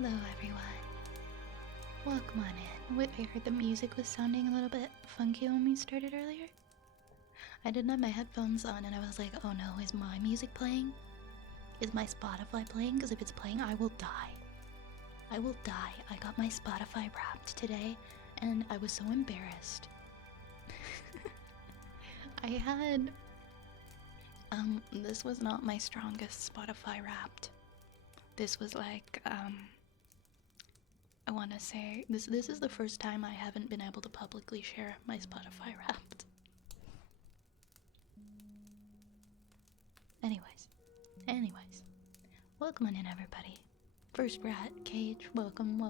Hello, everyone. Welcome on in. Wait, I heard the music was sounding a little bit funky when we started earlier. I didn't have my headphones on and I was like, oh no, is my music playing? Is my Spotify playing? Because if it's playing, I will die. I will die. I got my Spotify Wrapped today and I was so embarrassed. I had... this was not my strongest Spotify Wrapped. This was like, I want to say, this is the first time I haven't been able to publicly share my Spotify Wrapped. Anyways, welcome on in, everybody. First Rat, Cage, welcome.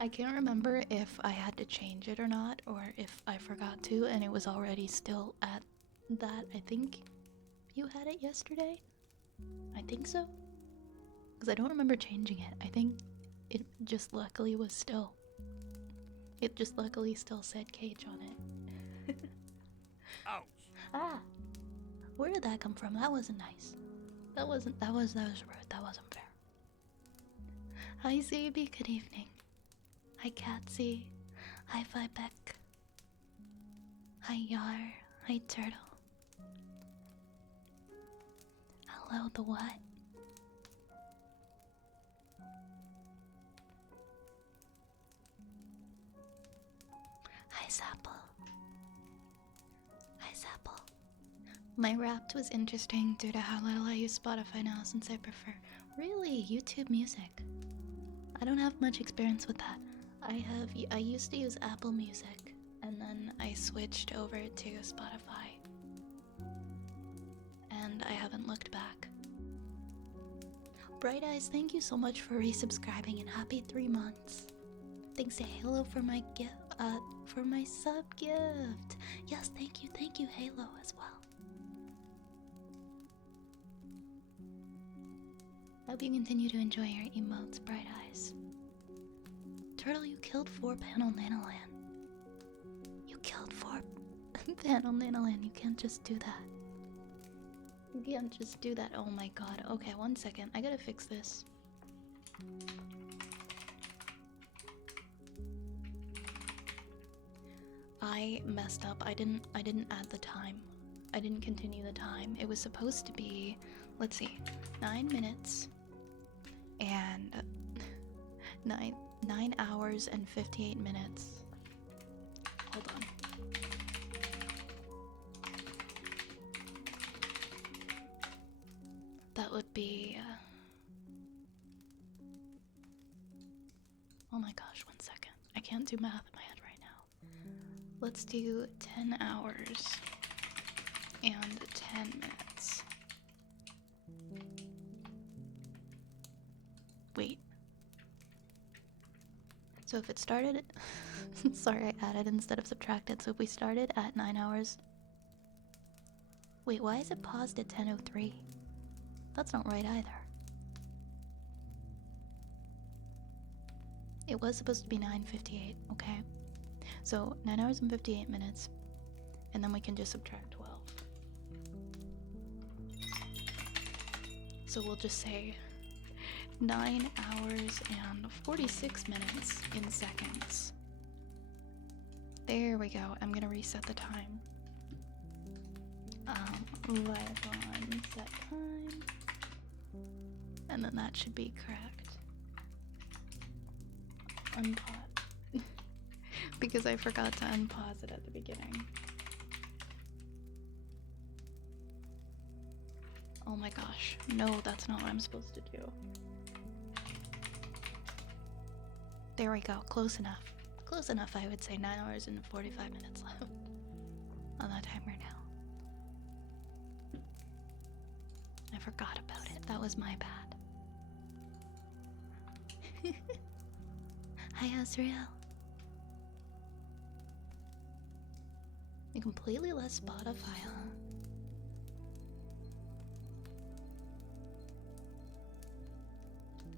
I can't remember if I had to change it or not, or if I forgot to and it was already still at that. I think you had it yesterday? I think so. Because I don't remember changing it. I think it just luckily was still. It just luckily still said Cage on it. Ouch. Ah! Where did that come from? That wasn't nice. That was rude. That wasn't fair. Hi Zaby, good evening. Hi Catsy. Hi Vibeck. Hi Yar. Hi Turtle. Hello the what? Hi Zapple. Hi Zapple. My Wrapped was interesting due to how little I use Spotify now since I prefer really YouTube Music. I don't have much experience with that. I used to use Apple Music and then I switched over to Spotify. And I haven't looked back. Bright Eyes, thank you so much for resubscribing and happy 3 months. Thanks to Halo for my gift, for my sub gift. Yes, thank you Halo as well. Hope you continue to enjoy your emotes, Bright Eyes. Turtle, you killed 4 panel Nanolan. You killed 4 panel Nanolan. You can't just do that. You can't just do that. Oh my god. Okay, 1 second. I gotta fix this. I messed up. I didn't add the time. I didn't continue the time. It was supposed to be, let's see, 9 minutes and 9 hours and 58 minutes. Hold on. That would be oh my gosh, 1 second. I can't do math in my head right now. Let's do 10 hours and 10 minutes. Wait. So if it started sorry, I added instead of subtracted. So if we started at 9 hours. Wait, why is it paused at 10:03? That's not right either. It was supposed to be 9:58, okay? So 9 hours and 58 minutes, and then we can just subtract 12. So we'll just say 9 hours and 46 minutes in seconds. There we go. I'm gonna reset the time. Live on set time. And then that should be correct. Unpause. Because I forgot to unpause it at the beginning. Oh my gosh. No, that's not what I'm supposed to do. There we go. Close enough. Close enough, I would say. 9 hours and 45 minutes left on that timer now. I forgot about it. That was my bad. Hi, Azrael. You completely left Spotify, huh?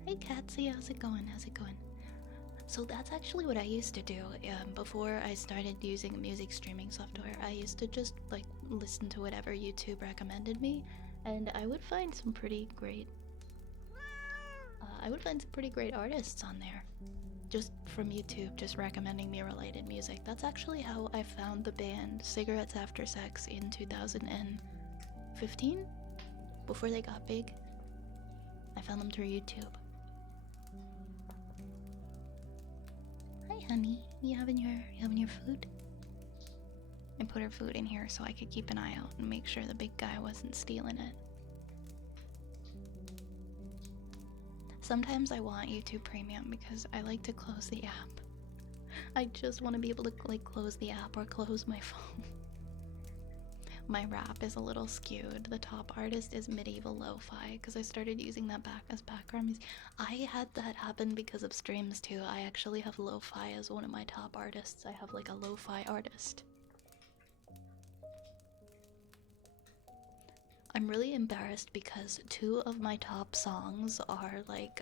Hey, Catsy, how's it going? How's it going? So that's actually what I used to do before I started using music streaming software. I used to just like listen to whatever YouTube recommended me, and I would find some pretty great I would find some pretty great artists on there. Just from YouTube, just recommending me related music. That's actually how I found the band Cigarettes After Sex in 2015, before they got big. I found them through YouTube. Hi, honey. You having your food? I put her food in here so I could keep an eye out and make sure the big guy wasn't stealing it. Sometimes I want YouTube Premium because I like to close the app. I just want to be able to like close the app or close my phone. My rap is a little skewed. The top artist is medieval lo-fi because I started using that as background music. I had that happen because of streams too. I actually have lo-fi as one of my top artists. I have like a lo-fi artist. I'm really embarrassed because 2 of my top songs are like,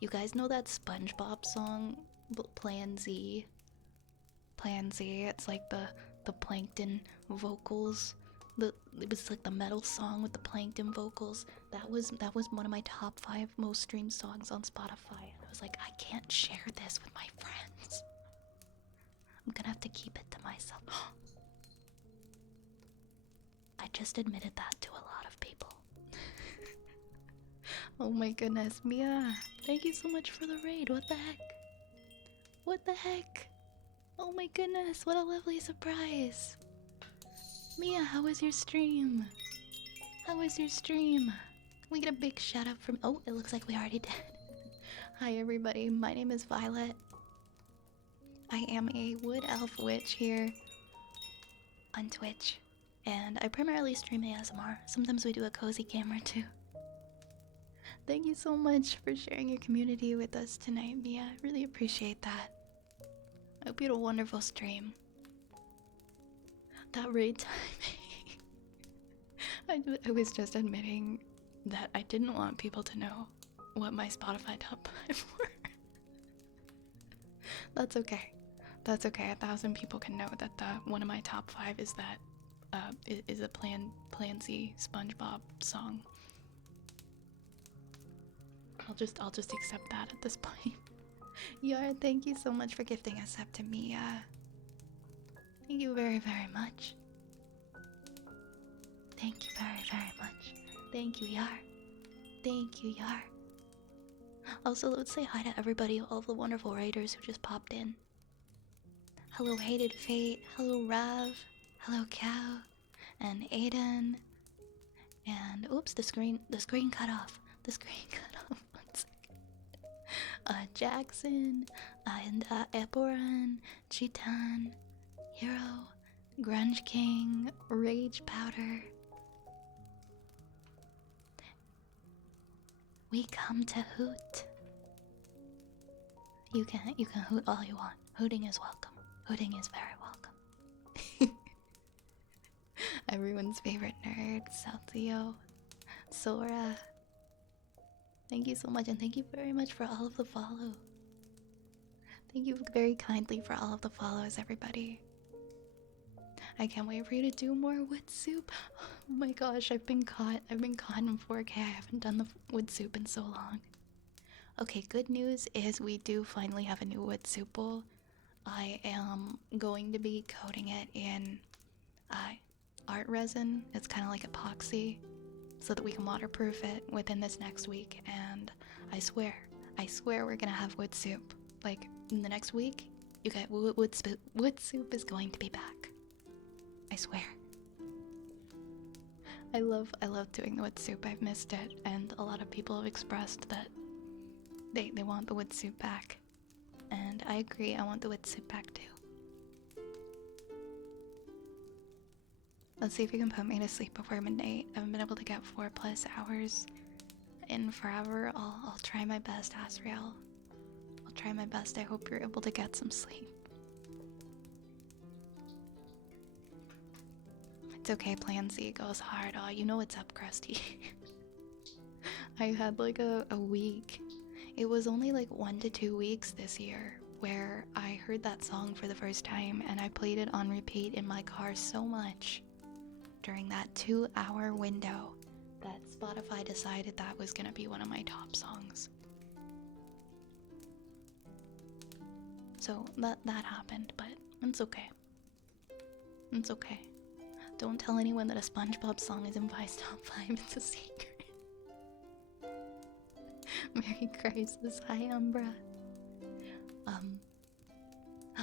you guys know that SpongeBob song, Plan Z? Plan Z, it's like the plankton vocals. It was like the metal song with the plankton vocals. That was one of my top 5 most streamed songs on Spotify. And I was like, I can't share this with my friends. I'm gonna have to keep it to myself. I just admitted that to a lot of people. Oh my goodness, Mia, thank you so much for the raid. What the heck? What the heck? Oh my goodness, what a lovely surprise. Mia, how was your stream? How was your stream? Can we get a big shout out from... Oh, it looks like we already did. Hi everybody, my name is Violet. I am a wood elf witch here on Twitch. And I primarily stream ASMR. Sometimes we do a cozy game or two. Thank you so much for sharing your community with us tonight, Mia. I really appreciate that. I hope you had a wonderful stream. That raid timing. I was just admitting that I didn't want people to know what my Spotify top 5 were. That's okay. That's okay. 1,000 people can know that one of my top 5 is that is a Plan Z SpongeBob song. I'll just accept that at this point. Yara, thank you so much for gifting us up to me. Thank you very, very much. Thank you very, very much. Thank you, Yar. Thank you, Yar. Also, let's say hi to everybody, all of the wonderful raiders who just popped in. Hello, Hated Fate. Hello, Rav. Hello, Cow. And Aiden. And oops, the screen cut off. The screen cut off. One second. Jackson. And Eporan. Chitan. Hero. Grunge King. Rage Powder. We come to hoot. You can hoot all you want. Hooting is welcome. Hooting is very welcome. Everyone's favorite nerd, Saltio, Sora. Thank you so much, and thank you very much for all of the follow. Thank you very kindly for all of the follows, everybody. I can't wait for you to do more wood soup. Oh my gosh, I've been caught in 4K. I haven't done the wood soup in so long. Okay, good news is we do finally have a new wood soup bowl. I am going to be coating it in art resin. It's kind of like epoxy, so that we can waterproof it within this next week. And I swear we're gonna have wood soup. Like in the next week, you get wood soup is going to be back. I swear. I love doing the wood soup. I've missed it, and a lot of people have expressed that they want the wood soup back. And I agree, I want the wood soup back too. Let's see if you can put me to sleep before midnight. I haven't been able to get 4+ hours in forever. I'll try my best, Asriel. I'll try my best. I hope you're able to get some sleep. It's okay, Plan Z goes hard. Oh, you know what's up, Krusty. I had like a week. It was only like 1 to 2 weeks this year where I heard that song for the first time, and I played it on repeat in my car so much during that 2-hour window that Spotify decided that was gonna be one of my top songs. So that happened, but it's okay. It's okay. Don't tell anyone that a SpongeBob song is in Vi's top 5. It's a secret. Merry Crisis. Hi, Umbra.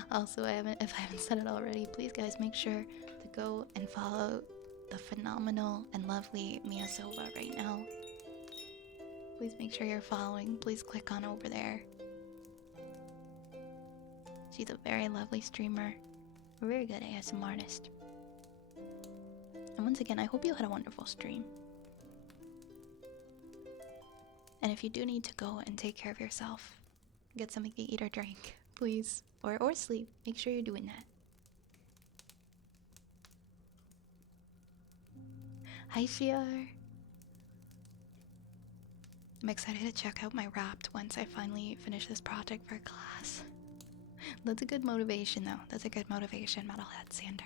Also, if I haven't said it already, please guys make sure to go and follow the phenomenal and lovely Mia Silva right now. Please make sure you're following. Please click on over there. She's a very lovely streamer, a very good ASMR artist. And once again, I hope you had a wonderful stream. And if you do need to go and take care of yourself, get something to eat or drink, please. Or sleep. Make sure you're doing that. Hi, Shiar. I'm excited to check out my Wrapped once I finally finish this project for class. That's a good motivation, though. That's a good motivation, Metalhead Sander.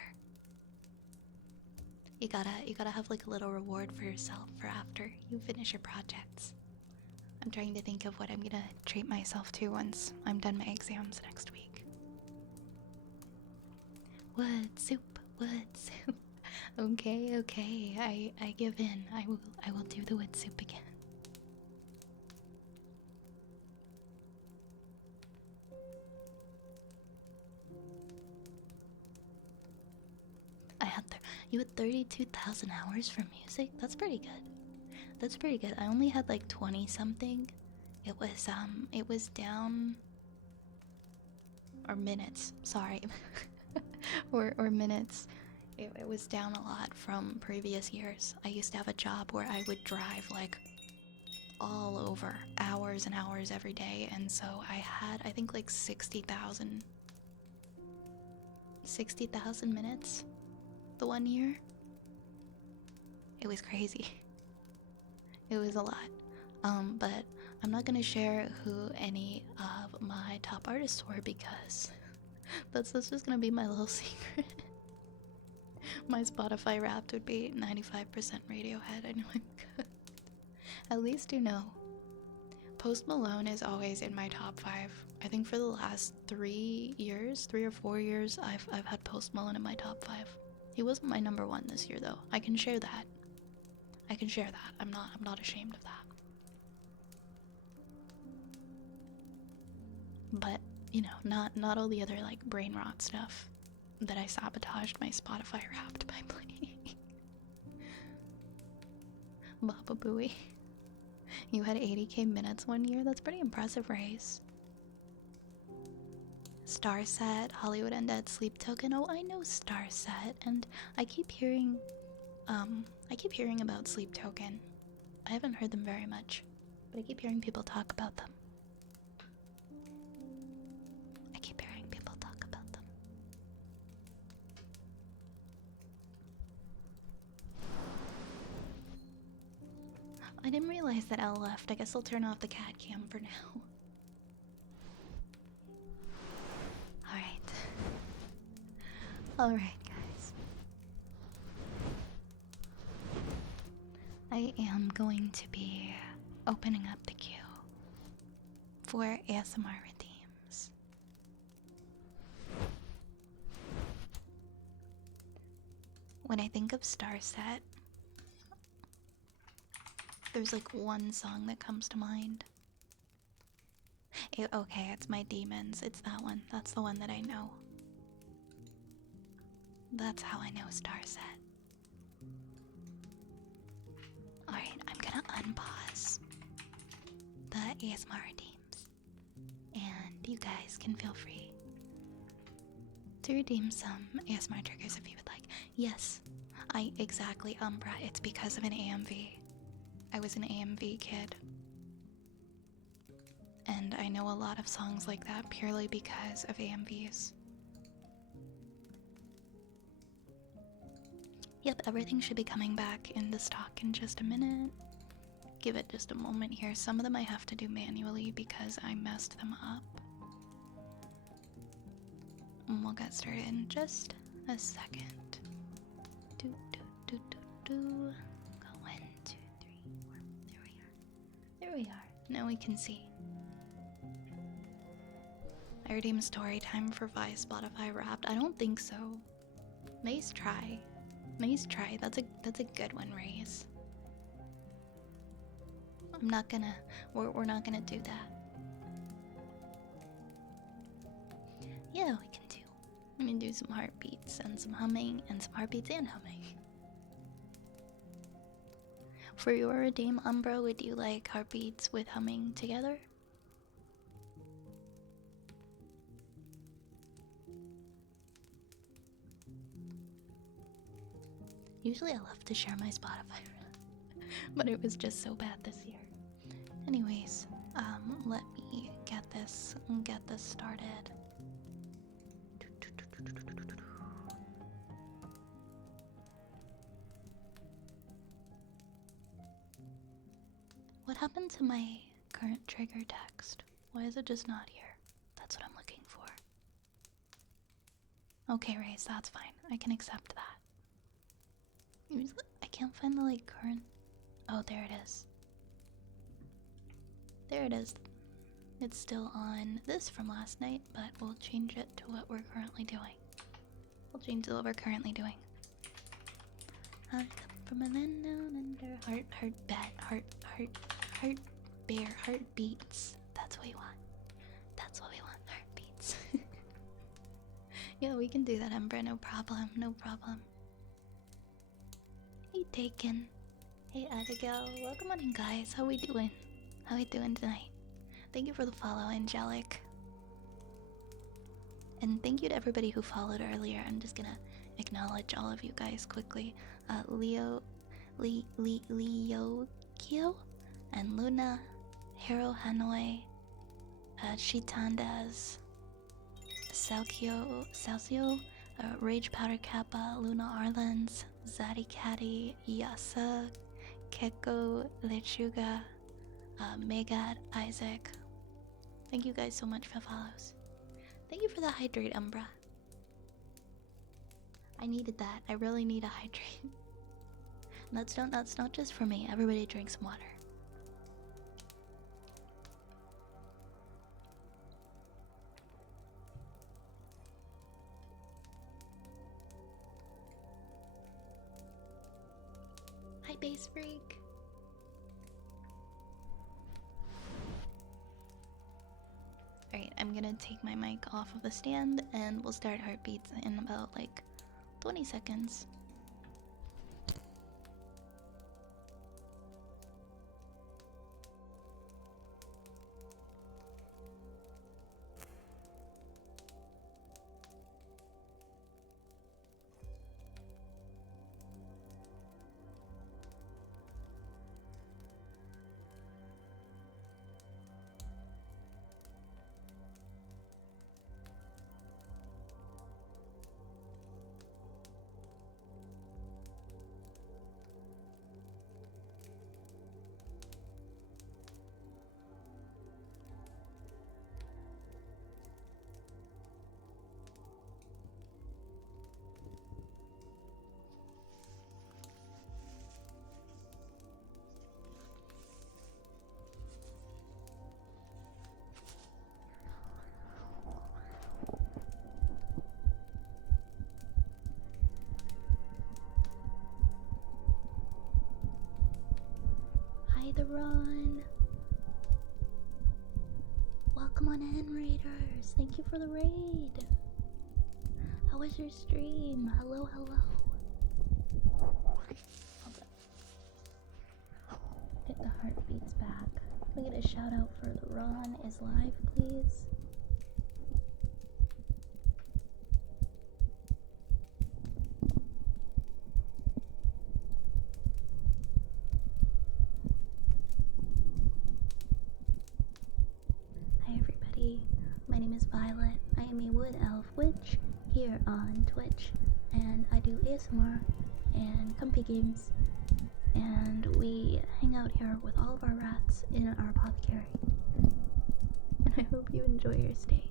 You gotta have like a little reward for yourself for after you finish your projects. I'm trying to think of what I'm gonna treat myself to once I'm done my exams next week. Wood soup, wood soup. Okay, I give in. I will do the wood soup again. You had 32,000 hours for music? That's pretty good. That's pretty good. I only had like 20 something. It was down, or minutes, sorry. or minutes. It was down a lot from previous years. I used to have a job where I would drive like all over, hours and hours every day, and so I had, I think, like 60,000 minutes the one year. It was crazy. It was a lot. But I'm not gonna share who any of my top artists were because that's just gonna be my little secret. My Spotify Wrapped would be 95% Radiohead. I know I'm good. At least you know. Post Malone is always in my top 5. I think for the last 3 or 4 years, I've had Post Malone in my top 5. He wasn't my number 1 this year, though. I can share that. I'm not ashamed of that. But, you know, not all the other like brain rot stuff that I sabotaged my Spotify Wrapped by playing. Baba Booey. You had 80k minutes one year? That's pretty impressive, Race. Starset, Hollywood Undead, Sleep Token. Oh, I know Starset, and I keep hearing about Sleep Token. I haven't heard them very much, but I keep hearing people talk about them. I didn't realize that Elle left. I guess I'll turn off the cat cam for now. Alright, guys. I am going to be opening up the queue for ASMR redeems. When I think of Starset, there's like one song that comes to mind. Okay, it's My Demons. It's that one. That's the one that I know. That's how I know Starset. Alright, I'm gonna unpause the ASMR redeems. And you guys can feel free to redeem some ASMR triggers if you would like. Yes, exactly, Umbra. It's because of an AMV. I was an AMV kid. And I know a lot of songs like that purely because of AMVs. Yep, everything should be coming back into stock in just a minute. Give it just a moment here. Some of them I have to do manually because I messed them up. And we'll get started in just a second. Go 1, 2, 3. we are. Now we can see. I redeemed story time for Spotify Wrapped. I don't think so. Nice try. Nice try. That's a good one, Raze. I'm not gonna. We're not gonna do that. Yeah, we can do. I'm gonna do some heartbeats and some humming and some heartbeats and humming. For your redeem, Umbra, would you like heartbeats with humming together? Usually I love to share my Spotify, but it was just so bad this year. Anyways, let me get this started. What happened to my current trigger text? Why is it just not here? That's what I'm looking for. Okay, Raze, that's fine. I can accept that. I can't find the like current. Oh, there it is. There it is. It's still on this from last night, but we'll change it to what we're currently doing. We'll change to what we're currently doing. I come from a land down under. Heart, bear, heartbeats. That's what we want. That's what we want, heartbeats. Yeah, we can do that, Ember. No problem, no problem. Hey, Taken. Hey, Abigail. Welcome on in, guys. How we doing? How we doing tonight? Thank you for the follow, Angelic. And thank you to everybody who followed earlier. I'm just gonna acknowledge all of you guys quickly. Leo Kyo and Luna, Hero Hanoi, Shitandas, Salcio, Rage Powder Kappa, Luna Arlands, Zaddy Caddy, Yasa, Keko, Lechuga, Megad, Isaac. Thank you guys so much for the follows. Thank you for the hydrate, Umbra. I needed that. I really need a hydrate. That's not just for me. Everybody drink some water. Hi, Base Freak. Alright, I'm gonna take my mic off of the stand and we'll start heartbeats in about like 20 seconds. Hi, the Ron. Welcome on in, Raiders. Thank you for the raid. How was your stream? Hello, hello. Get the heartbeats back. Can we get a shout out for the Ron is live, please? Hi everybody, my name is Violet. I am a wood elf witch here on Twitch, and I do ASMR and comfy games, and we hang out here with all of our rats in our apothecary. And I hope you enjoy your stay.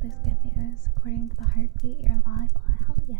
There's good news. According to the heartbeat, you're alive. Oh, hell yeah.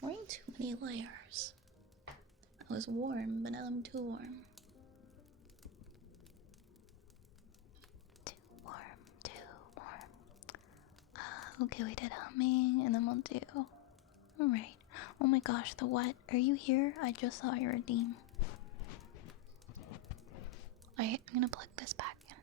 Way too many layers. I was warm, but now I'm too warm. Too warm, too warm. Okay, we did humming, and then we'll do. Alright. Oh my gosh, the what? Are you here? I just saw your redeem. Alright, I'm gonna plug this back in.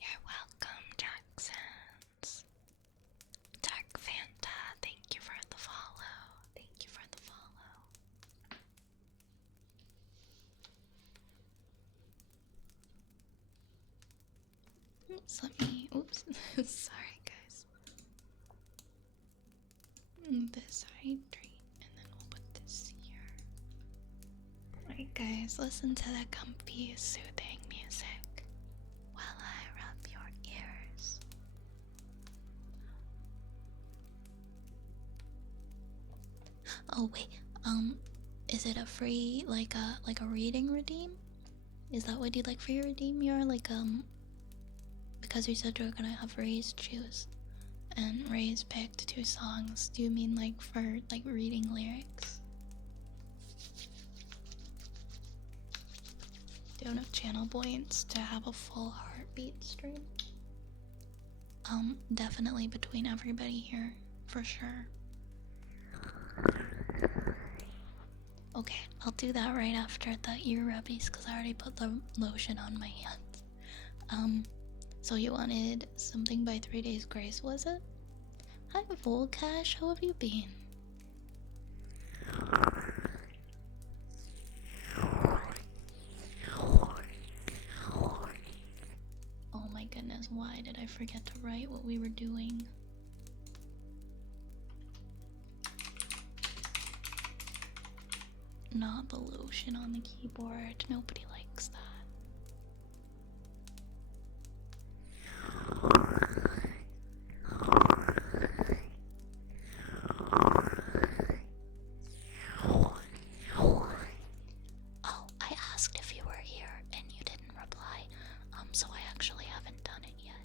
You're welcome, Jacksons. Dark Fanta, thank you for the follow. Thank you for the follow. Oops, oops. Sorry, guys. This hydrate, and then we'll put this here. Alright, guys, listen to the comfy, soothing music while I rub your ears. Oh wait, is it a free like a reading redeem? Is that what you'd like for your redeem? You're like because you said you're gonna have Ray's choose, and Ray's picked 2 songs. Do you mean like for like reading lyrics? Do you have enough channel points to have a full heartbeat stream? Definitely between everybody here, for sure. Okay, I'll do that right after the ear rubbies because I already put the lotion on my hands. So you wanted something by 3 Days Grace, was it? Hi, Volcash, how have you been? Oh my goodness, why did I forget to write what we were doing? Not the lotion on the keyboard. Nobody likes that. Oh, I asked if you were here and you didn't reply. So I actually haven't done it yet.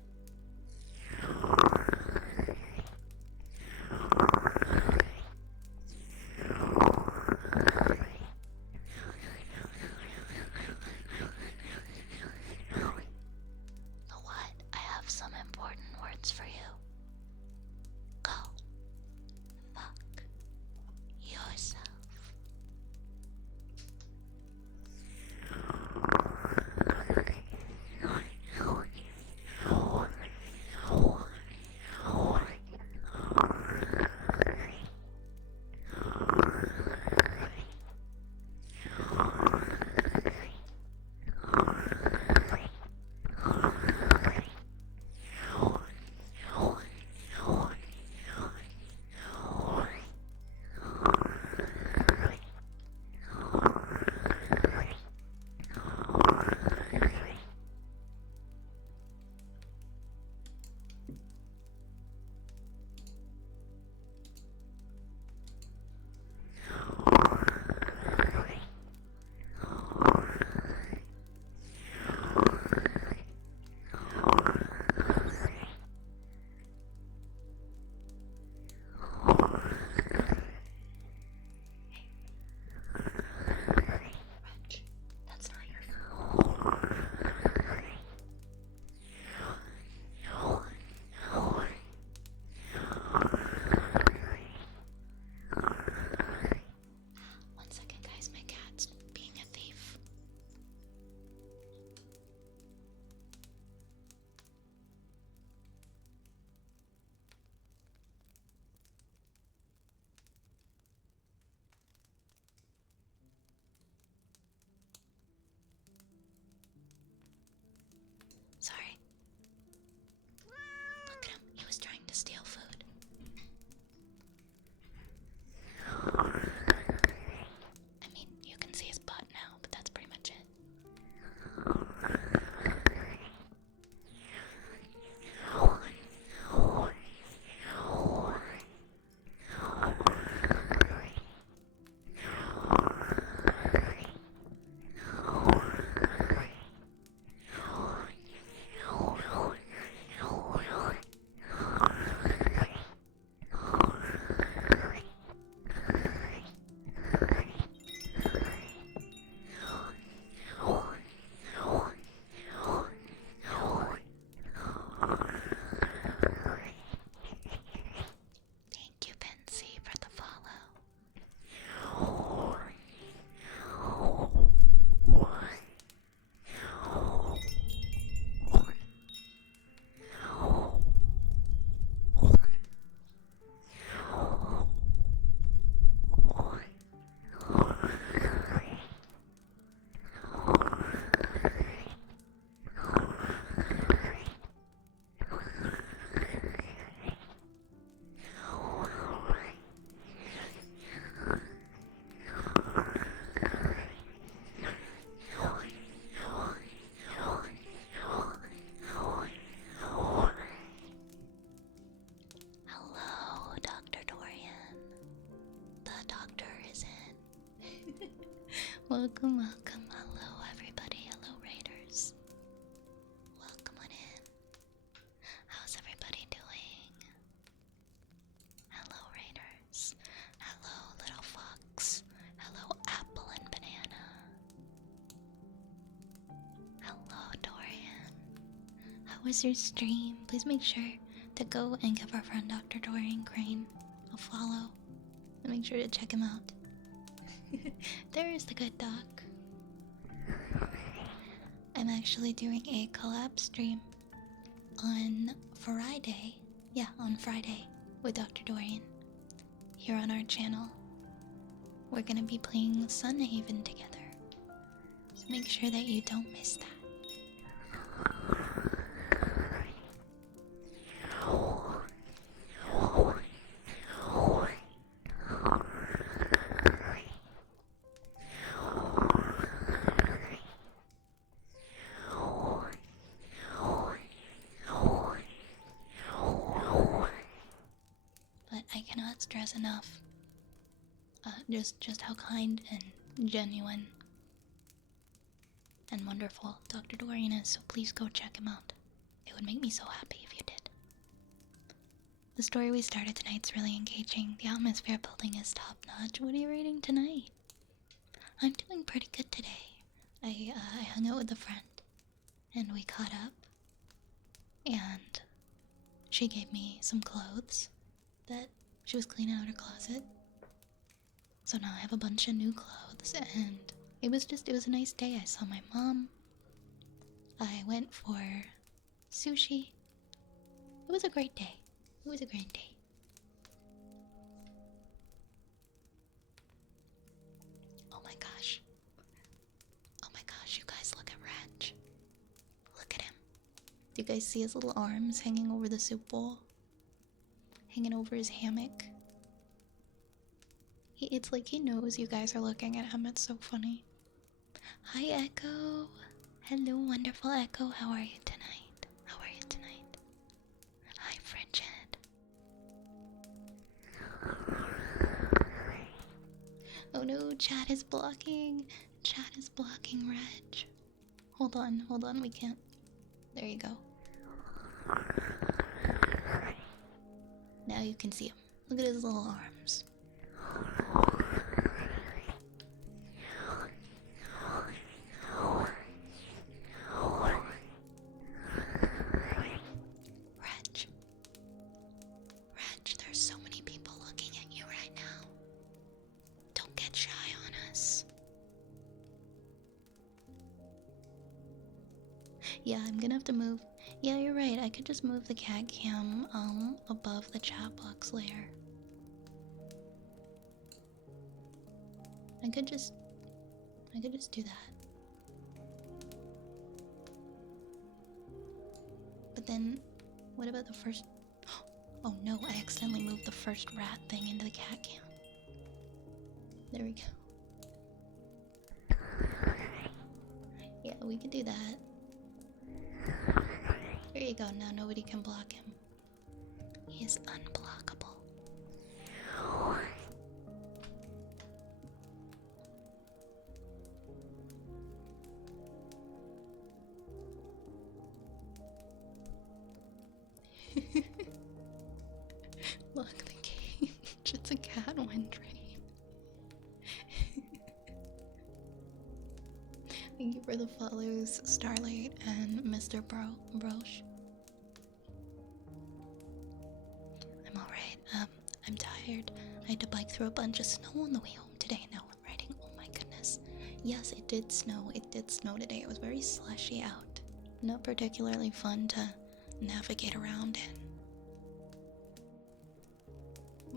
Welcome, welcome. Hello, everybody. Hello, Raiders. Welcome on in. How's everybody doing? Hello, Raiders. Hello, little fox. Hello, apple and banana. Hello, Dorian. How was your stream? Please make sure to go and give our friend Dr. Dorian Crane a follow. And make sure to check him out. There is the good doc. I'm actually doing a collab stream on Friday. Yeah, on Friday with Dr. Dorian here on our channel. We're gonna be playing Sunhaven together. So make sure that you don't miss that. But I cannot stress enough just how kind and genuine and wonderful Dr. Dorian is, so please go check him out. It would make me so happy if you did. The story we started tonight's really engaging. The atmosphere building is top notch. What are you reading tonight? I'm doing pretty good today. I hung out with a friend and we caught up, and she gave me some clothes that she was cleaning out her closet. So now I have a bunch of new clothes, and it was a nice day. I saw my mom. I went for sushi. It was a great day. It was a great day. Oh my gosh. Oh my gosh, you guys, look at Reg. Look at him. Do you guys see his little arms hanging over the soup bowl? Hanging over his hammock? It's like he knows you guys are looking at him. It's so funny. Hi, Echo. Hello, wonderful Echo. How are you tonight? How are you tonight? Hi, Frigid. Oh no, chat is blocking. Chat is blocking Reg. Hold on, we can't. There you go. Now you can see him. Look at his little arms. Reg, there's so many people looking at you right now. Don't get shy on us. Yeah, I'm gonna have to move. Yeah, you're right. I could just move the cat cam above the chat box layer. I could just do that. But then what about the first? Oh no, I accidentally moved the first rat thing into the cat cam. There we go. Yeah, we could do that. There you go, now nobody can block him. He is unblockable. Lock the cage. It's a cat one dream. Thank you for the follows, Starlight and Mr. Broche. I'm alright. I'm tired. I had to bike through a bunch of snow on the way home today. Now I'm riding. Oh my goodness. Yes, it did snow. It did snow today. It was very slushy out. Not particularly fun to navigate around in.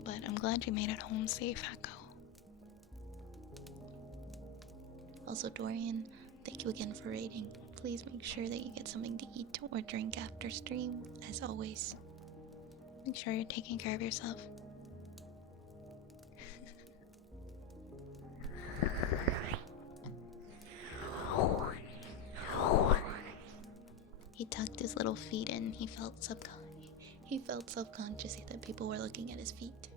But I'm glad you made it home safe, Echo. Also, Dorian, thank you again for raiding. Please make sure that you get something to eat or drink after stream, as always. Make sure you're taking care of yourself. He tucked his little feet in. He felt self-conscious that people were looking at his feet.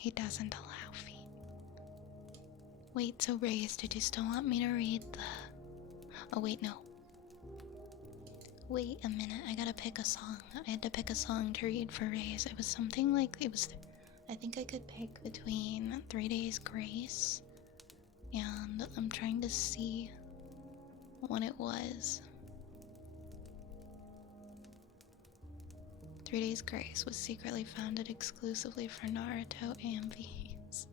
He doesn't allow feet. Wait, so Reyes, did you still want me to read the... Oh, wait, no. Wait a minute, I gotta pick a song. I had to pick a song to read for Reyes. It was something like... It was... I think I could pick between 3 Days Grace and I'm trying to see what it was. 3 Days Grace was secretly founded exclusively for Naruto AMVs.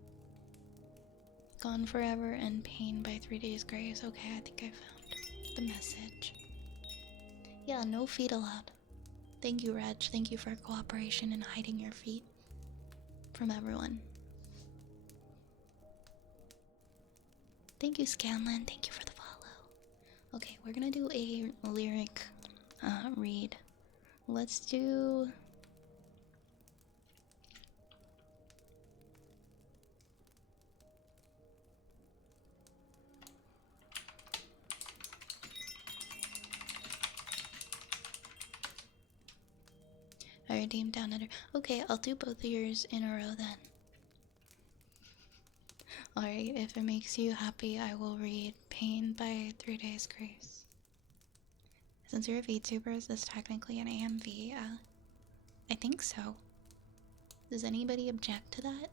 Gone Forever and Pain by 3 Days Grace. Okay, I think I found the message. Yeah, no feet allowed. Thank you, Reg. Thank you for cooperation and hiding your feet from everyone. Thank you, Scanlan. Thank you for the follow. Okay, we're gonna do a lyric read. Let's do... I redeemed down under. Okay, I'll do both of yours in a row then. Alright, if it makes you happy, I will read Pain by 3 Days Grace. Since you're a VTuber, is this technically an AMV? I think so. Does anybody object to that?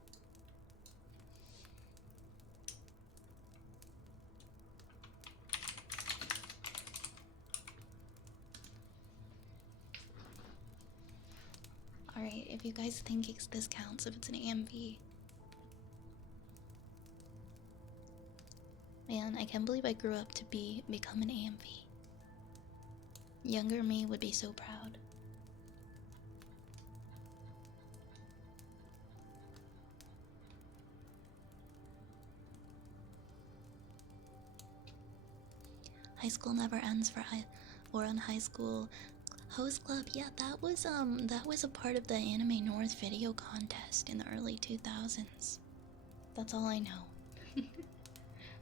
Alright, if you guys think this counts, if it's an AMV. Man, I can't believe I grew up to become an AMV. Younger me would be so proud. High school never ends for or on high school host club. Yeah, that was a part of the Anime North video contest in the early 2000s. That's all I know.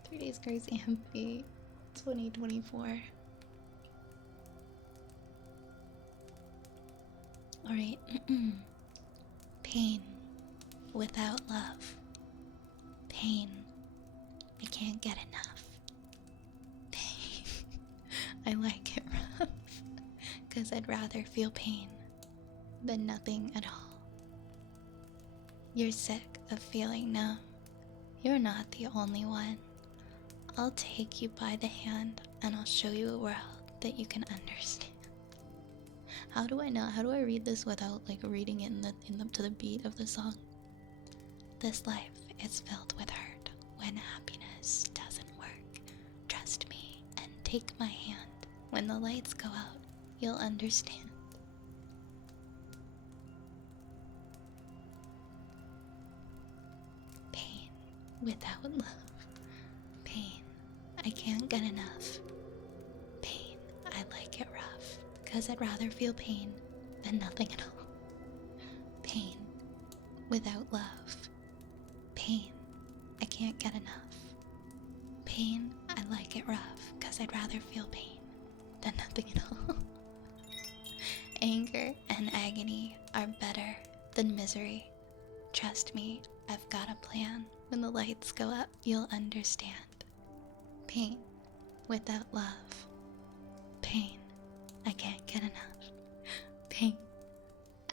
3 Days Grace AMV 2024. Alright. Pain without love. Pain. I can't get enough. Pain. I like it rough. 'Cause I'd rather feel pain than nothing at all. You're sick of feeling numb. You're not the only one. I'll take you by the hand and I'll show you a world that you can understand. How do I read this without like reading it to the beat of the song? This life is filled with hurt when happiness doesn't work. Trust me and take my hand. When the lights go out, you'll understand. Pain without love. Pain. I can't get enough. Pain. I like it rough. 'Cause I'd rather feel pain than nothing at all. Pain without love. Pain. I can't get enough. Pain. I like it rough. 'Cause I'd rather feel pain than nothing at all. Anger and agony are better than misery. Trust me, I've got a plan. When the lights go up, you'll understand. Pain without love. Pain. I can't get enough. Pain.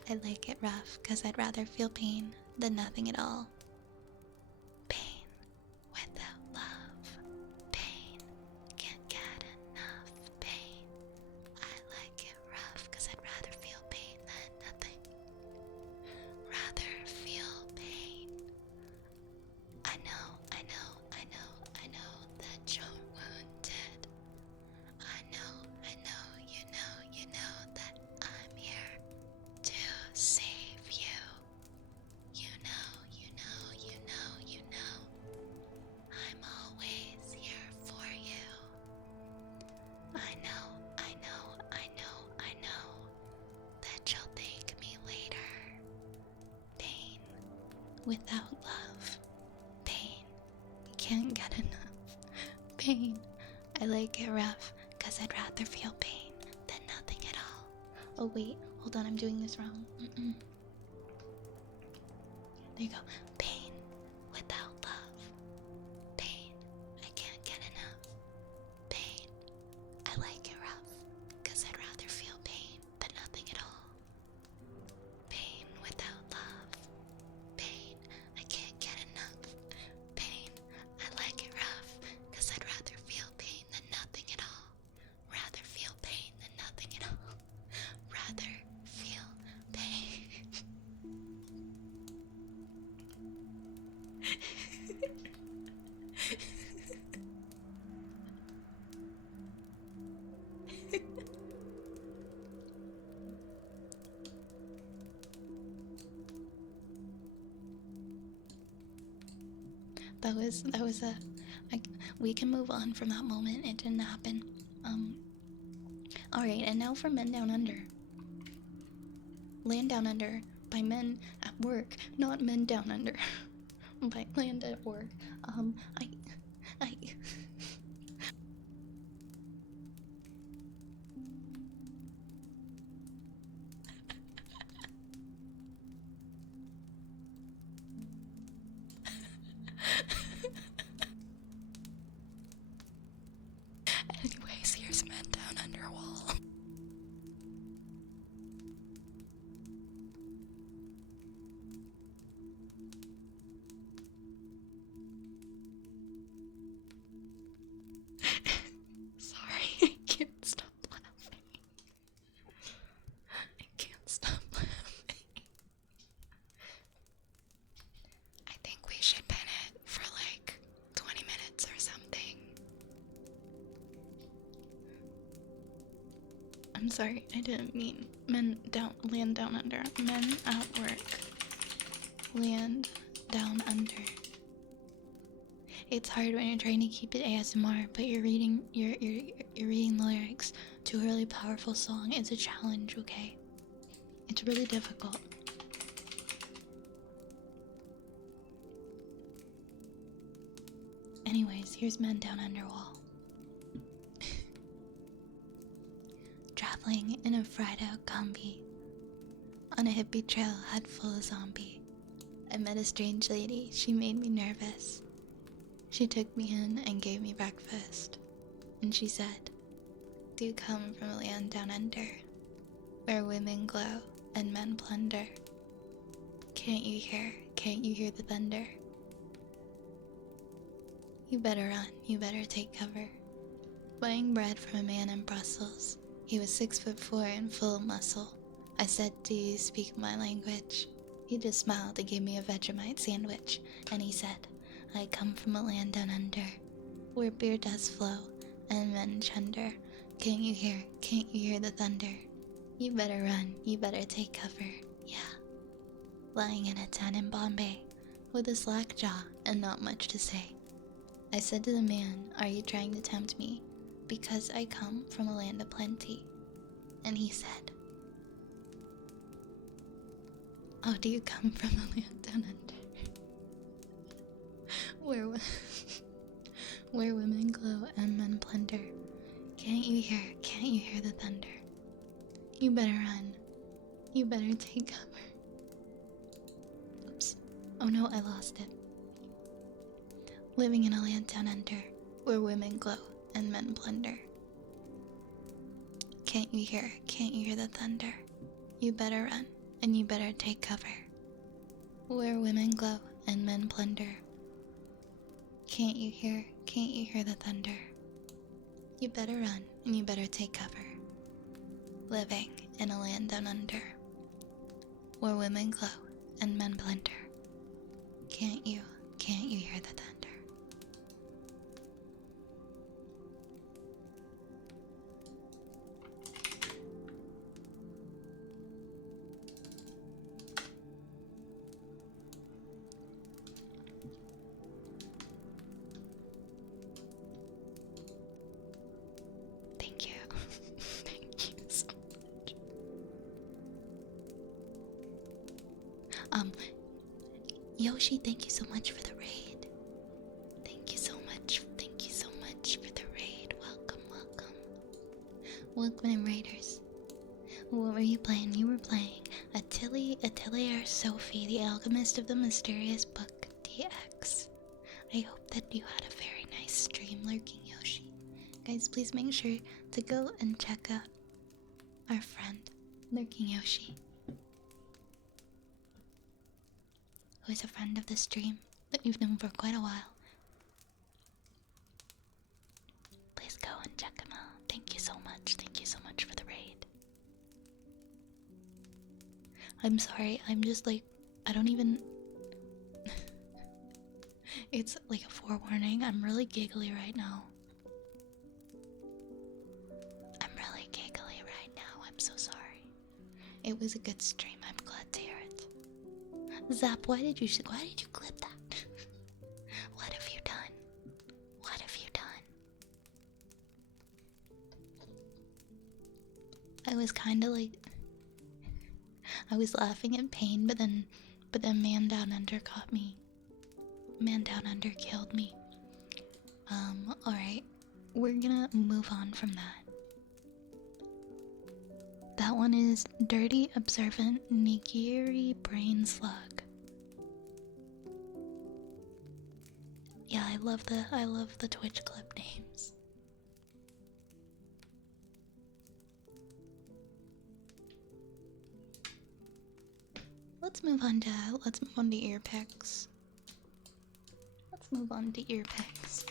I like it rough 'cause I'd rather feel pain than nothing at all. Pain without love. Pain. Can't get enough. Pain. I like it rough 'cause I'd rather feel pain than nothing. Rather feel pain. I know that you're wounded. I know, you know that I'm here to save you. You know, I'm always here for you. I know that you'll thank me later. Pain without love. Pain. Can't get enough. Pain. I like it rough 'cause I'd rather feel pain than nothing at all. Oh wait, hold on, I'm doing this wrong. There you go. Pain that was a. I, we can move on from that moment. It didn't happen. Um. All right, and now for Men Down Under. Land Down Under by men at work, not Men Down Under. By Land at Work. I. Anyways, here's Men Down Under wall. Sorry, I can't stop laughing. I can't stop laughing. I think we should pin it for like 20 minutes or something. I'm sorry, I didn't mean land down under. Men at work. Land down under. It's hard when you're trying to keep it ASMR, but you're reading the lyrics to a really powerful song. It's a challenge, okay? It's really difficult. Anyways, here's Men Down Under wall. Traveling in a fried out combi on a hippie trail head full of zombie. I met a strange lady, she made me nervous. She took me in and gave me breakfast. And she said, "Do you come from a land down under, where women glow and men plunder? Can't you hear the thunder? You better run, you better take cover." Buying bread from a man in Brussels. He was 6'4" and full of muscle. I said, "Do you speak my language?" He just smiled and gave me a Vegemite sandwich. And he said, "I come from a land down under, where beer does flow and men chunder. Can't you hear the thunder? You better run, you better take cover." Yeah. Lying in a tent in Bombay, with a slack jaw and not much to say. I said to the man, "Are you trying to tempt me? Because I come from a land of plenty." And he said, "Oh, do you come from a land down under, where women glow and men plunder? Can't you hear the thunder? You better run, you better take cover." Oops. Oh no, I lost it. Living in a land down under, where women glow and men plunder. Can't you hear the thunder? You better run, and you better take cover, where women glow and men plunder. Can't you hear the thunder? You better run, and you better take cover, living in a land down under, where women glow and men plunder. Can't you hear the thunder? Thank you. Thank you so much. Yoshi, thank you so much for the raid. Thank you so much. Thank you so much for the raid. Welcome, welcome. Welcome in Raiders. What were you playing? You were playing Atelier Sophie, the Alchemist of the Mysterious Book DX. I hope that you had a very nice stream, Lurking Yoshi. Guys, please make sure to go and check out our friend, Lurking Yoshi, who is a friend of the stream that we've known for quite a while. Please go and check him out. Thank you so much. Thank you so much for the raid. I'm sorry, I'm just like, I don't even... It's like a forewarning, I'm really giggly right now. I'm really giggly right now, I'm so sorry. It was a good stream, I'm glad to hear it. Zap, why did you clip that? Why do was kind of like I was laughing in pain, but then Man Down Under caught me. Man Down Under killed me. Alright. We're gonna move on from that. That one is Dirty Observant Nigiri Brain Slug. Yeah, I love the Twitch clip names. Let's move on to ear picks. Let's move on to ear picks.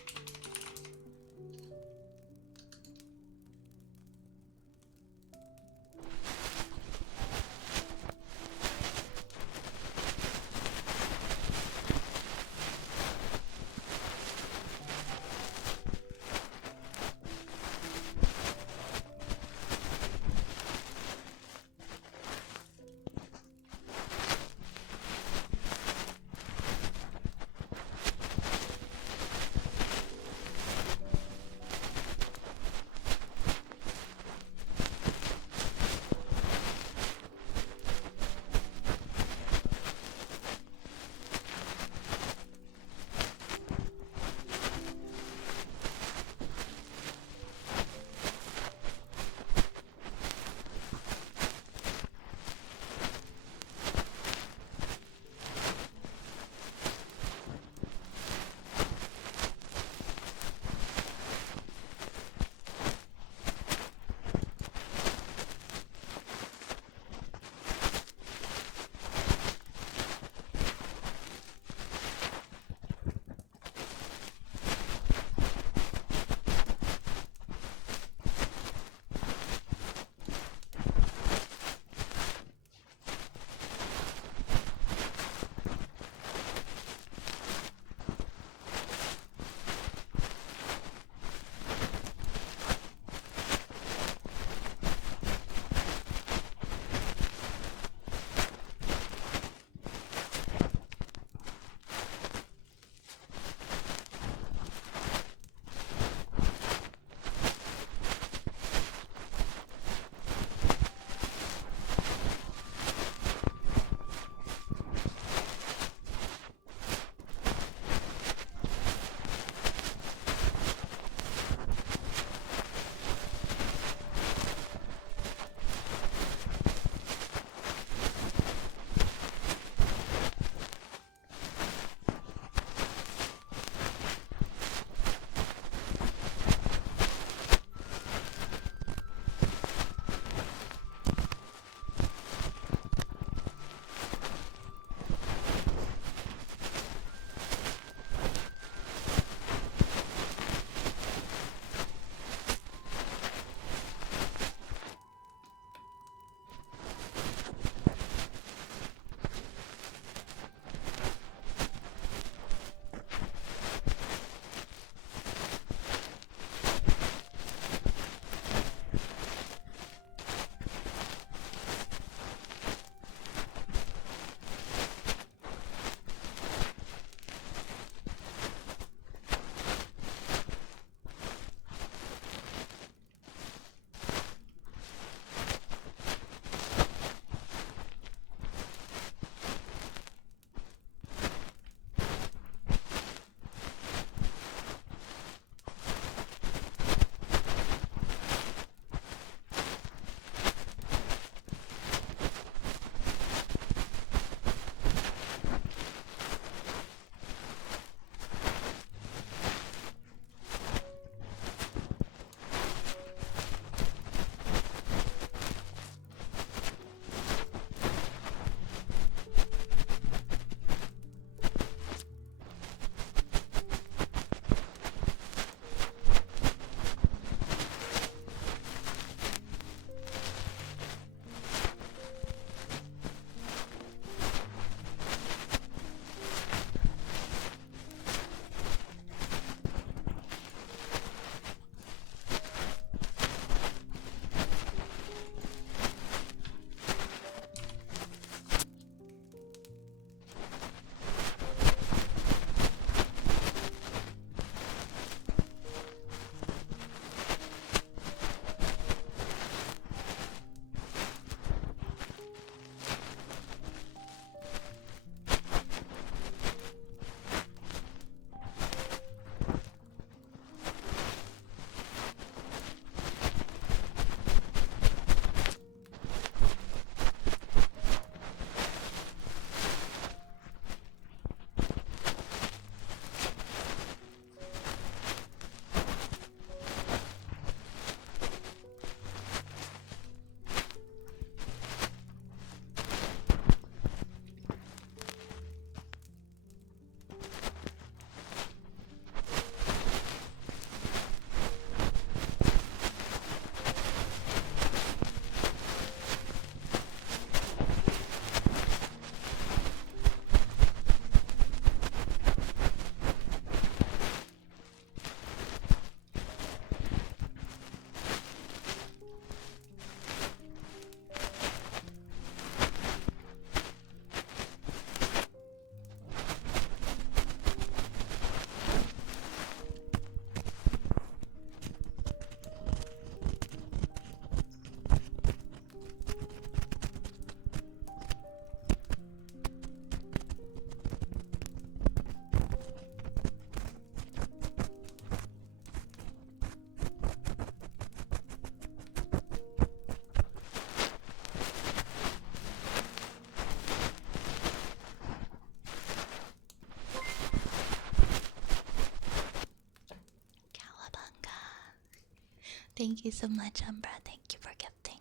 Thank you so much, Umbra. Thank you for gifting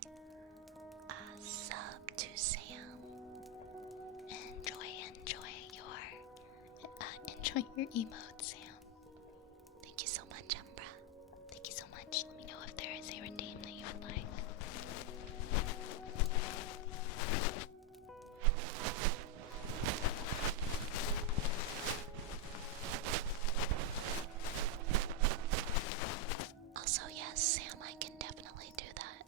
a sub to Sam. Enjoy your emote, Sam. Thank you so much, Umbra. Thank you so much. Let me know if there is a redeem that you would like. Also, yes, Sam, I can definitely do that.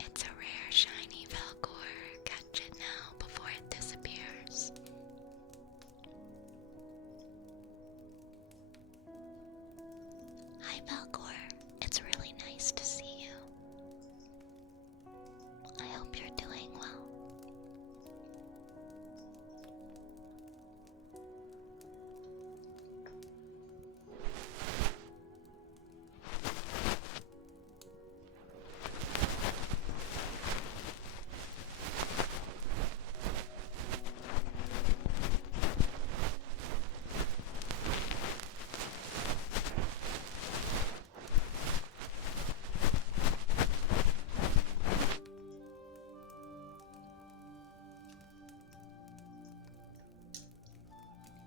It's a rare shiny Velcor. Catch it now before it disappears. Hi Velcor, it's really nice to see you. I hope you're doing well.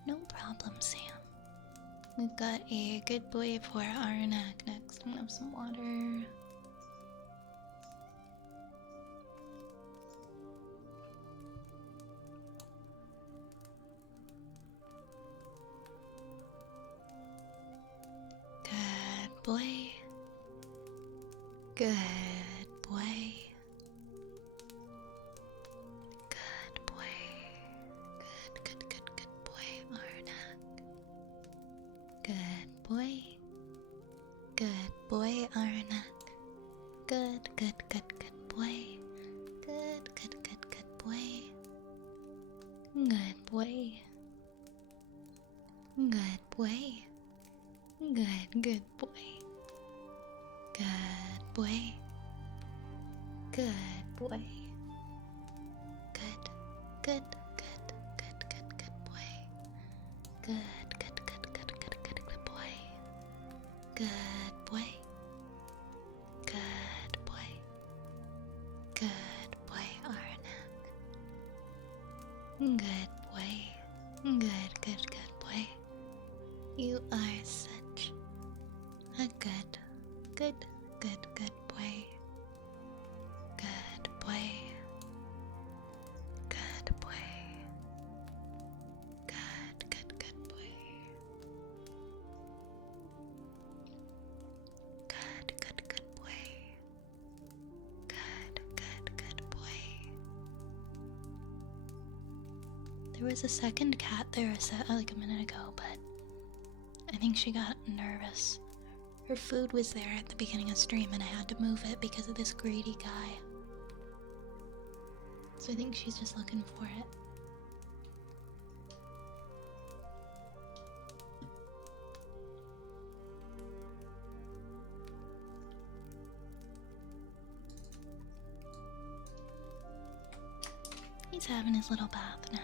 No problem, Sam. We've got a good boy for Arnak next. I'm gonna have some water. Good boy. Good boy. Good boy. Good boy, Arnak. Good boy. Good boy, Arnak. Good boy. Good boy. Good boy. Good boy. Good boy. Good boy. Good boy. Good boy. Good boy. Good boy. Good boy. Good boy, Arnak. Good boy. Good boy. You are such a good boy. Good boy. Good boy. Good boy. Good boy. Good boy. Good boy. There was a second cat there like a minute ago, but I think she got nervous. Her food was there at the beginning of stream and I had to move it because of this greedy guy. So I think she's just looking for it. He's having his little bath now.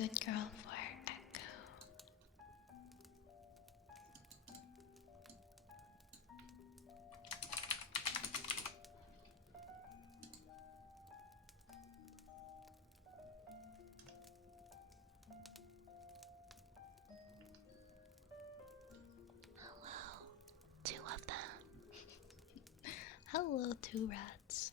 good girl for Echo. Hello, two of them. Hello, two rats.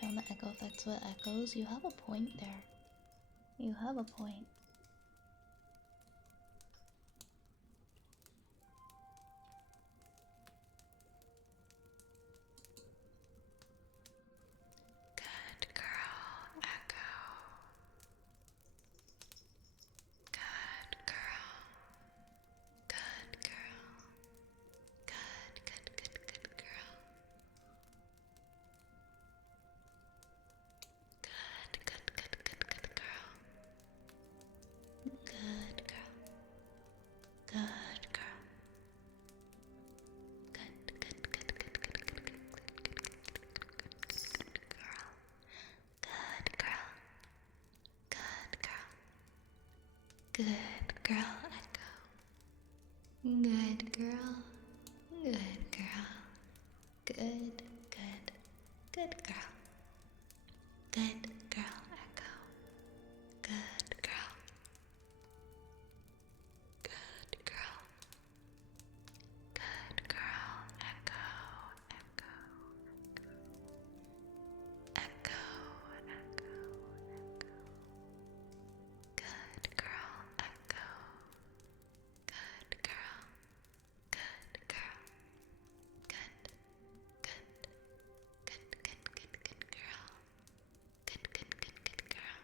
Turn on the echo effects with echoes. You have a point there. You have a point. Good girl, Echo. Good girl. Good girl. Good girl. Good girl. Good girl. Good girl. Good girl. Good girl. Good girl, Echo. Good girl. Good girl. Good girl. Good girl, Echo. Good girl. Good girl. Good girl, Echo. Echo. Echo. Echo. Good girl, Echo. Good girl. Good girl. Good. Good girl. Good girl.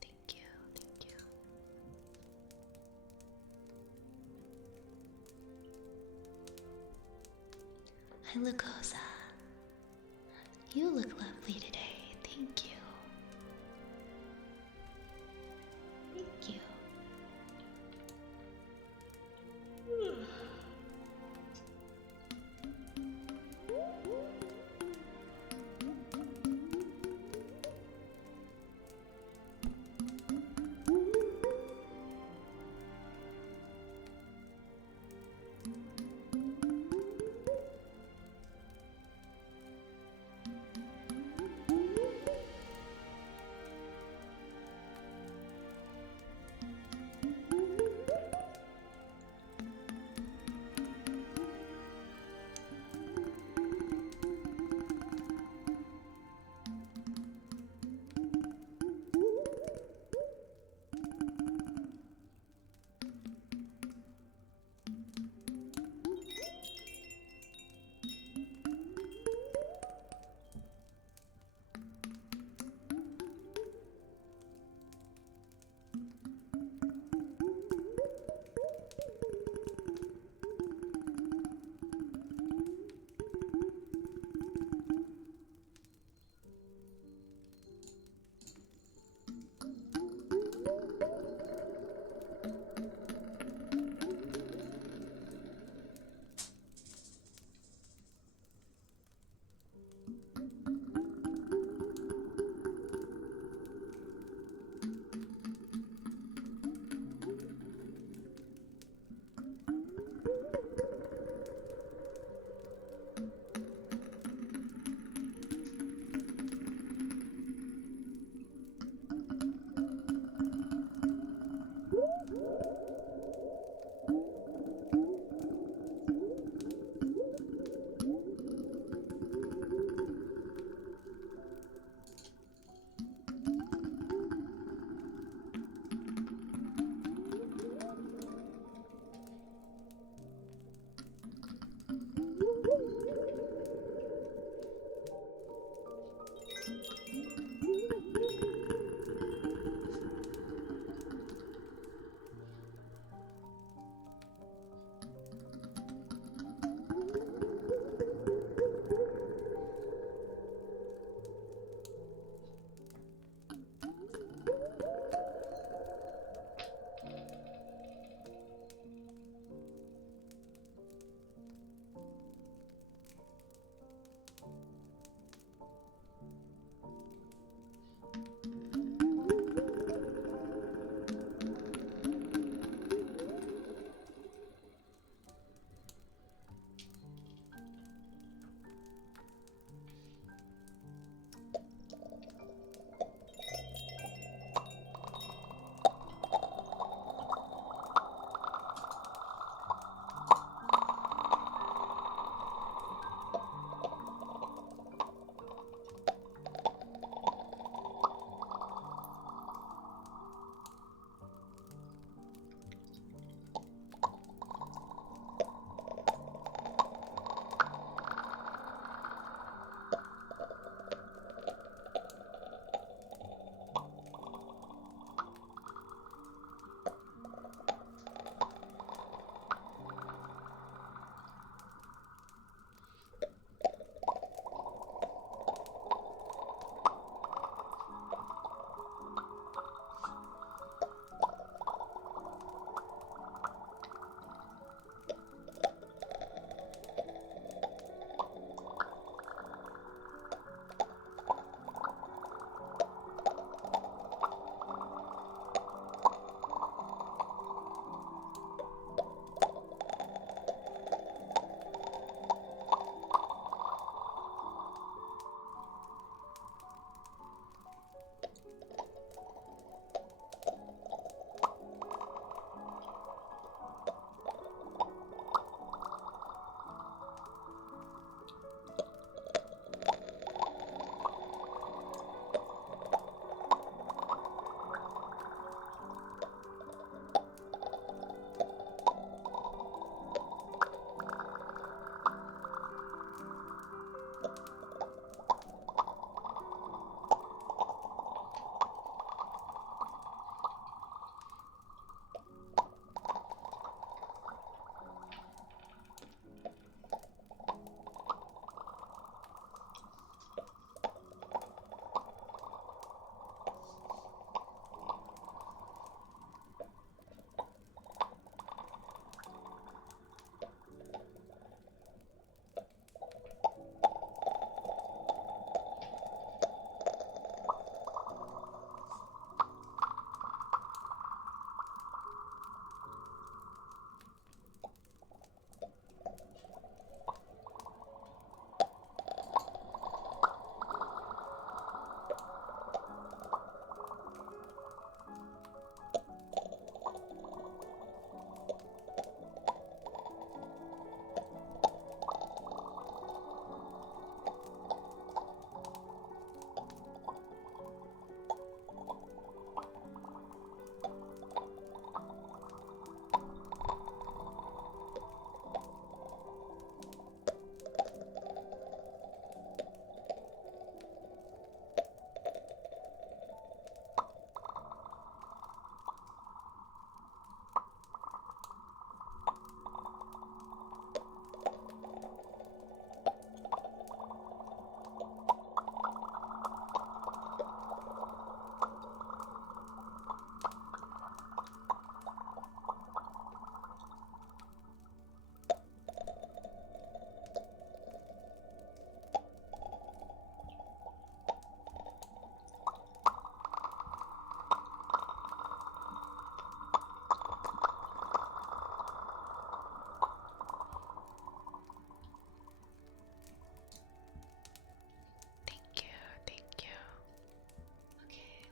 Thank you, thank you. Hi, Lucosa. You look lovely today. Thank you. Thank you.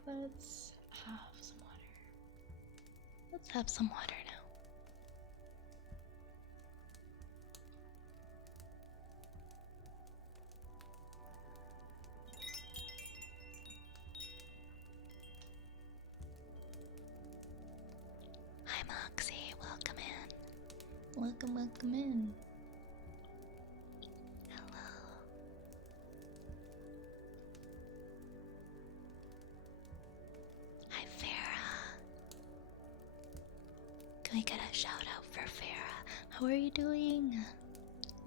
Let's have some water. Let's have some water now. Hi Moxie, welcome in. Welcome in. Hello. Hi Farah. Can we get a shout out for Farah? How are you doing?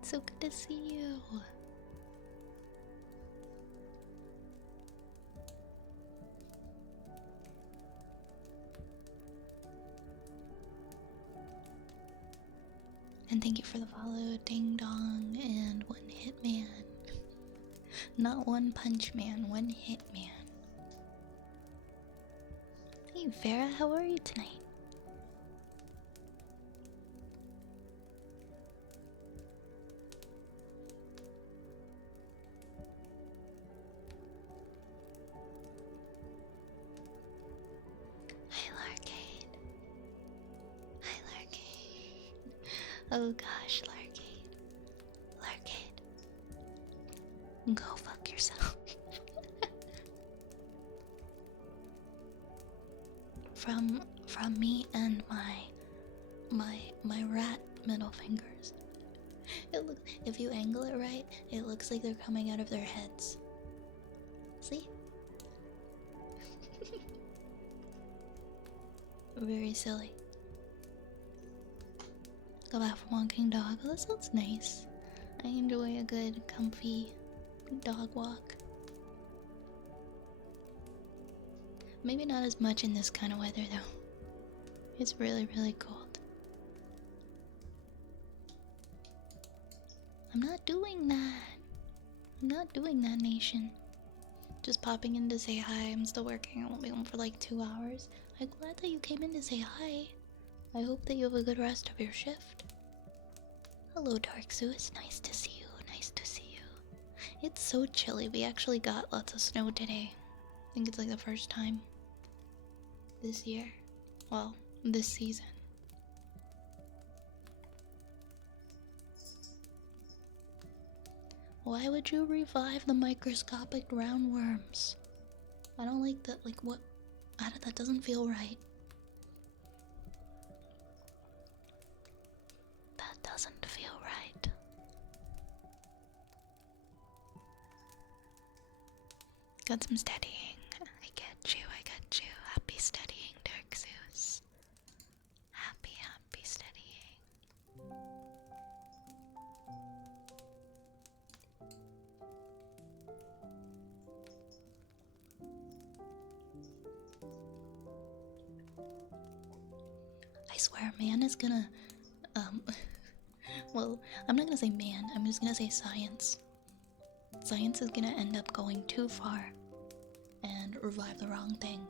So good to see you. And thank you for the follow, Ding Dong, and One Hit Man. Not One Punch Man, One Hit Man. Hey Farah, how are you tonight? Hi Larcade. Hi Larcade. Oh gosh, Larcade. Larcade. Go fuck yourself. From me and my rat middle fingers. It looks, if you angle it right, it looks like they're coming out of their heads. See? Very silly. Go back from walking dog. Oh, this looks nice. I enjoy a good, comfy dog walk. Maybe not as much in this kind of weather though. It's really, really cold. I'm not doing that. I'm not doing that, nation. Just popping in to say hi. I'm still working. I won't be home for like 2 hours. I'm glad that you came in to say hi. I hope that you have a good rest of your shift. Hello, Dark Zoo. It's nice to see you. Nice to see you. It's so chilly. We actually got lots of snow today. I think it's like the first time this year. Well, this season. Why would you revive the microscopic roundworms? I don't like that. Like, what? That doesn't feel right. That doesn't feel right. Got some studying. I get you, I get you. Happy studying, Dark Zeus. Happy, happy studying. I swear, man is gonna, well, I'm not gonna say man, I'm just gonna say science. Science is gonna end up going too far and revive the wrong thing.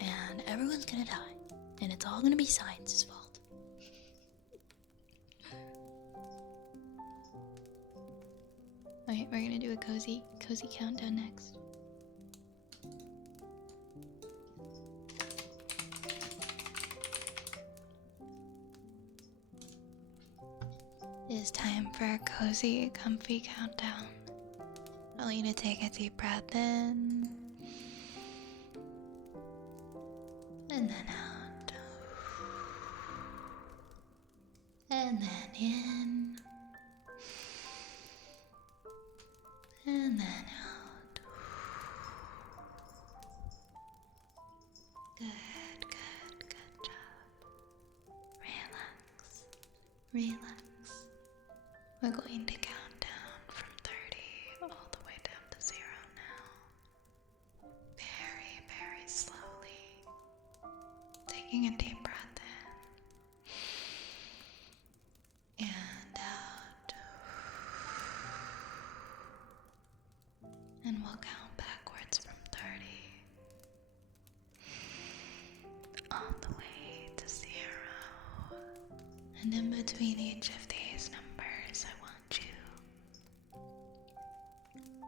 And everyone's gonna die. And it's all gonna be science's fault. Alright, we're gonna do a cozy countdown next. It is time for a cozy, comfy countdown. I want you to take a deep breath in. And then out. And then in. And then out. Good, good, good job. Relax. Relax. We're going to count down from 30 all the way down to 0 now. Very, very slowly. Taking a deep breath in. And out. And we'll count backwards from 30 all the way to 0. And in between each of these numbers, I want you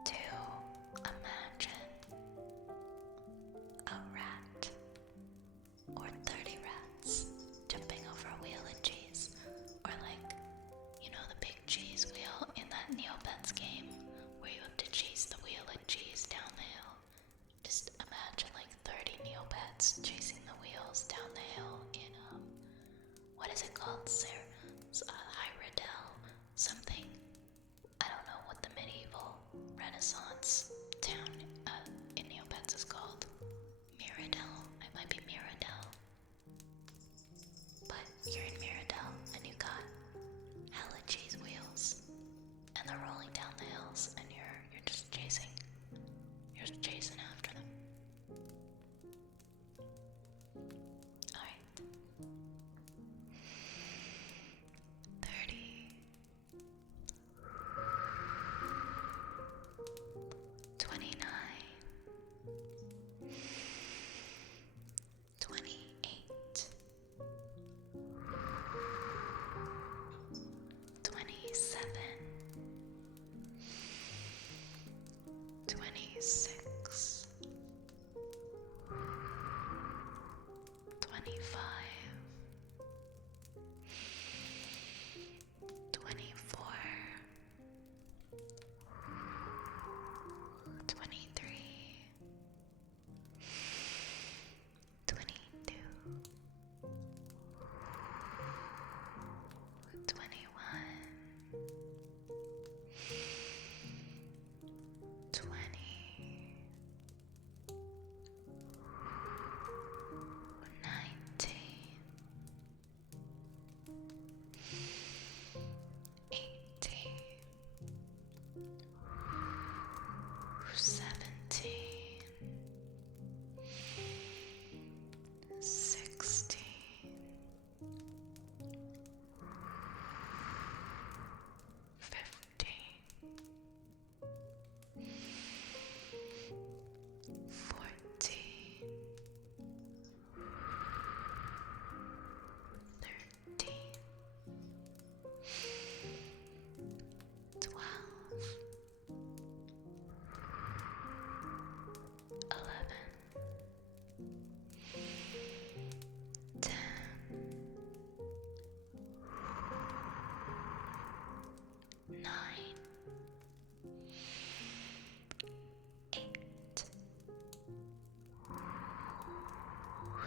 to imagine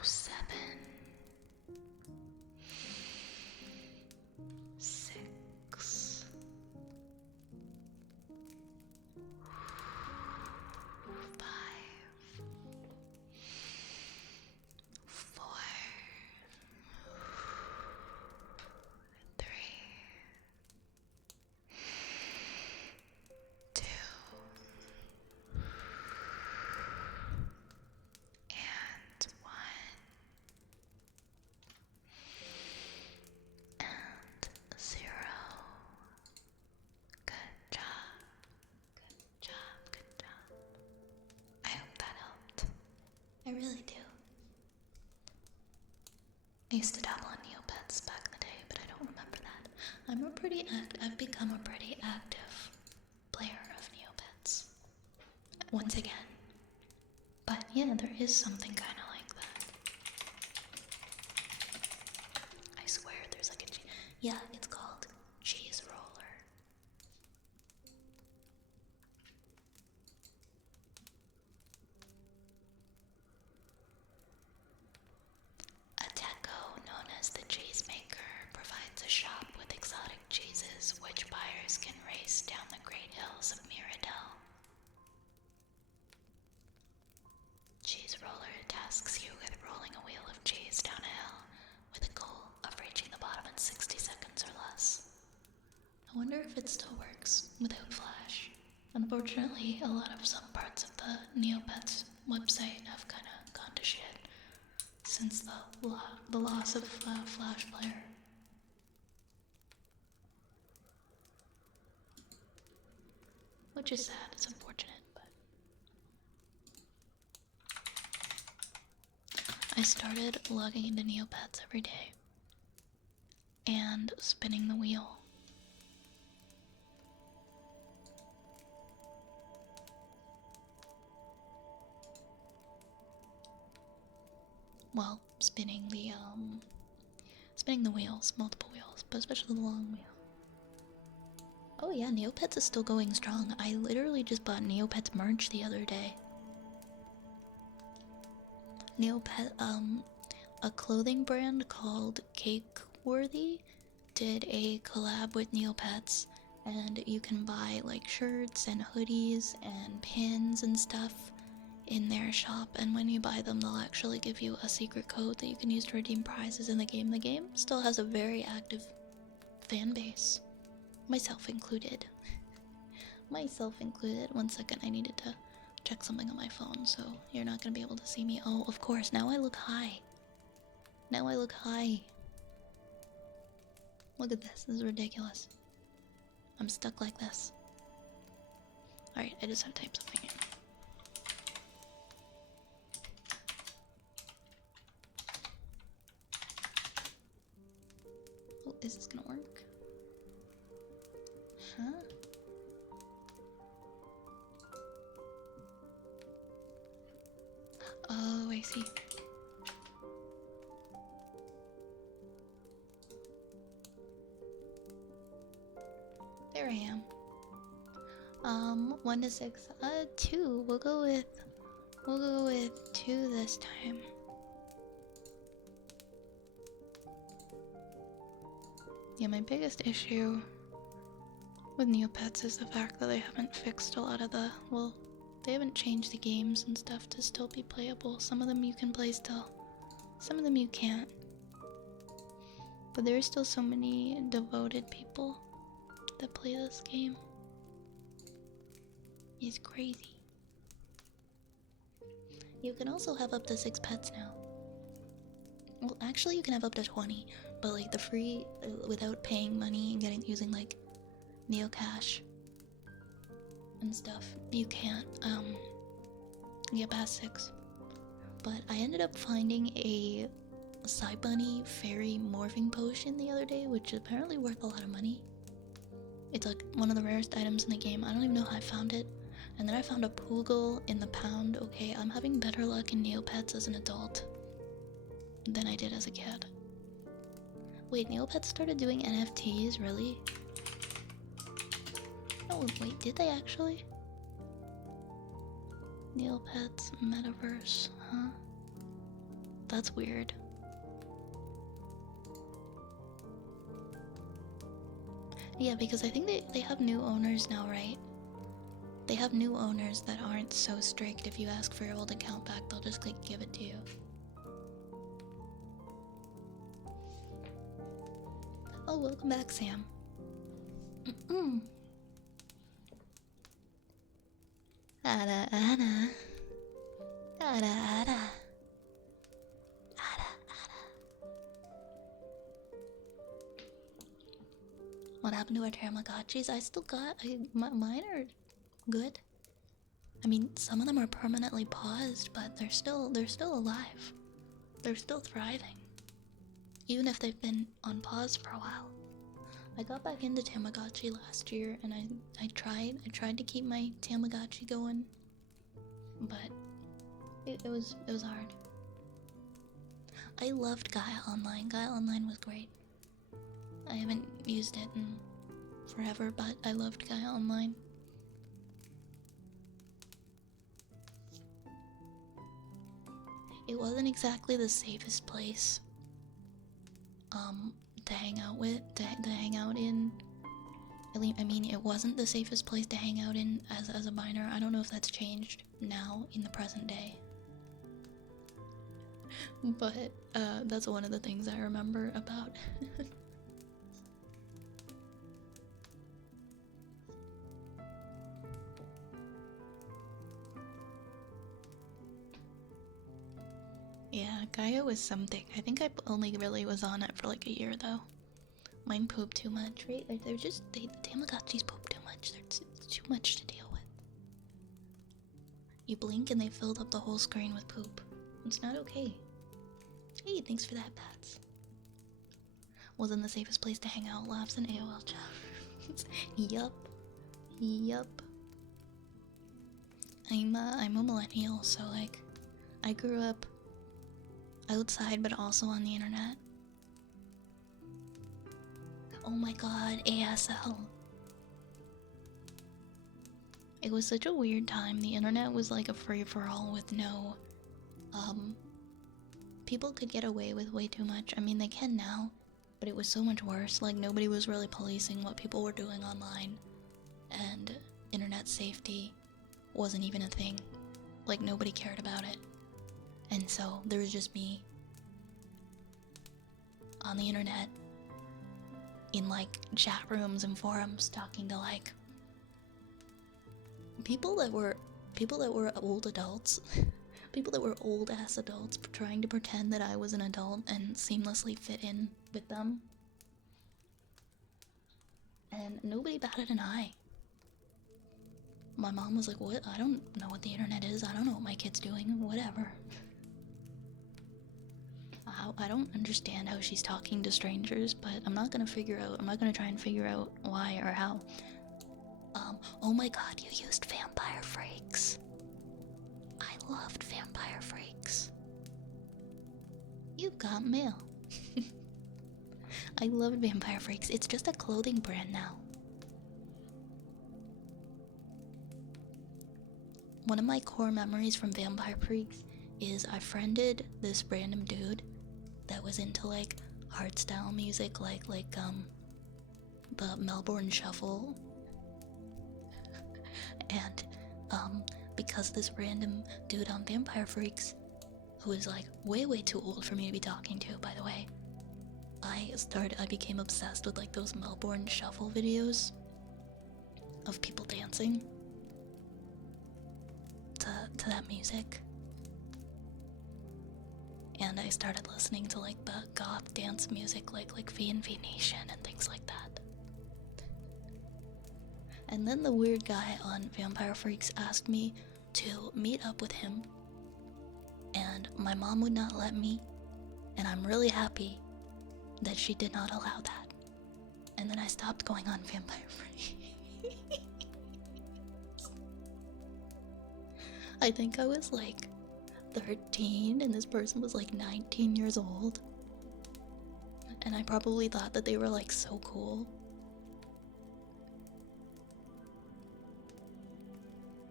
7, 6, 5, 4, 3, 2, and 1, and 0. Good job. Good job. Good job. I hope that helped. I really do. I used to dabble in Neopets back in the day, but I don't remember that. I've become a pretty active player of Neopets. Once again. But yeah, there is something kind of like that. I swear there's like a yeah, it's called cheese roller. A taco known as the cheese maker provides a shop with exotic cheeses which buyers can race down the great hills of Mirabel. Cheese roller tasks you with rolling a wheel of cheese down a hill with a goal of reaching the bottom in 60 seconds or less. I wonder if it still works without Flash. Unfortunately, a lot of some parts of the Neopets website have kind of gone to shit since the loss of Flash Player. Which is sad, it's unfortunate, but I started logging into Neopets every day and spinning the wheel. Well, spinning the wheels, multiple wheels, but especially the long wheel. Oh yeah, Neopets is still going strong. I literally just bought Neopets merch the other day. Neopet, a clothing brand called Cakeworthy did a collab with Neopets, and you can buy like shirts and hoodies and pins and stuff in their shop, and when you buy them they'll actually give you a secret code that you can use to redeem prizes in the game. The game still has a very active fan base, myself included. Myself included. One second, I needed to check something on my phone, so you're not gonna be able to see me. Oh, of course, now I look high. Now I look high. Look at this is ridiculous. I'm stuck like this. Alright, I just have to type something in. Oh, is this gonna work? Huh? Oh, I see. There I am. 1 to 6. 2. We'll go with 2 this time. Yeah, my biggest issue with Neopets is the fact that they haven't fixed a lot of the, well, they haven't changed the games and stuff to still be playable. Some of them you can play still, some of them you can't. But there are still so many devoted people that play this game. It's crazy. You can also have up to 6 pets now. Well, actually you can have up to 20, but like the free, without paying money and using like Neocash and stuff, you can't get past 6. But I ended up finding a Bunny fairy morphing potion the other day, which is apparently worth a lot of money. It's like one of the rarest items in the game. I don't even know how I found it. And then I found a Poogle in the pound. Okay, I'm having better luck in Neopets as an adult than I did as a kid. Wait, Neopets started doing NFTs? Really? Oh, wait, did they actually? Neopets Metaverse, huh? That's weird. Yeah, because I think they have new owners now, right? They have new owners that aren't so strict. If you ask for your old account back, they'll just like give it to you. Oh, welcome back, Sam. Ada, ada. Ada, ada. Ada, ada. What happened to our Tamagotchis? I still got... mine are good. I mean, some of them are permanently paused, but they're still alive. They're still thriving. Even if they've been on pause for a while. I got back into Tamagotchi last year, and I tried to keep my Tamagotchi going, but it was hard. I loved Gaia Online. Gaia Online was great. I haven't used it in forever, but I loved Gaia Online. It wasn't exactly the safest place to hang out with, to hang out in. I mean, it wasn't the safest place to hang out in as a minor. I don't know if that's changed now in the present day. But that's one of the things I remember about. Yeah, Gaia was something. I think I only really was on it for like a year though. Mine pooped too much, right? They're just the Tamagotchis poop too much. It's too much to deal with. You blink and they filled up the whole screen with poop. It's not okay. Hey, thanks for that, Pats. Wasn't the safest place to hang out. Laughs in AOL chat. Yup. I'm a millennial, so like, I grew up outside, but also on the internet. Oh my god, ASL. It was such a weird time. The internet was like a free-for-all with no, people could get away with way too much. I mean, they can now, but it was so much worse. Like, nobody was really policing what people were doing online, and internet safety wasn't even a thing. Like, nobody cared about it. And so, there was just me on the internet, in like chat rooms and forums, talking to like people that were old adults. People that were old ass adults trying to pretend that I was an adult and seamlessly fit in with them. And nobody batted an eye. My mom was like, what? I don't know what the internet is. I don't know what my kid's doing. Whatever. I don't understand how she's talking to strangers, but I'm not gonna try and figure out why or how. Oh my god, you used Vampire Freaks. I loved Vampire Freaks. You've got mail. I loved Vampire Freaks. It's just a clothing brand now. One of my core memories from Vampire Freaks is I friended this random dude that was into like hardstyle music, like the Melbourne Shuffle. And because this random dude on Vampire Freaks, who is like way too old for me to be talking to, by the way, I became obsessed with like those Melbourne Shuffle videos of people dancing to that music. And I started listening to like the goth dance music, like V&V Nation and things like that. And then the weird guy on Vampire Freaks asked me to meet up with him, and my mom would not let me, and I'm really happy that she did not allow that. And then I stopped going on Vampire Freaks. I think I was like 13 and this person was like 19 years old, and I probably thought that they were like so cool.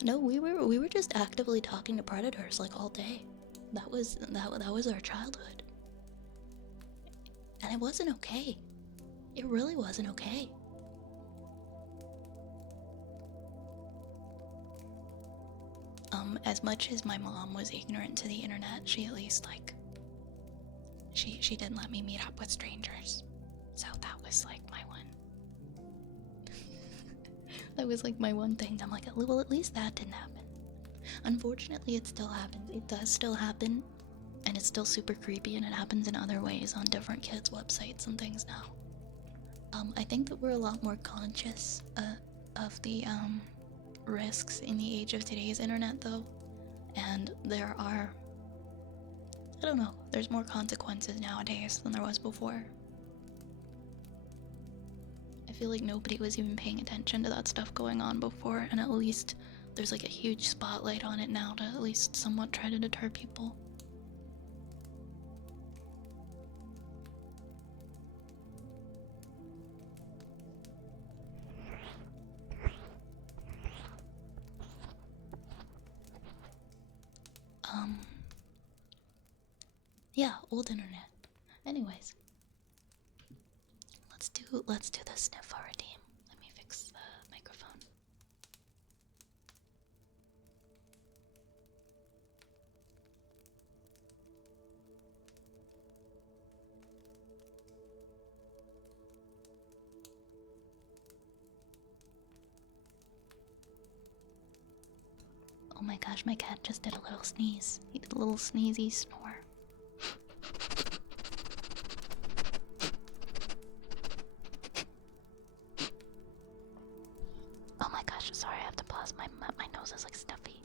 No, we were just actively talking to predators like all day. That was our childhood. And it wasn't okay. It really wasn't okay. As much as my mom was ignorant to the internet, she at least like she didn't let me meet up with strangers. So that was like my one. That was like my one thing. I'm like, well, at least that didn't happen. Unfortunately, it still happens. It does still happen, and it's still super creepy, and it happens in other ways on different kids' websites and things now. I think that we're a lot more conscious of the risks in the age of today's internet, though, and there are, I don't know, there's more consequences nowadays than there was before. I feel like nobody was even paying attention to that stuff going on before, and at least there's like a huge spotlight on it now to at least somewhat try to deter people. Yeah, old internet. Anyways, let's do the sniff redeem. Let me fix the microphone. Oh my gosh, my cat just did a little sneeze. He did a little sneezy snore. Oh my gosh, sorry, I have to pause. My nose is like stuffy.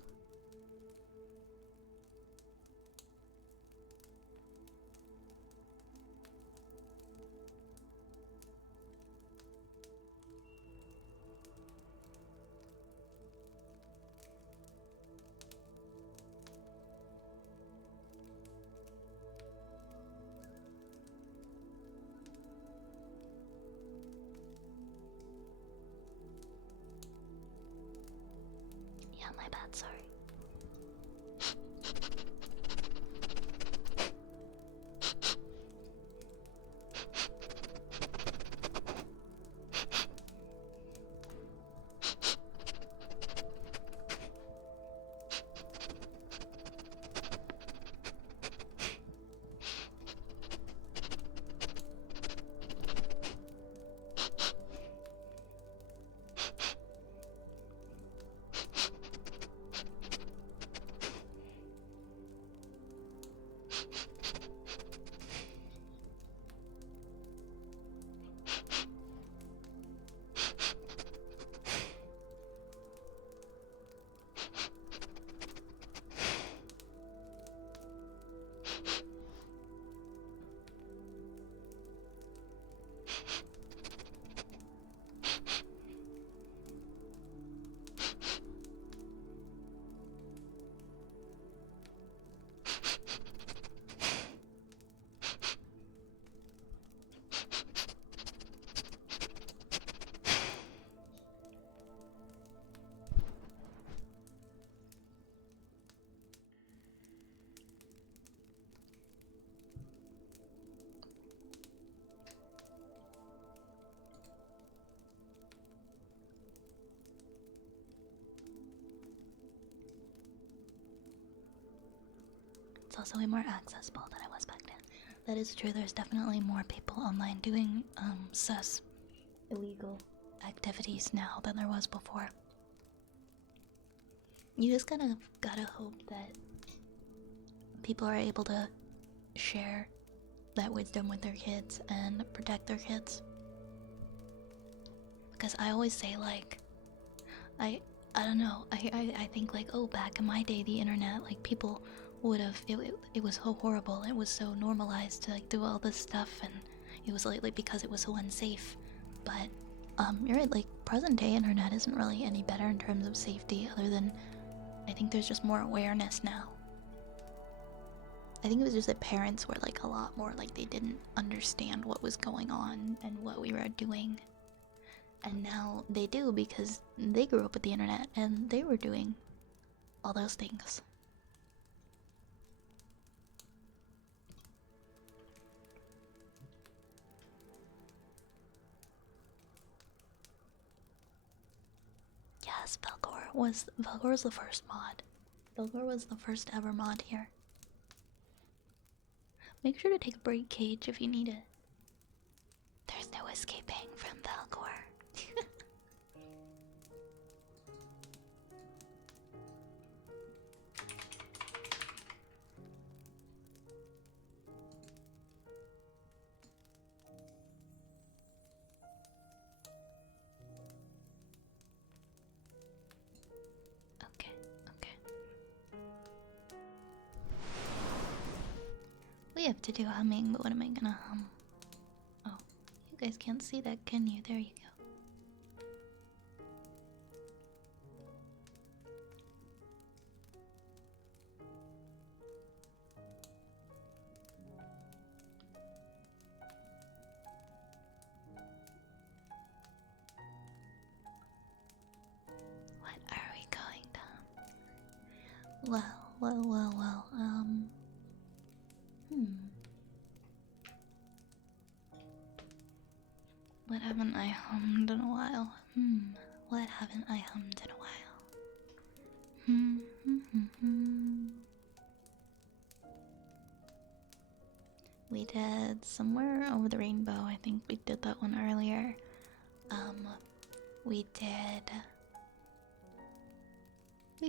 Yeah, my bad, sorry. It's also way more accessible than it was back then. That is true, there's definitely more people online doing sus illegal activities now than there was before. You just gotta hope that people are able to share that wisdom with their kids and protect their kids. Because I always say, like, I don't know, I think like, oh, back in my day the internet, like, people would have, it was so horrible, it was so normalized to like do all this stuff, and it was like because it was so unsafe. But you're right, like, present day internet isn't really any better in terms of safety, other than I think there's just more awareness now. I think it was just that parents were like a lot more like, they didn't understand what was going on and what we were doing. And now they do, because they grew up with the internet and they were doing all those things. Yes, Velgor was the first mod. Velgor was the first ever mod here. Make sure to take a break, Cage, if you need it. There's no escaping from Velgor. Okay, okay. We have to do humming, but what am I gonna hum? Oh, you guys can't see that, can you? There you go. What are we going to? Well. What haven't I hummed in a while? What haven't I hummed in a while? We did Somewhere Over the Rainbow. I think we did that one earlier. We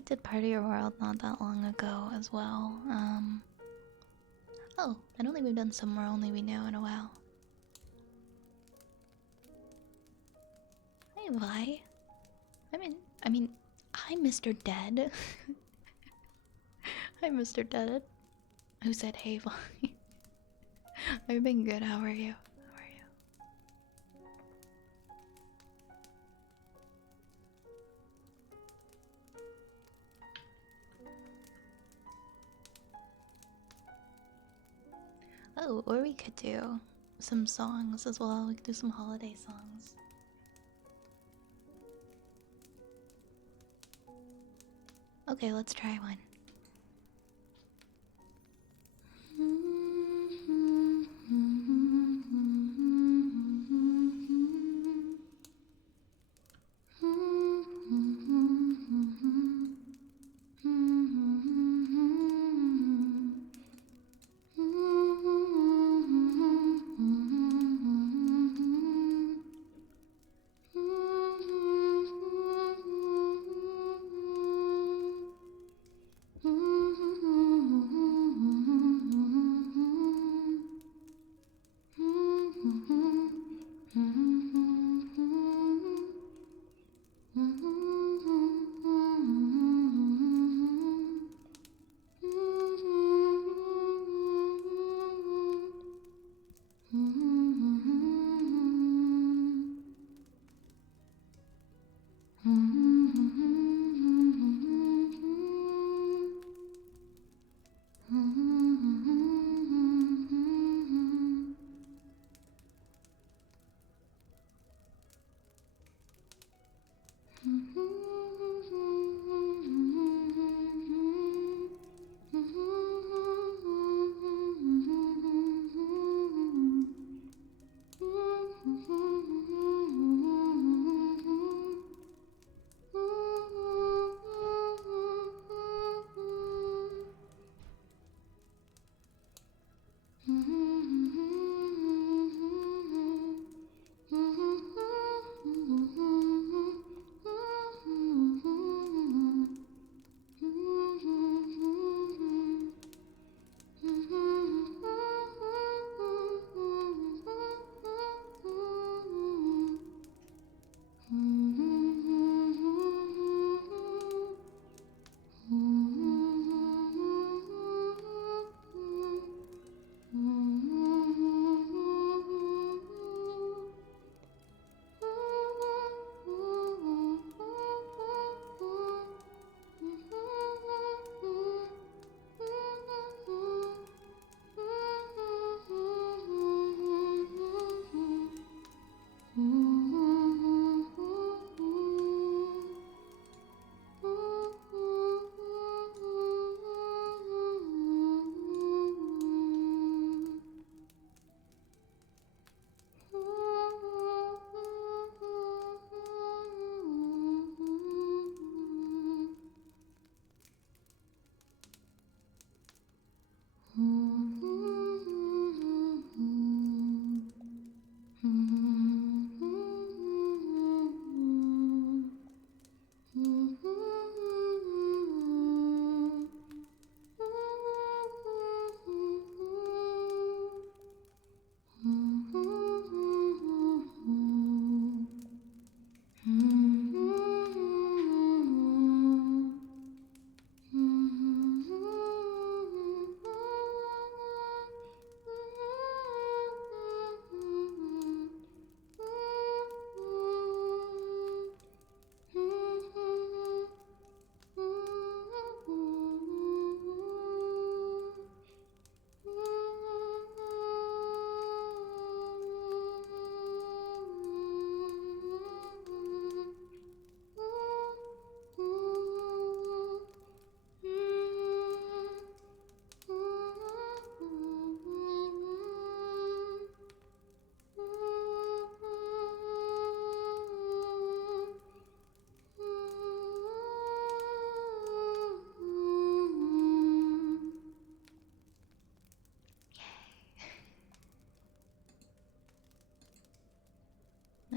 did Part of Your World not that long ago as well. Oh, I don't think we've done Somewhere Only We Know in a while. Hey, Vi. I mean, hi, Mr. Dead. Hi, Mr. Dead. Who said hey, Vi? I've been good. How are you? Oh, or we could do some songs as well. We could do some holiday songs. Okay, let's try one.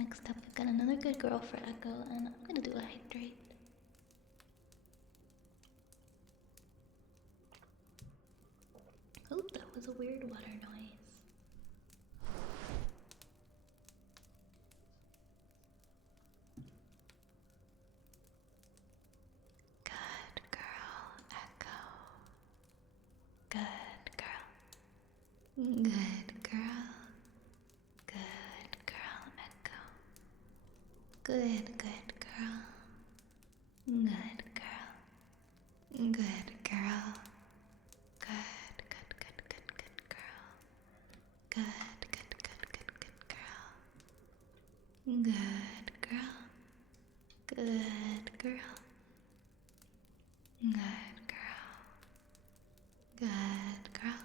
Next up, we've got another good girl for Echo, and I'm gonna do a hydrate. Oh, that was a weird water noise. Good girl, Echo. Good girl. Good girl. Good girl, Echo. Good girl. Good girl. Good girl. Good girl. Good girl. Good girl. Good girl. Good girl.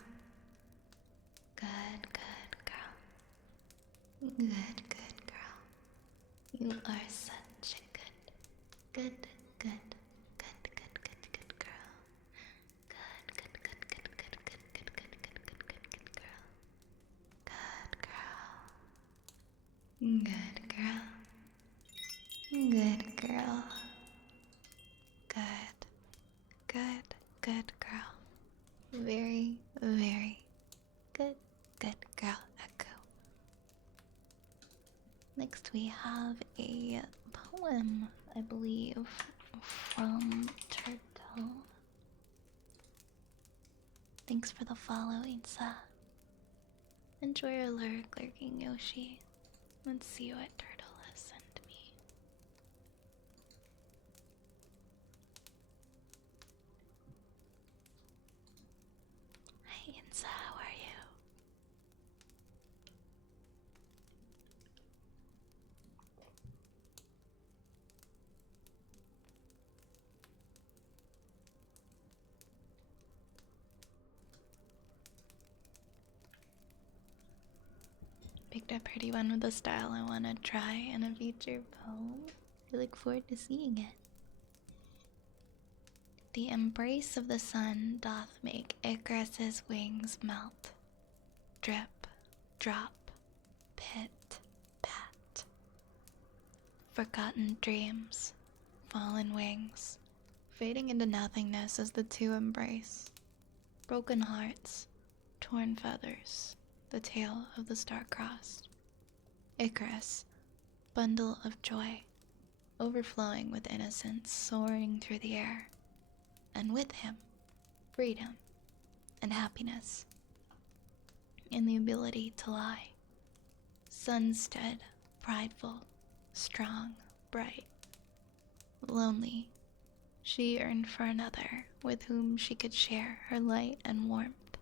Good girl. Good girl. Good girl. You are such a good girl. Good girl. Good girl. Good girl. Good girl. Good girl. Good girl. Very, very good girl, Echo. Next we have a poem, I believe, from Turtle. Thanks for the follow, Insa. Enjoy your lyric lurking, Yoshi. Let's see what Turtle has sent me. Hey Insa, how are you? Picked a pretty one with a style I want to try and a feature poem. I look forward to seeing it. The embrace of the sun doth make Icarus's wings melt. Drip, drop, pit, pat. Forgotten dreams, fallen wings, fading into nothingness as the two embrace. Broken hearts, torn feathers, the tale of the star-crossed. Icarus, bundle of joy, overflowing with innocence, soaring through the air. And with him, freedom and happiness, and the ability to lie. Sun stood, prideful, strong, bright. Lonely, she yearned for another with whom she could share her light and warmth,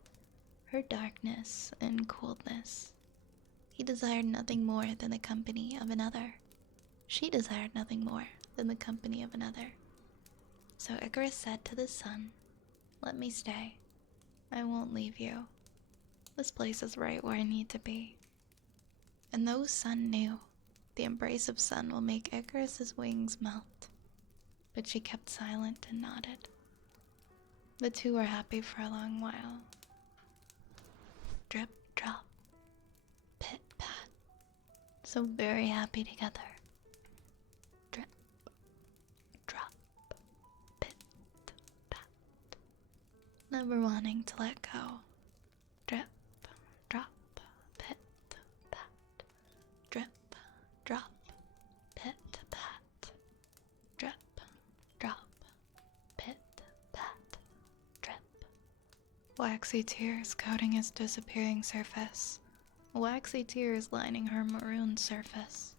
her darkness and coldness. He desired nothing more than the company of another. She desired nothing more than the company of another. So Icarus said to the sun, "Let me stay. I won't leave you. This place is right where I need to be." And though Sun knew, the embrace of Sun will make Icarus's wings melt, but she kept silent and nodded. The two were happy for a long while. Drip, drop, pit, pat. So very happy together. Drip, drop, pit, pat. Never wanting to let go. Drip, drop, pit, pat. Drip, drop, pit, pat. Drip, drop, pit, pat. Drip. Waxy tears coating his disappearing surface. Waxy tears lining her maroon surface.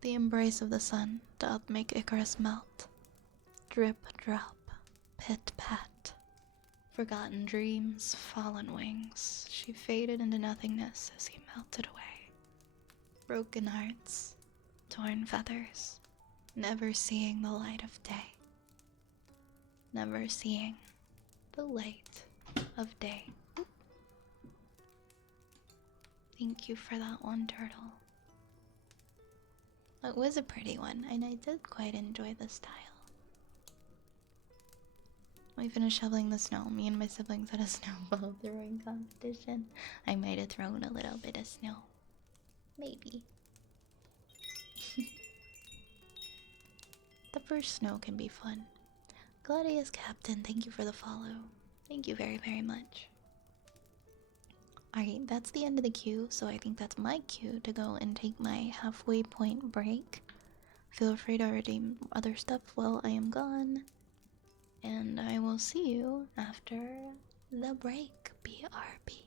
The embrace of the sun doth make Icarus melt. Drip, drop, pit, pat. Forgotten dreams, fallen wings. She faded into nothingness as he melted away. Broken hearts, torn feathers, never seeing the light of day. Never seeing the light of day. Thank you for that one, Turtle. It was a pretty one, and I did quite enjoy the style. We finished shoveling the snow. Me and my siblings had a snowball throwing competition. I might have thrown a little bit of snow. Maybe. The first snow can be fun. Gladius Captain, thank you for the follow. Thank you very, very much. Alright, that's the end of the queue, so I think that's my cue to go and take my halfway point break. Feel free to redeem other stuff while I am gone. And I will see you after the break. BRB.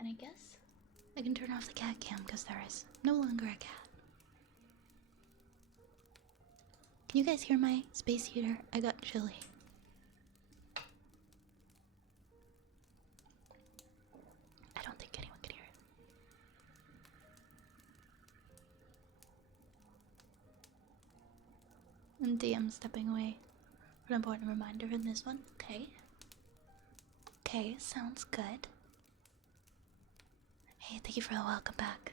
And I guess I can turn off the cat cam because there is no longer a cat. Can you guys hear my space heater? I got chilly. I don't think anyone can hear it. And DM stepping away. An important reminder in this one. Okay. Okay, sounds good. Hey, thank you for the welcome back.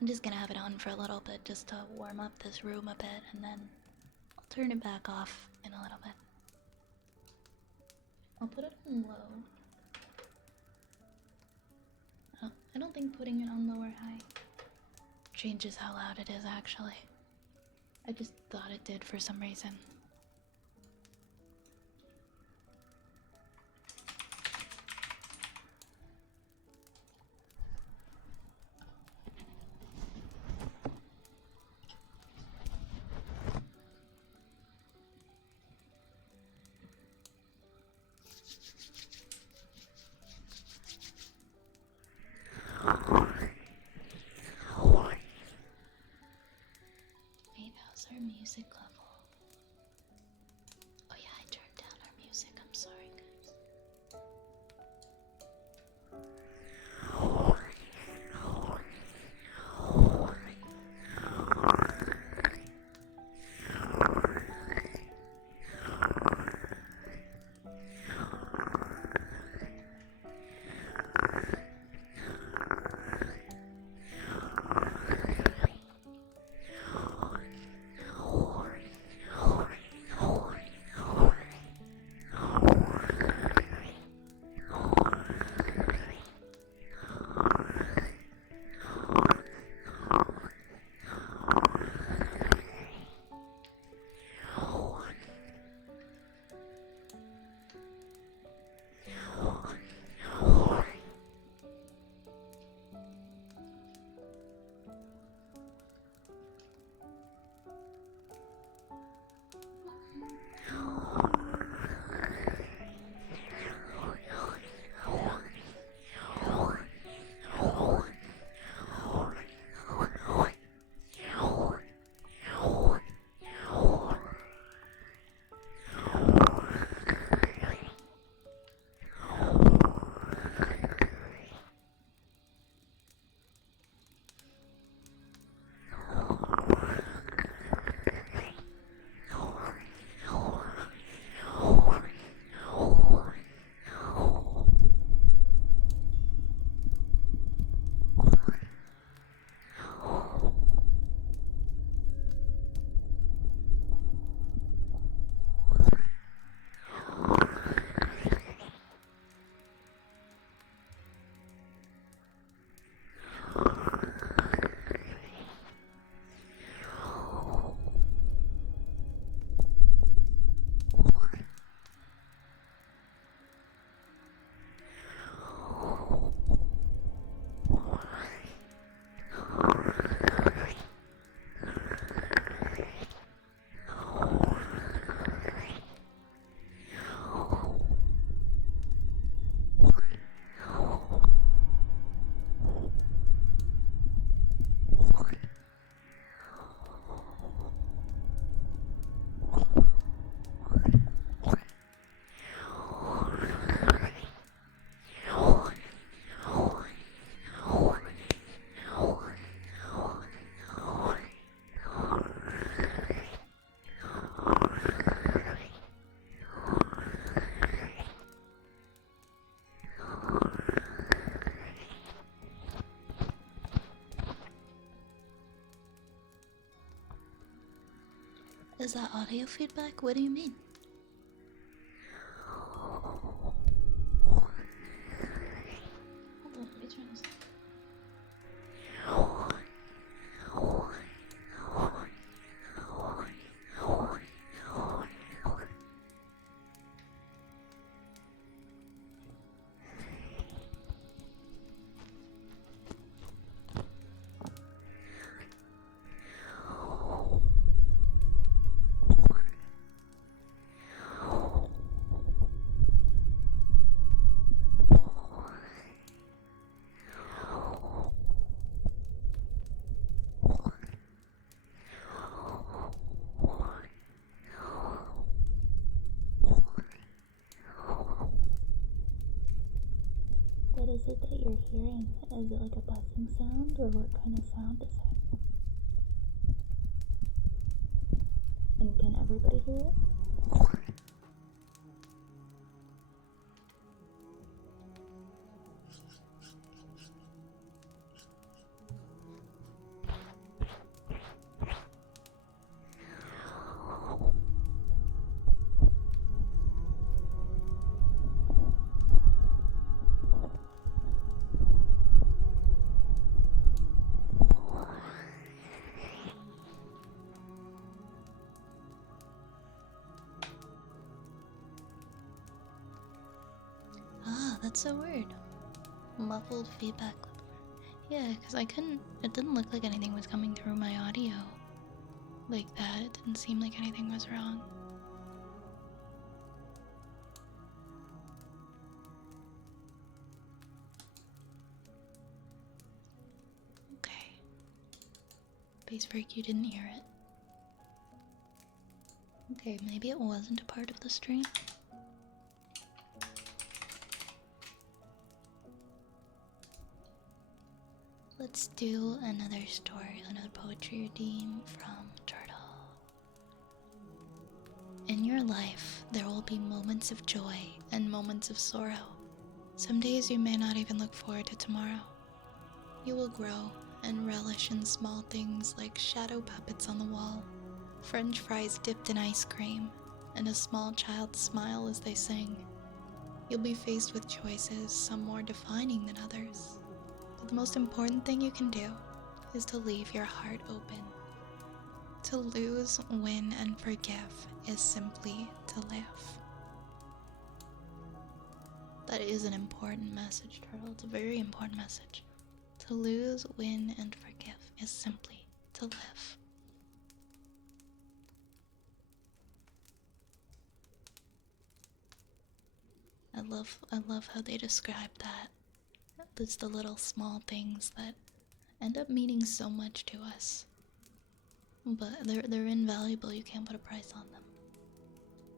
I'm just gonna have it on for a little bit just to warm up this room a bit, and then I'll turn it back off in a little bit. I'll put it on low. Oh, I don't think putting it on low or high changes how loud it is, actually. I just thought it did for some reason. Wait, how's our music level? Oh yeah, I turned down our music. I'm sorry, guys. Is that audio feedback? What do you mean? Hold on, let me turn this. is it that you're hearing? Is it like a buzzing sound, or what kind of sound is it? And can everybody hear it? Ah, that's so weird. Muffled feedback. Yeah, because I couldn't. It didn't look like anything was coming through my audio like that. It didn't seem like anything was wrong. Okay. Base break, you didn't hear it. Okay, maybe it wasn't a part of the stream. Let's do another story, another poetry redeem from Turtle. In your life, there will be moments of joy and moments of sorrow. Some days you may not even look forward to tomorrow. You will grow and relish in small things like shadow puppets on the wall, French fries dipped in ice cream, and a small child's smile as they sing. You'll be faced with choices, some more defining than others. But the most important thing you can do is to leave your heart open. To lose, win, and forgive is simply to live. That is an important message, Turtle. It's a very important message. To lose, win, and forgive is simply to live. I love how they describe that. It's the little small things that end up meaning so much to us. But they're invaluable, you can't put a price on them.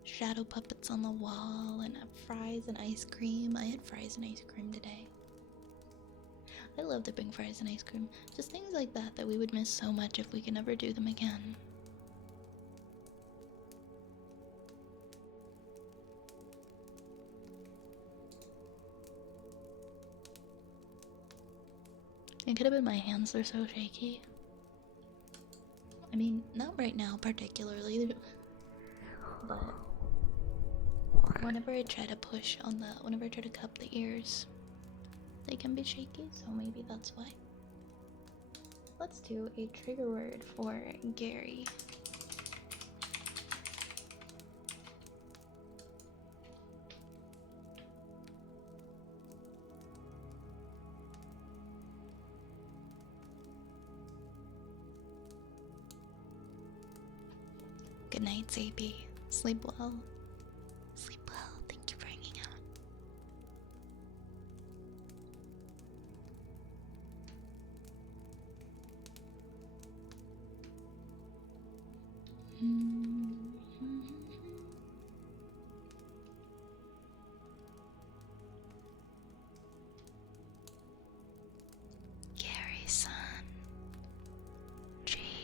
Shadow puppets on the wall, and fries and ice cream. I had fries and ice cream today. I love dipping fries and ice cream. Just things like that that we would miss so much if we could never do them again. It could have been my hands, they're so shaky. I mean, not right now particularly, but whenever I try to push on whenever I try to cup the ears, they can be shaky, so maybe that's why. Let's do a trigger word for Gary. Good night, Zaby. Sleep well. Sleep well. Thank you for hanging out. Gary Sun. G-A-R-Y.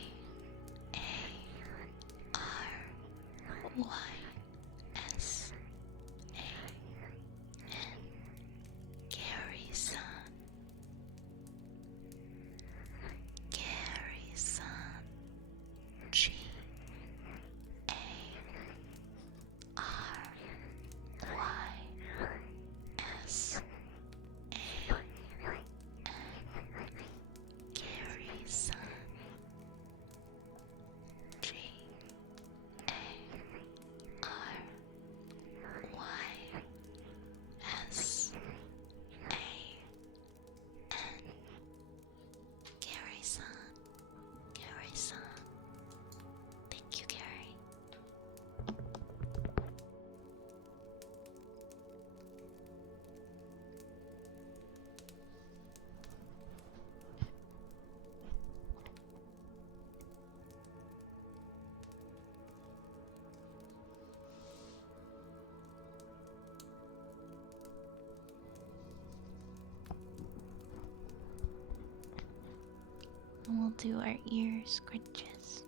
and we'll do our ear scritches.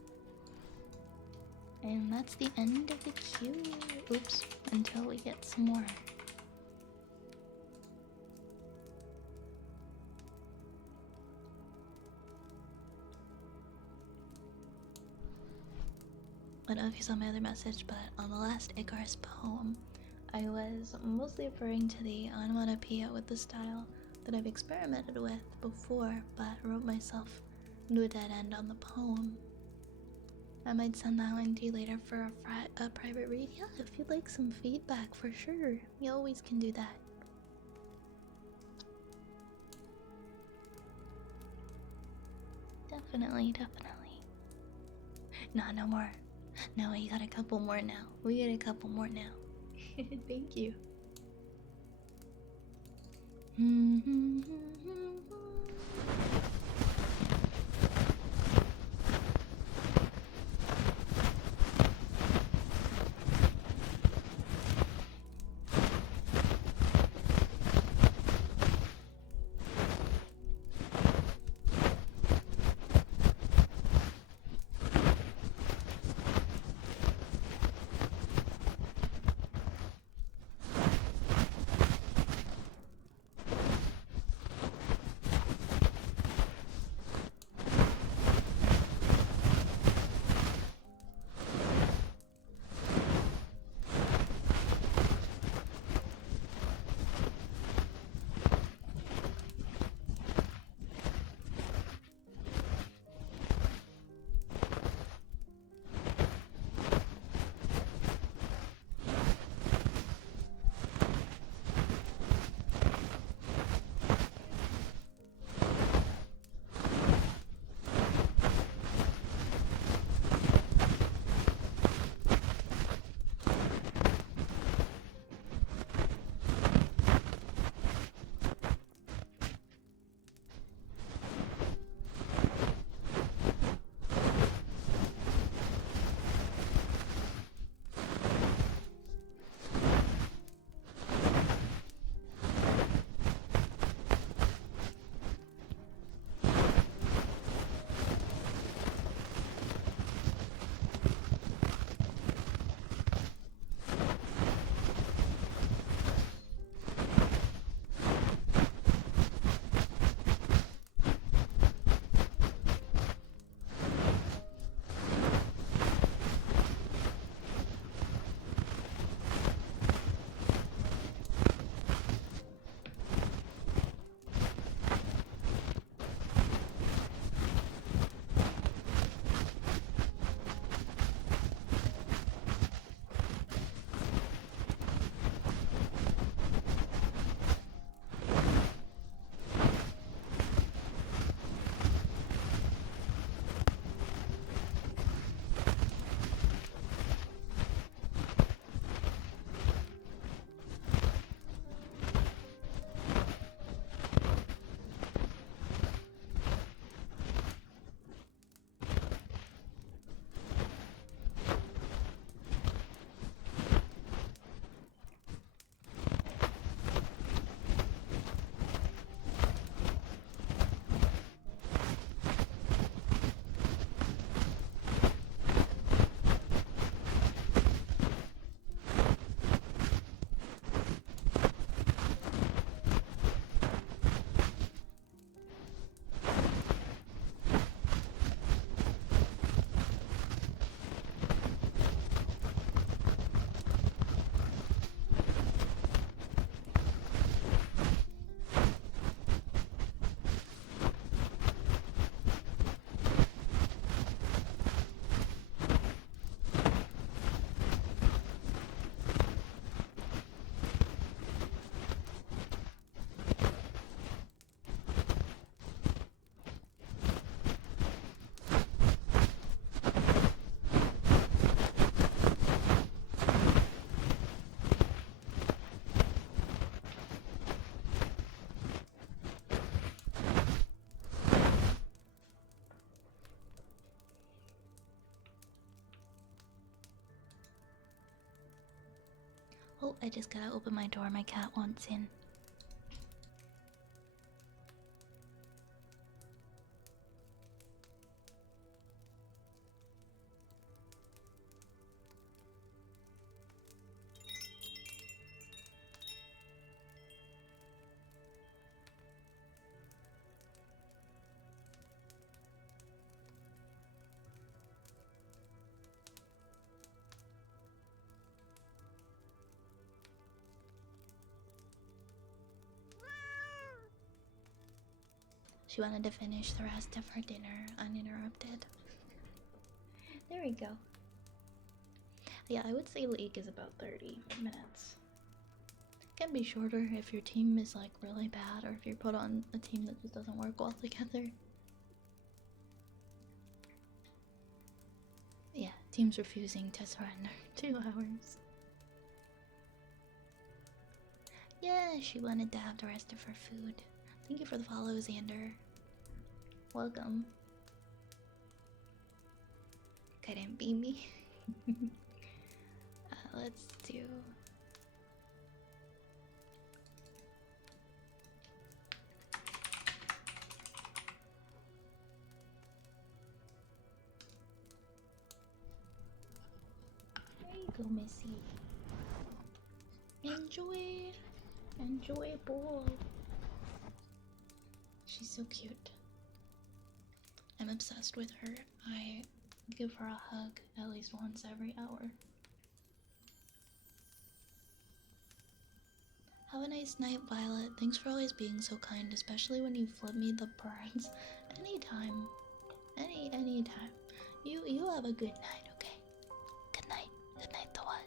And that's the end of the queue. Oops, until we get some more. I don't know if you saw my other message, but on the last Icarus poem, I was mostly referring to the onomatopoeia with the style that I've experimented with before, but wrote myself into a dead end on the poem. I might send that one to you later for a private read. Yeah, if you'd like some feedback, for sure. We always can do that. Definitely, definitely. Nah, no more. No, we got a couple more now. We get a couple more now. Thank you. Oh, I just gotta open my door. My cat wants in. She wanted to finish the rest of her dinner uninterrupted. There we go. Yeah, I would say League is about 30 minutes. It can be shorter if your team is like really bad or if you're put on a team that just doesn't work well together. Yeah, teams refusing to surrender. 2 hours. Yeah, she wanted to have the rest of her food. Thank you for the follow, Xander. Welcome. Couldn't beat me. Let's do. There you go, Missy. Enjoy. Enjoy ball. She's so cute. I'm obsessed with her. I give her a hug at least once every hour. Have a nice night, Violet. Thanks for always being so kind, especially when you flip me the birds. Anytime. Anytime. You have a good night, okay? Good night. Good night, the what?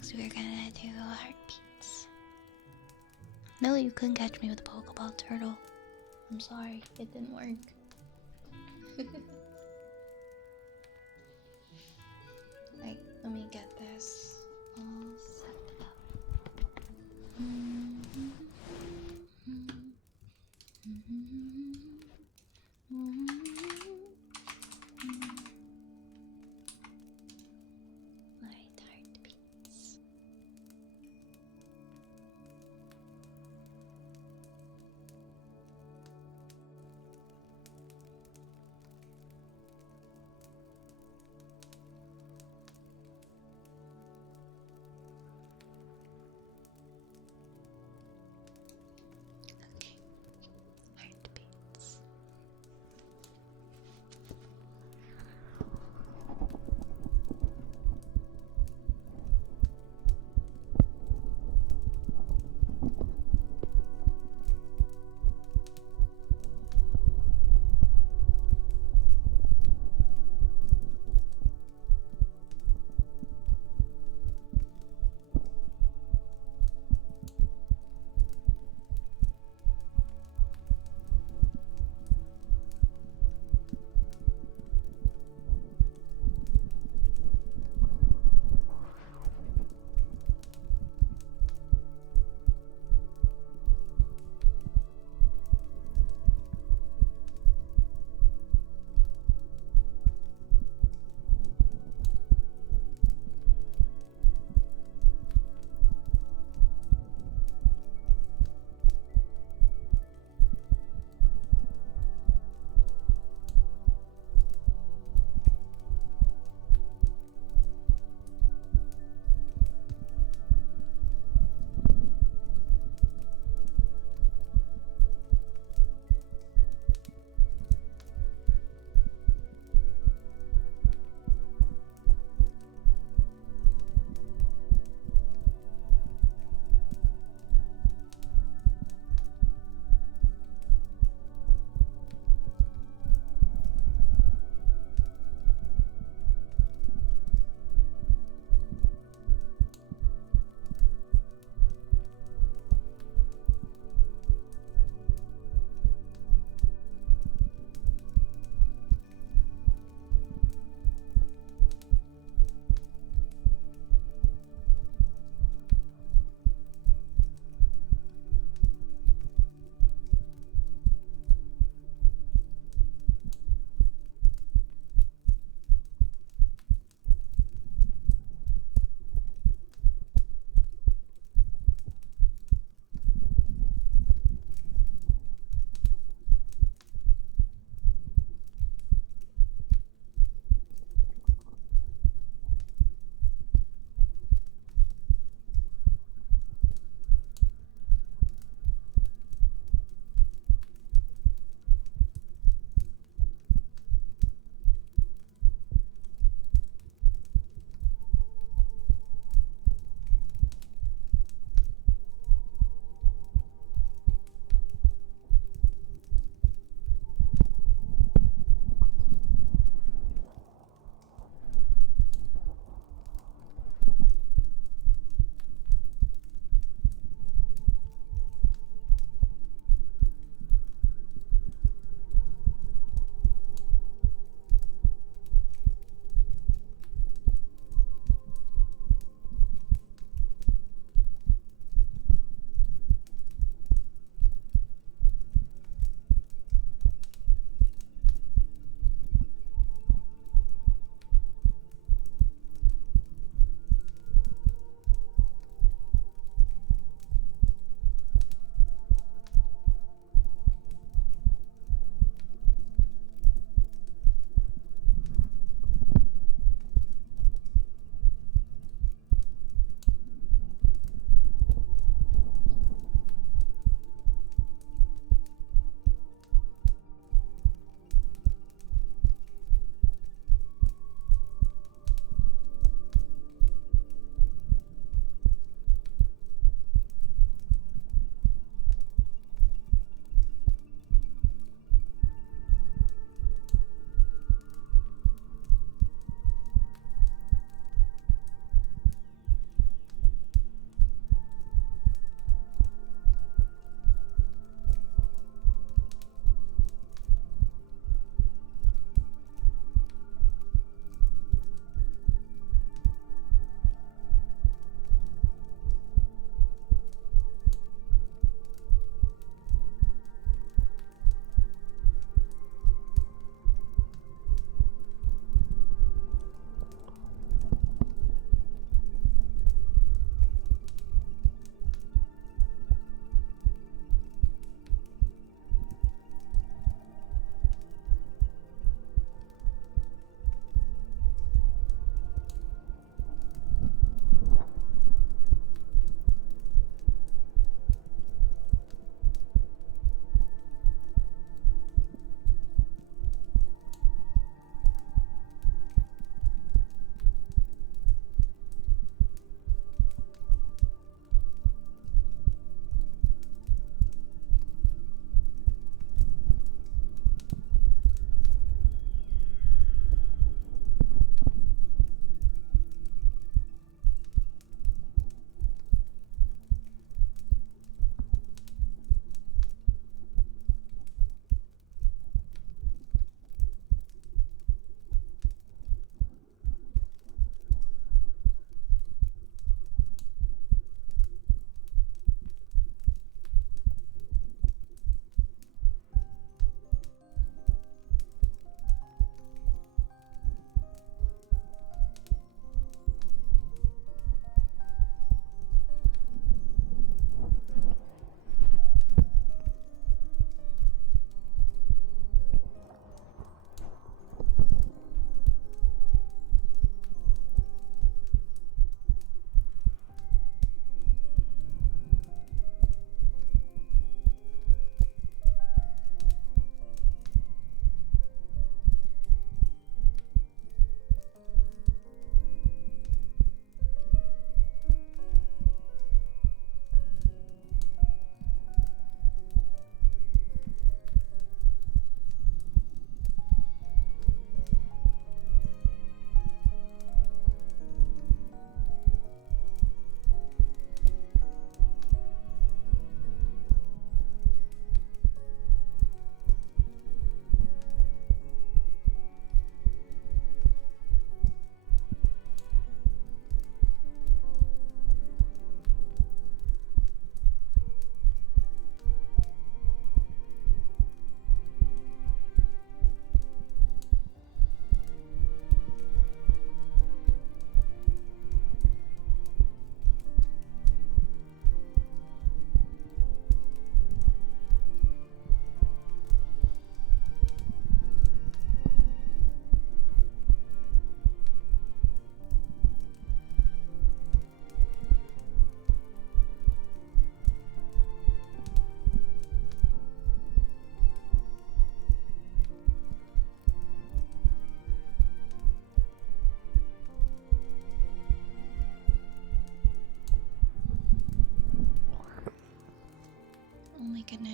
next we're gonna do heartbeats. No, you couldn't catch me with a Pokeball turtle. I'm sorry, it didn't work. Right, let me get this all set up. Light heartbeats.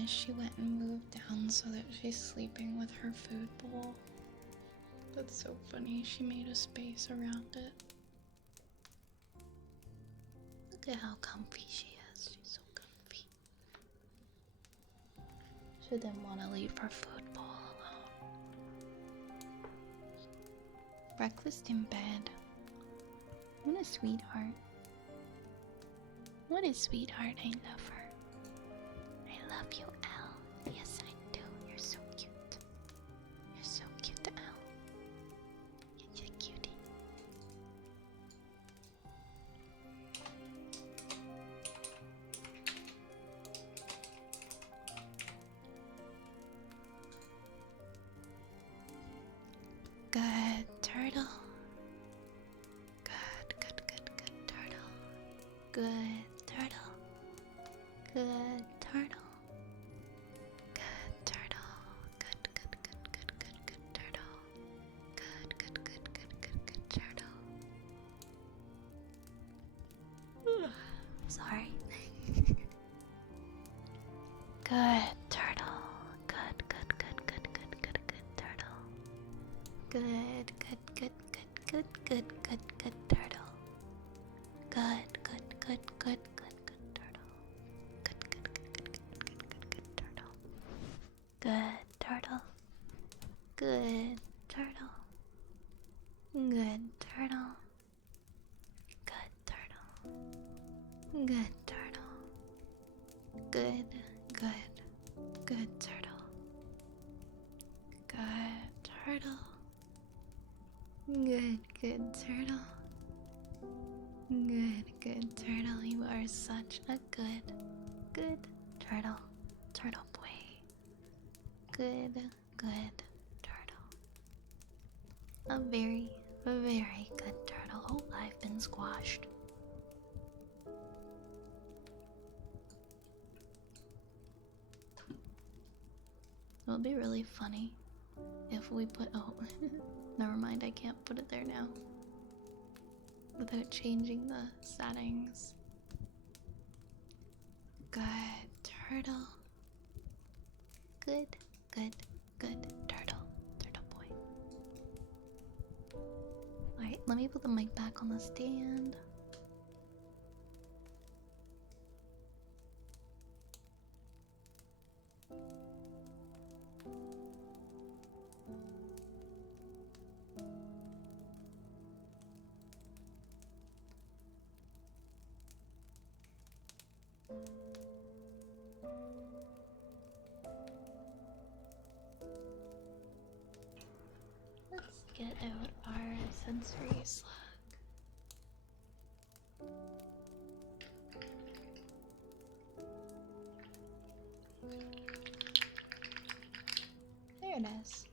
is she went and moved down so that she's sleeping with her food bowl. That's so funny. She made a space around it. Look at how comfy she is. She's so comfy. She didn't want to leave her food bowl alone. Breakfast in bed. What a sweetheart. What a sweetheart. I love her. I love you, Elle. Yes, I do. You're so cute. You're so cute, Elle. You're a cutie. Good turtle. Good turtle. Good turtle. Good turtle. Good turtle. Good turtle. Good turtle. Sorry. Good turtle. Good turtle. Good turtle. Good turtle. Good turtle. Good turtle. Good turtle. Good turtle. Good turtle. Good turtle. Good turtle. Good turtle. Good turtle. Good turtle. You are such a good turtle. Turtle boy. Good turtle. A very good turtle. Oh, I've been squashed. It would be really funny if we put. Oh, never mind, I can't put it there now. Without changing the settings. Good turtle. Good turtle. Turtle boy. Alright, let me put the mic back on the stand. Let's get out our sensory slug. There it is.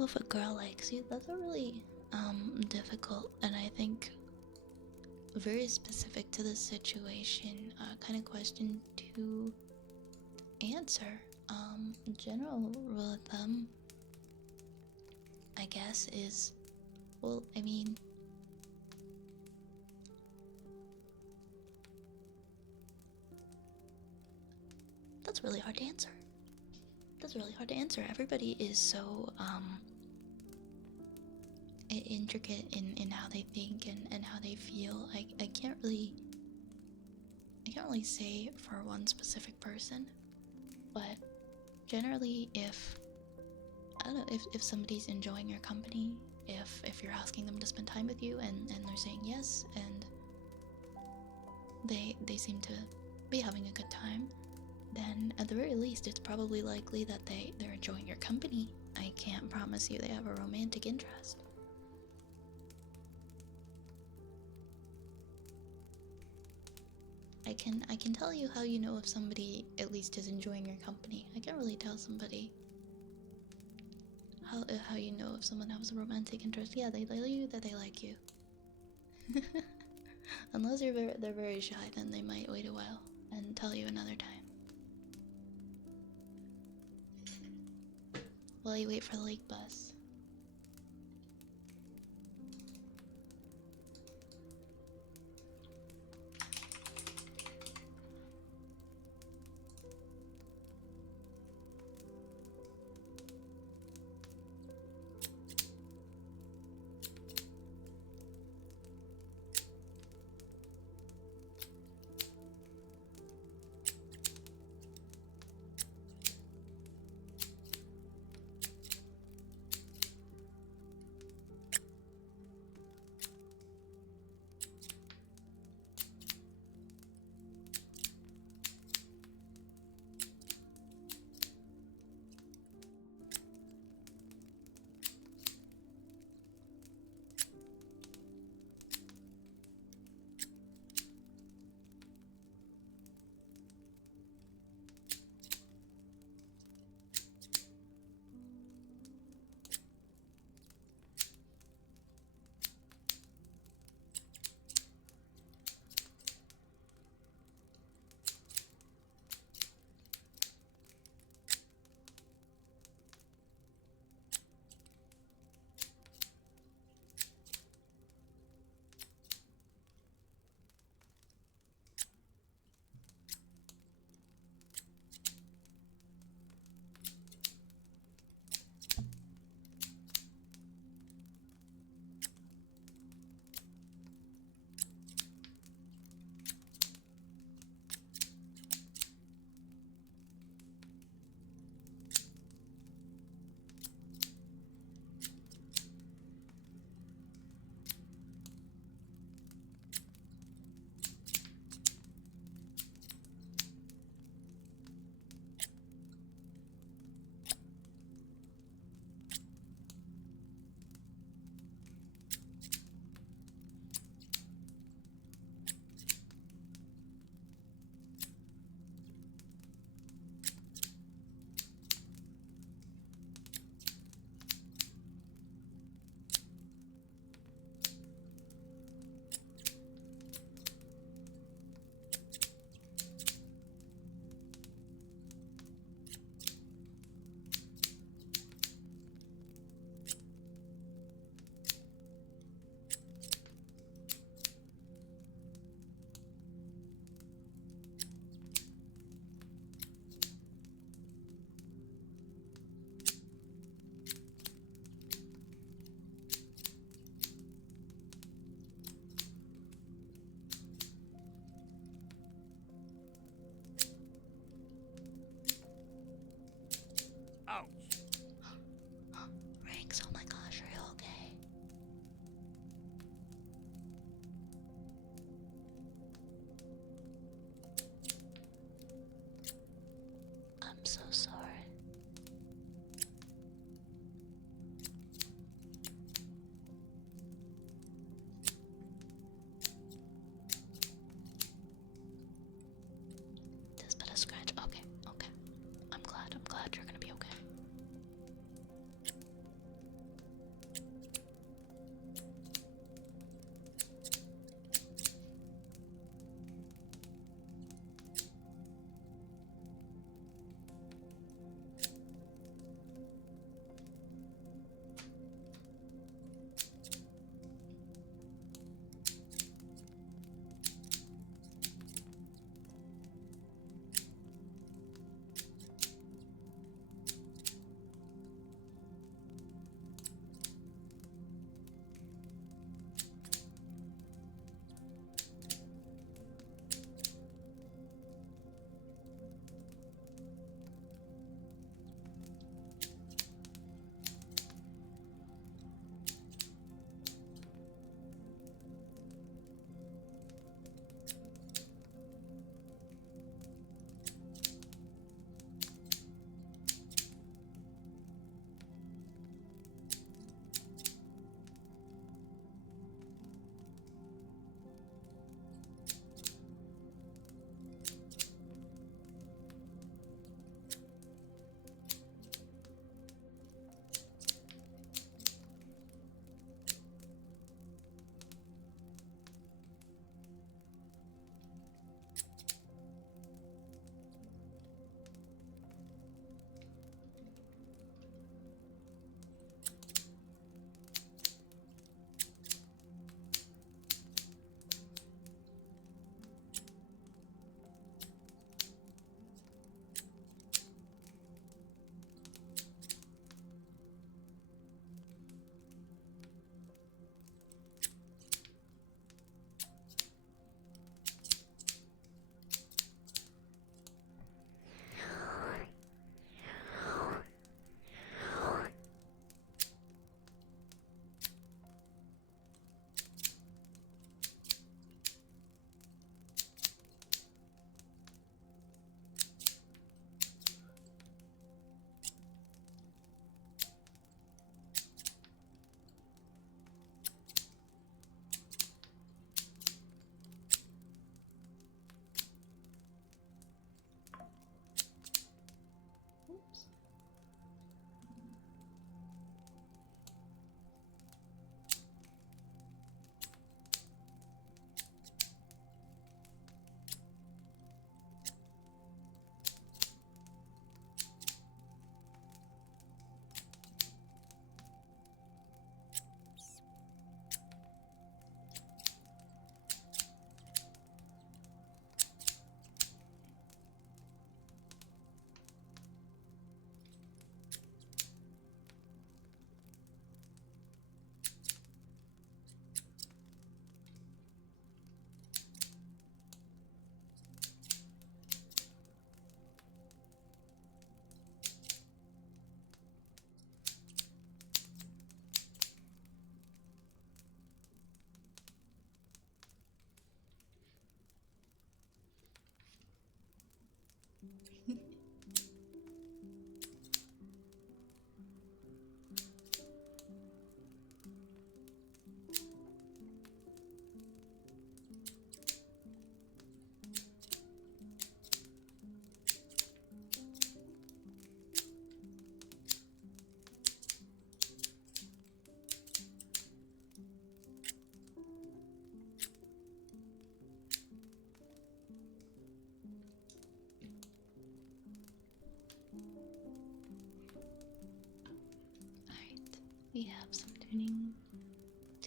tell if a girl likes you? That's a really difficult, and I think very specific to the situation kind of question to answer. General rule of thumb, I guess, is, well, I mean, that's really hard to answer. That's really hard to answer. Everybody is so intricate in how they think and how they feel. I can't really say for one specific person, but generally, if I don't know, if somebody's enjoying your company, if you're asking them to spend time with you and they're saying yes, and they seem to be having a good time, then at the very least it's probably likely that they're enjoying your company. I can't promise you they have a romantic interest. I can tell you how you know if somebody at least is enjoying your company. I can't really tell somebody how you know if someone has a romantic interest. Yeah, they tell you that they like you. Unless they're very shy, then they might wait a while and tell you another time. While you wait for the lake bus.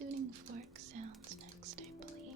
tuning fork sounds next, I believe.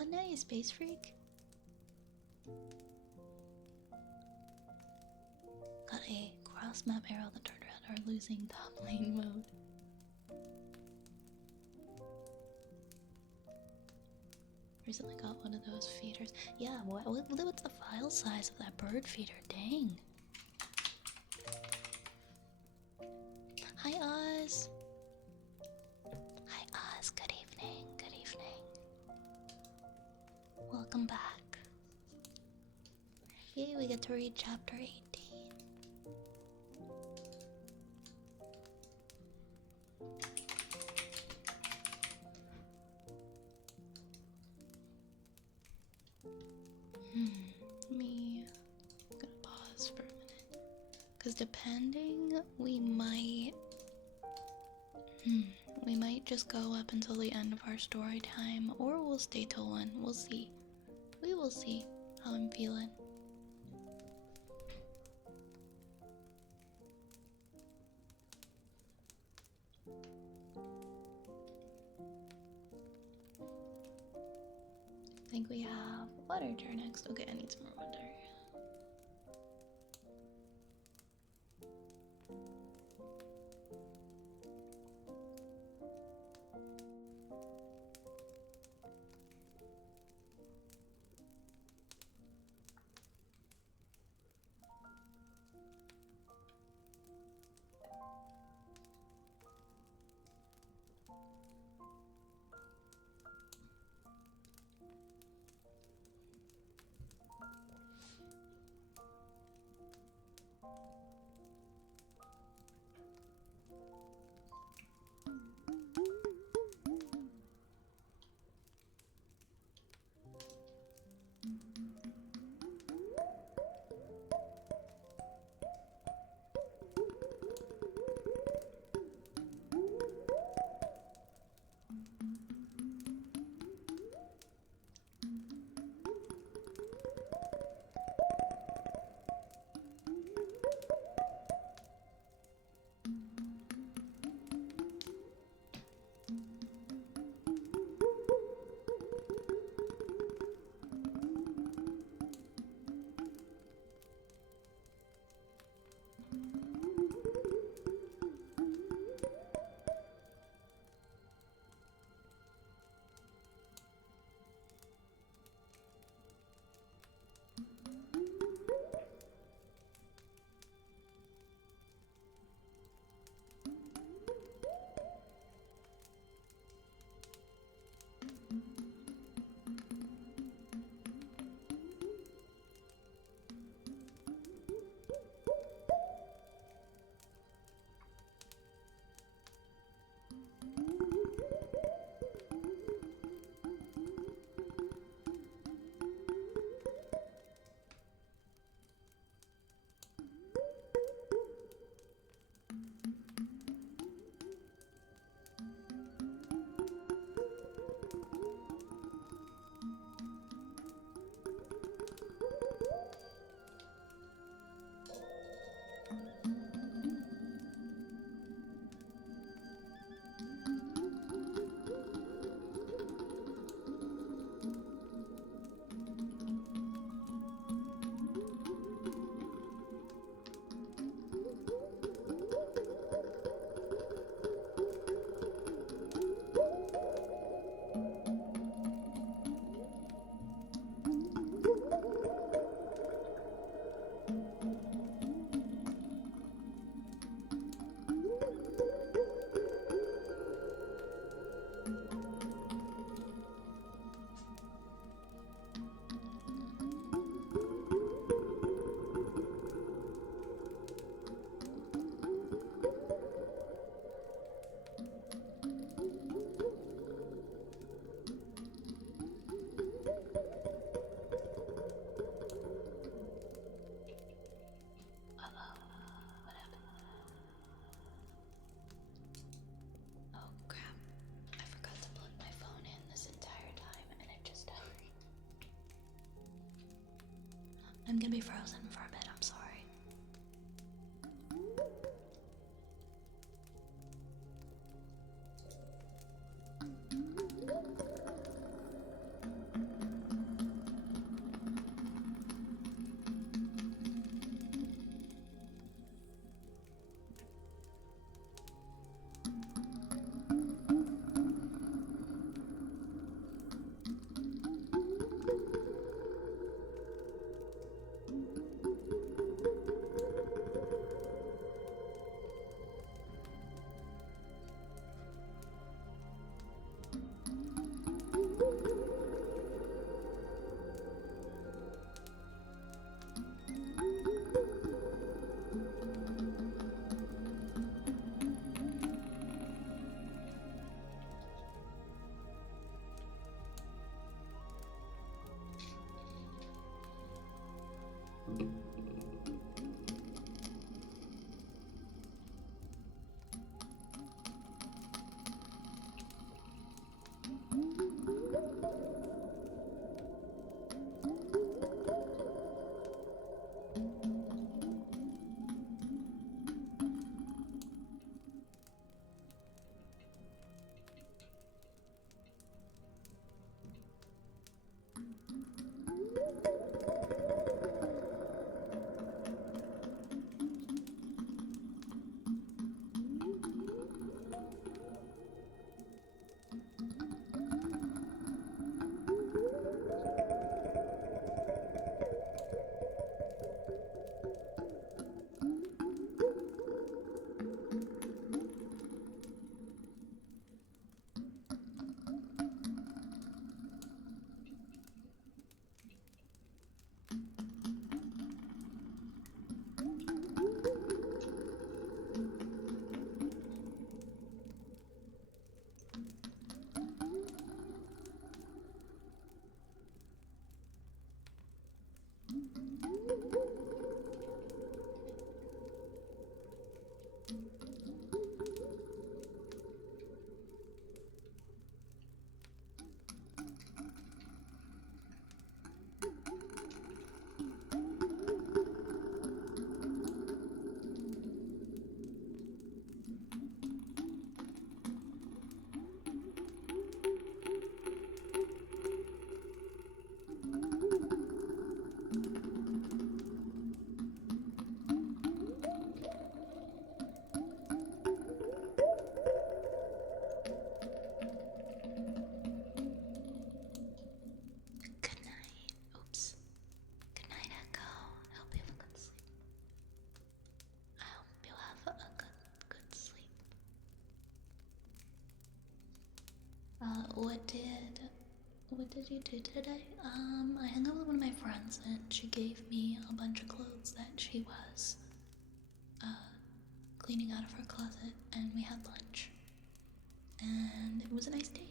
Oh, nice, Space Freak. Got a cross map arrow that turned around our losing top lane mode. Recently got one of those feeders. Yeah, what's the file size of that bird feeder? Dang. Hi, Oz. Hi, Oz. Good evening. Good evening. Welcome back. Yay, we get to read chapter 18. Me. I'm gonna pause for a minute. Because depending, we might. We might just go up until the end of our story time, or we'll stay till 1. We'll see. We will see how I'm feeling. I think we have literature next. Okay, I need some more water. Oh crap. I forgot to plug my phone in this entire time and it just died. I'm gonna be frozen for a bit, I'm sorry. what did you do today? I hung out with one of my friends and she gave me a bunch of clothes that she was cleaning out of her closet, and we had lunch. And it was a nice day.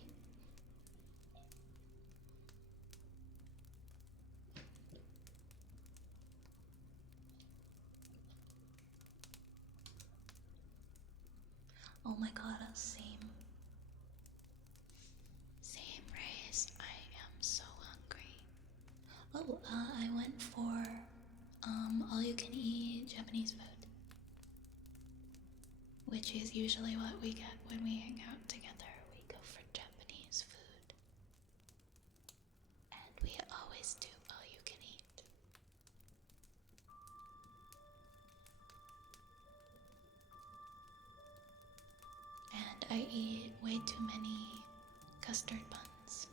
Oh my god, same. Same race. I am so hungry. Oh, I went for all you can eat Japanese food, which is usually what we get when we hang out together. We go for Japanese food, and we always do all you can eat. And I eat way too many custard buns.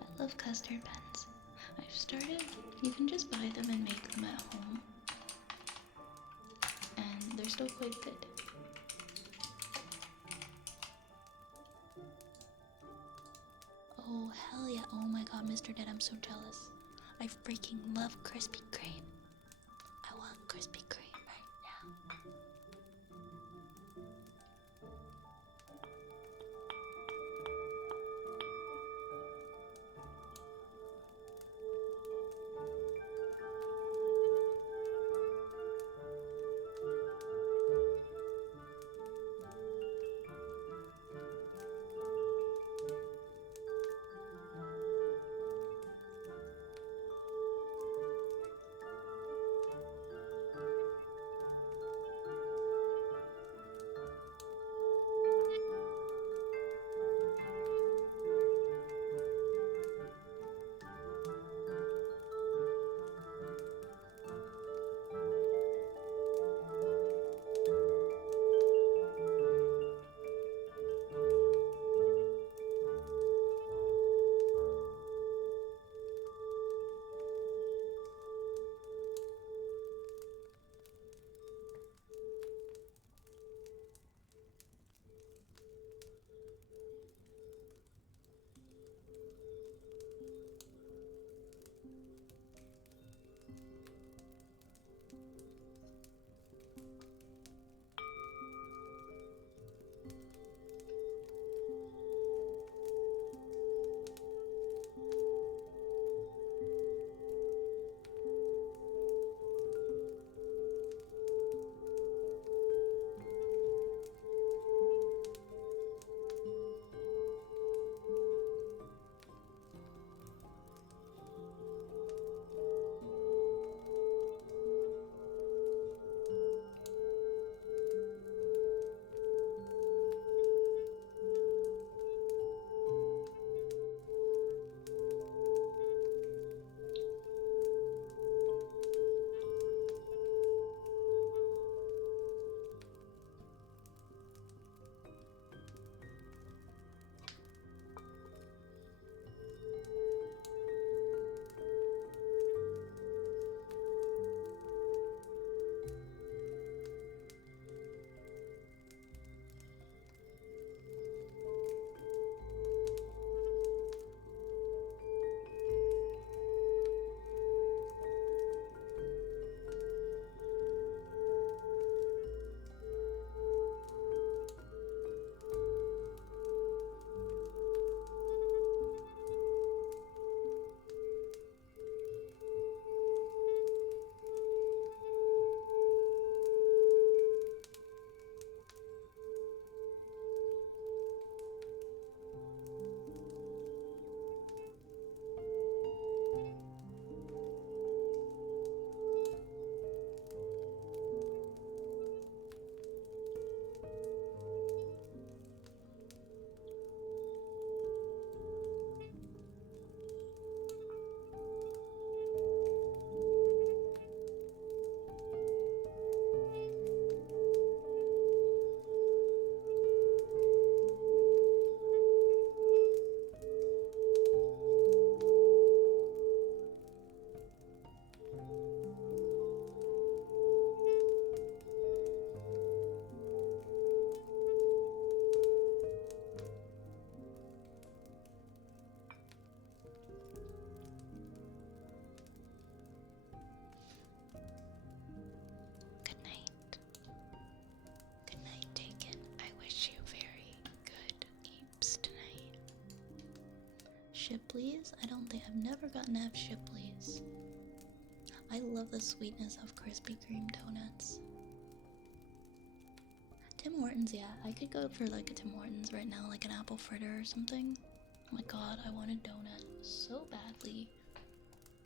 I love custard buns. I've started, you can just buy them and make them at home, and they're still quite good. Oh, hell yeah. Oh my god, Mr. Dead, I'm so jealous. I freaking love Krispy Kreme. I want Krispy Kreme right now. Shipley's? I don't think I've never gotten F Shipley's. I love the sweetness of Krispy Kreme donuts. Tim Hortons, yeah, I could go for like a Tim Hortons right now, like an apple fritter or something. Oh my god, I want a donut so badly.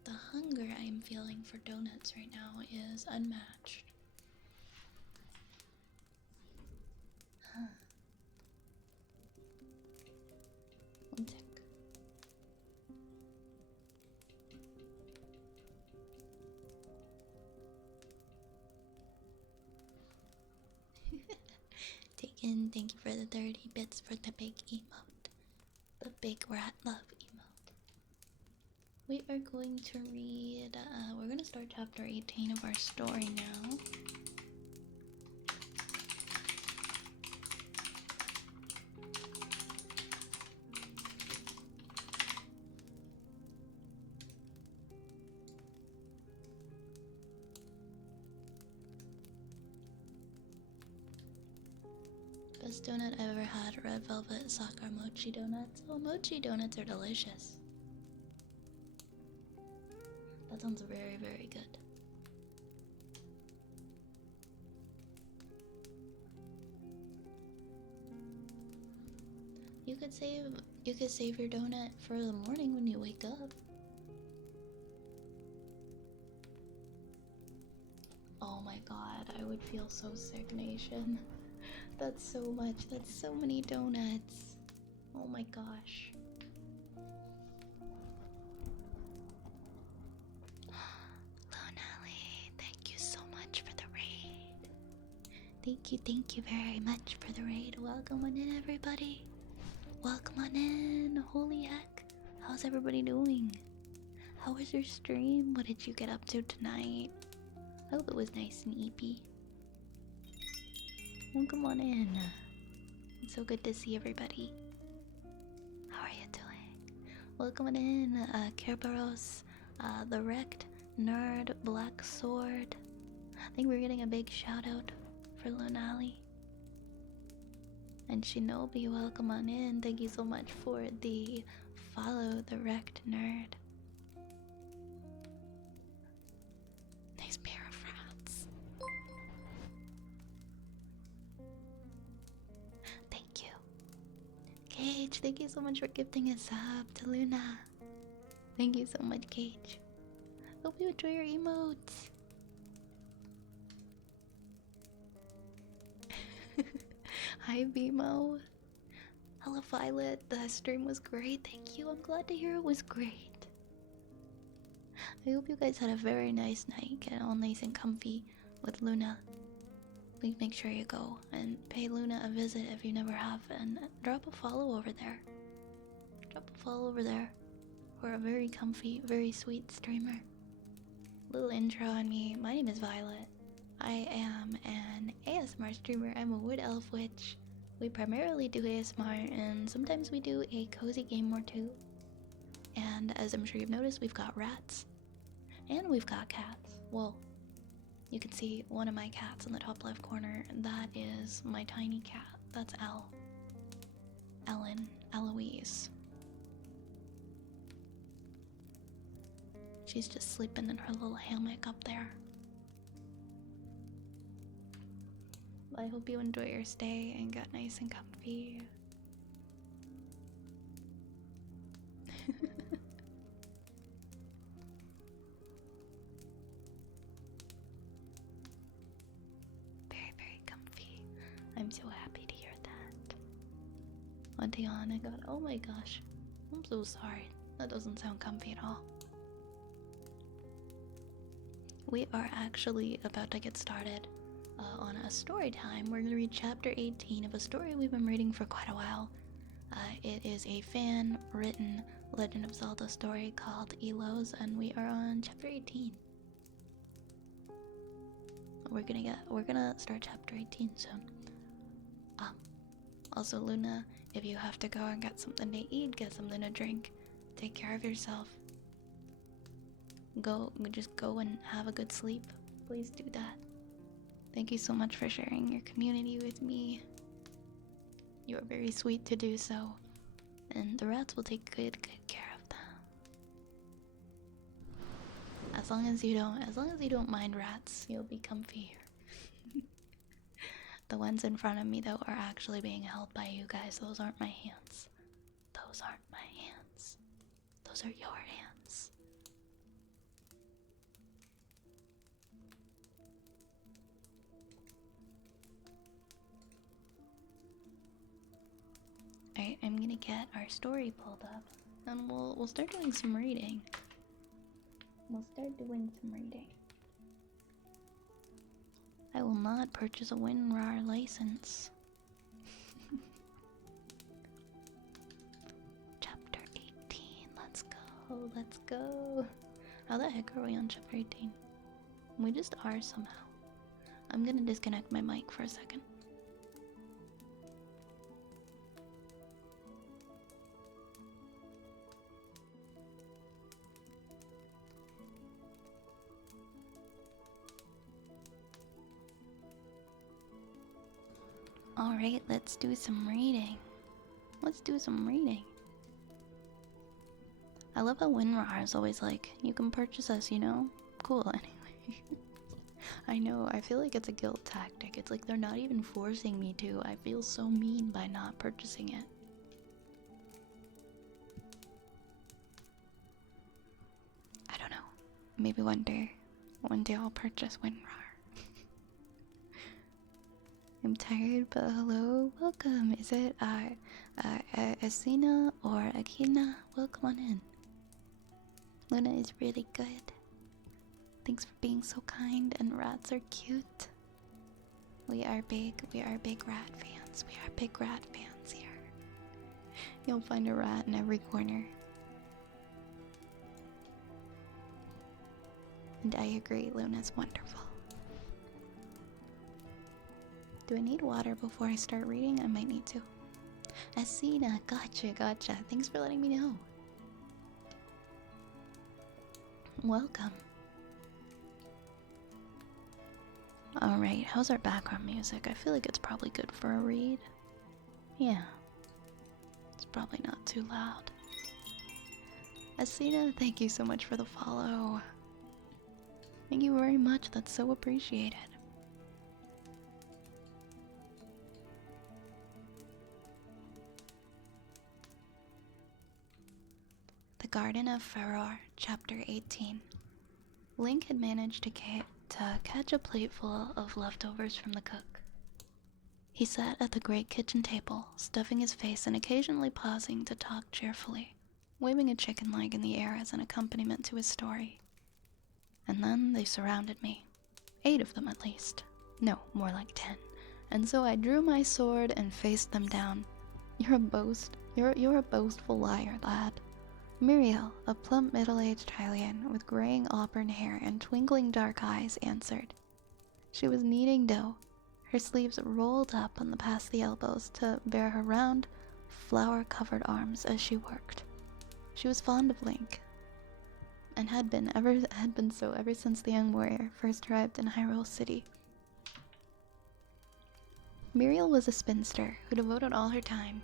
The hunger I am feeling for donuts right now is unmatched. One sec. Taken, thank you for the 30 bits for the big emote. The big rat love emote. We are going to read, we're going to start chapter 18 of our story now. Best donut I've ever had, red velvet sakura mochi donuts. Oh, mochi donuts are delicious. That sounds very, very good. You could save your donut for the morning when you wake up. Oh my god, I would feel so sick, Nation. That's so much. That's so many donuts. Oh my gosh. Lunali, thank you so much for the raid. Thank you very much for the raid. Welcome on in, everybody. Welcome on in. Holy heck. How's everybody doing? How was your stream? What did you get up to tonight? I hope it was nice and eepy. Welcome on in. It's so good to see everybody. How are you doing? Welcome on in, Kerberos, the Wrecked, Nerd, Black Sword. I think we're getting a big shout out for Lunali. And Shinobi, welcome on in. Thank you so much for the follow, the Wrecked Nerd. Nice pair of rats. Thank you. Cage, thank you so much for gifting a sub to Luna. Thank you so much, Cage. Hope you enjoy your emotes. Hi, Bimo. Hello, Violet. The stream was great. Thank you. I'm glad to hear it was great. I hope you guys had a very nice night. Get all nice and comfy with Luna. Please make sure you go and pay Luna a visit if you never have, and drop a follow over there. Drop a follow over there for a very comfy, very sweet streamer. Little intro on me. My name is Violet. I am an ASMR streamer. I'm a wood elf witch. We primarily do ASMR, and sometimes we do a cozy game or two. And as I'm sure you've noticed, we've got rats. And we've got cats. Well, you can see one of my cats in the top left corner. That is my tiny cat. That's Eloise. She's just sleeping in her little hammock up there. I hope you enjoy your stay and get nice and comfy. Very, very comfy. I'm so happy to hear that. Antiana got, oh my gosh. I'm so sorry. That doesn't sound comfy at all. We are actually about to get started on a story time. We're going to read chapter 18 of a story we've been reading for quite a while. It is a fan-written Legend of Zelda story called Elos, and we are on chapter 18. We're gonna start chapter 18 soon. Also, Luna, if you have to go and get something to eat, get something to drink, take care of yourself. Just go and have a good sleep. Please do that. Thank you so much for sharing your community with me. You are very sweet to do so. And the rats will take good care As long as you don't mind rats, you'll be comfy here. The ones in front of me, though, are actually being held by you guys. Those aren't my hands. Those aren't my hands. Those are your hands. Alright, I'm gonna get our story pulled up, and we'll start doing some reading. I will not purchase a WinRAR license. Chapter 18, let's go, let's go. How the heck are we on chapter 18? We just are somehow. I'm gonna disconnect my mic for a second. Alright, let's do some reading. Let's do some reading. I love how WinRAR is always like, you can purchase us, you know? Cool, anyway. I know, I feel like it's a guilt tactic. It's like they're not even forcing me to. I feel so mean by not purchasing it. I don't know. Maybe one day I'll purchase WinRAR. I'm tired, but hello, welcome. Is it Asina or Akina? Welcome on in. Luna is really good. Thanks for being so kind, and rats are cute. We are big rat fans. We are big rat fans here. You'll find a rat in every corner. And I agree, Luna's wonderful. Do I need water before I start reading? I might need to. Asina, gotcha. Thanks for letting me know. Welcome. Alright, how's our background music? I feel like it's probably good for a read. Yeah. It's probably not too loud. Asina, thank you so much for the follow. Thank you very much, that's so appreciated. The Garden of Furor, Chapter 18. Link had managed to catch a plateful of leftovers from the cook. He sat at the great kitchen table, stuffing his face and occasionally pausing to talk cheerfully, waving a chicken leg in the air as an accompaniment to his story. And then they surrounded me. 8 of them at least. No, more like 10. And so I drew my sword and faced them down. You're a boastful liar, lad. Muriel, a plump middle-aged Hylian with graying auburn hair and twinkling dark eyes, answered. She was kneading dough, her sleeves rolled up on past the elbows to bare her round, flower-covered arms as she worked. She was fond of Link, and had been so ever since the young warrior first arrived in Hyrule City. Muriel was a spinster who devoted all her time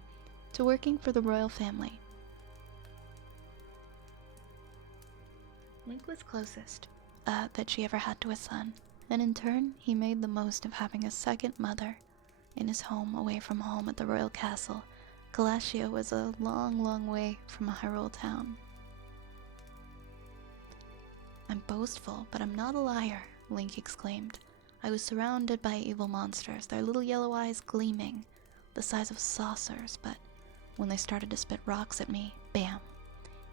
to working for the royal family. Link was closest that she ever had to a son, and in turn he made the most of having a second mother in his home away from home at the royal castle. Galatia was a long way from a Hyrule town. I'm boastful, but I'm not a liar, Link exclaimed. I was surrounded by evil monsters, their little yellow eyes gleaming, the size of saucers, but when they started to spit rocks at me, bam!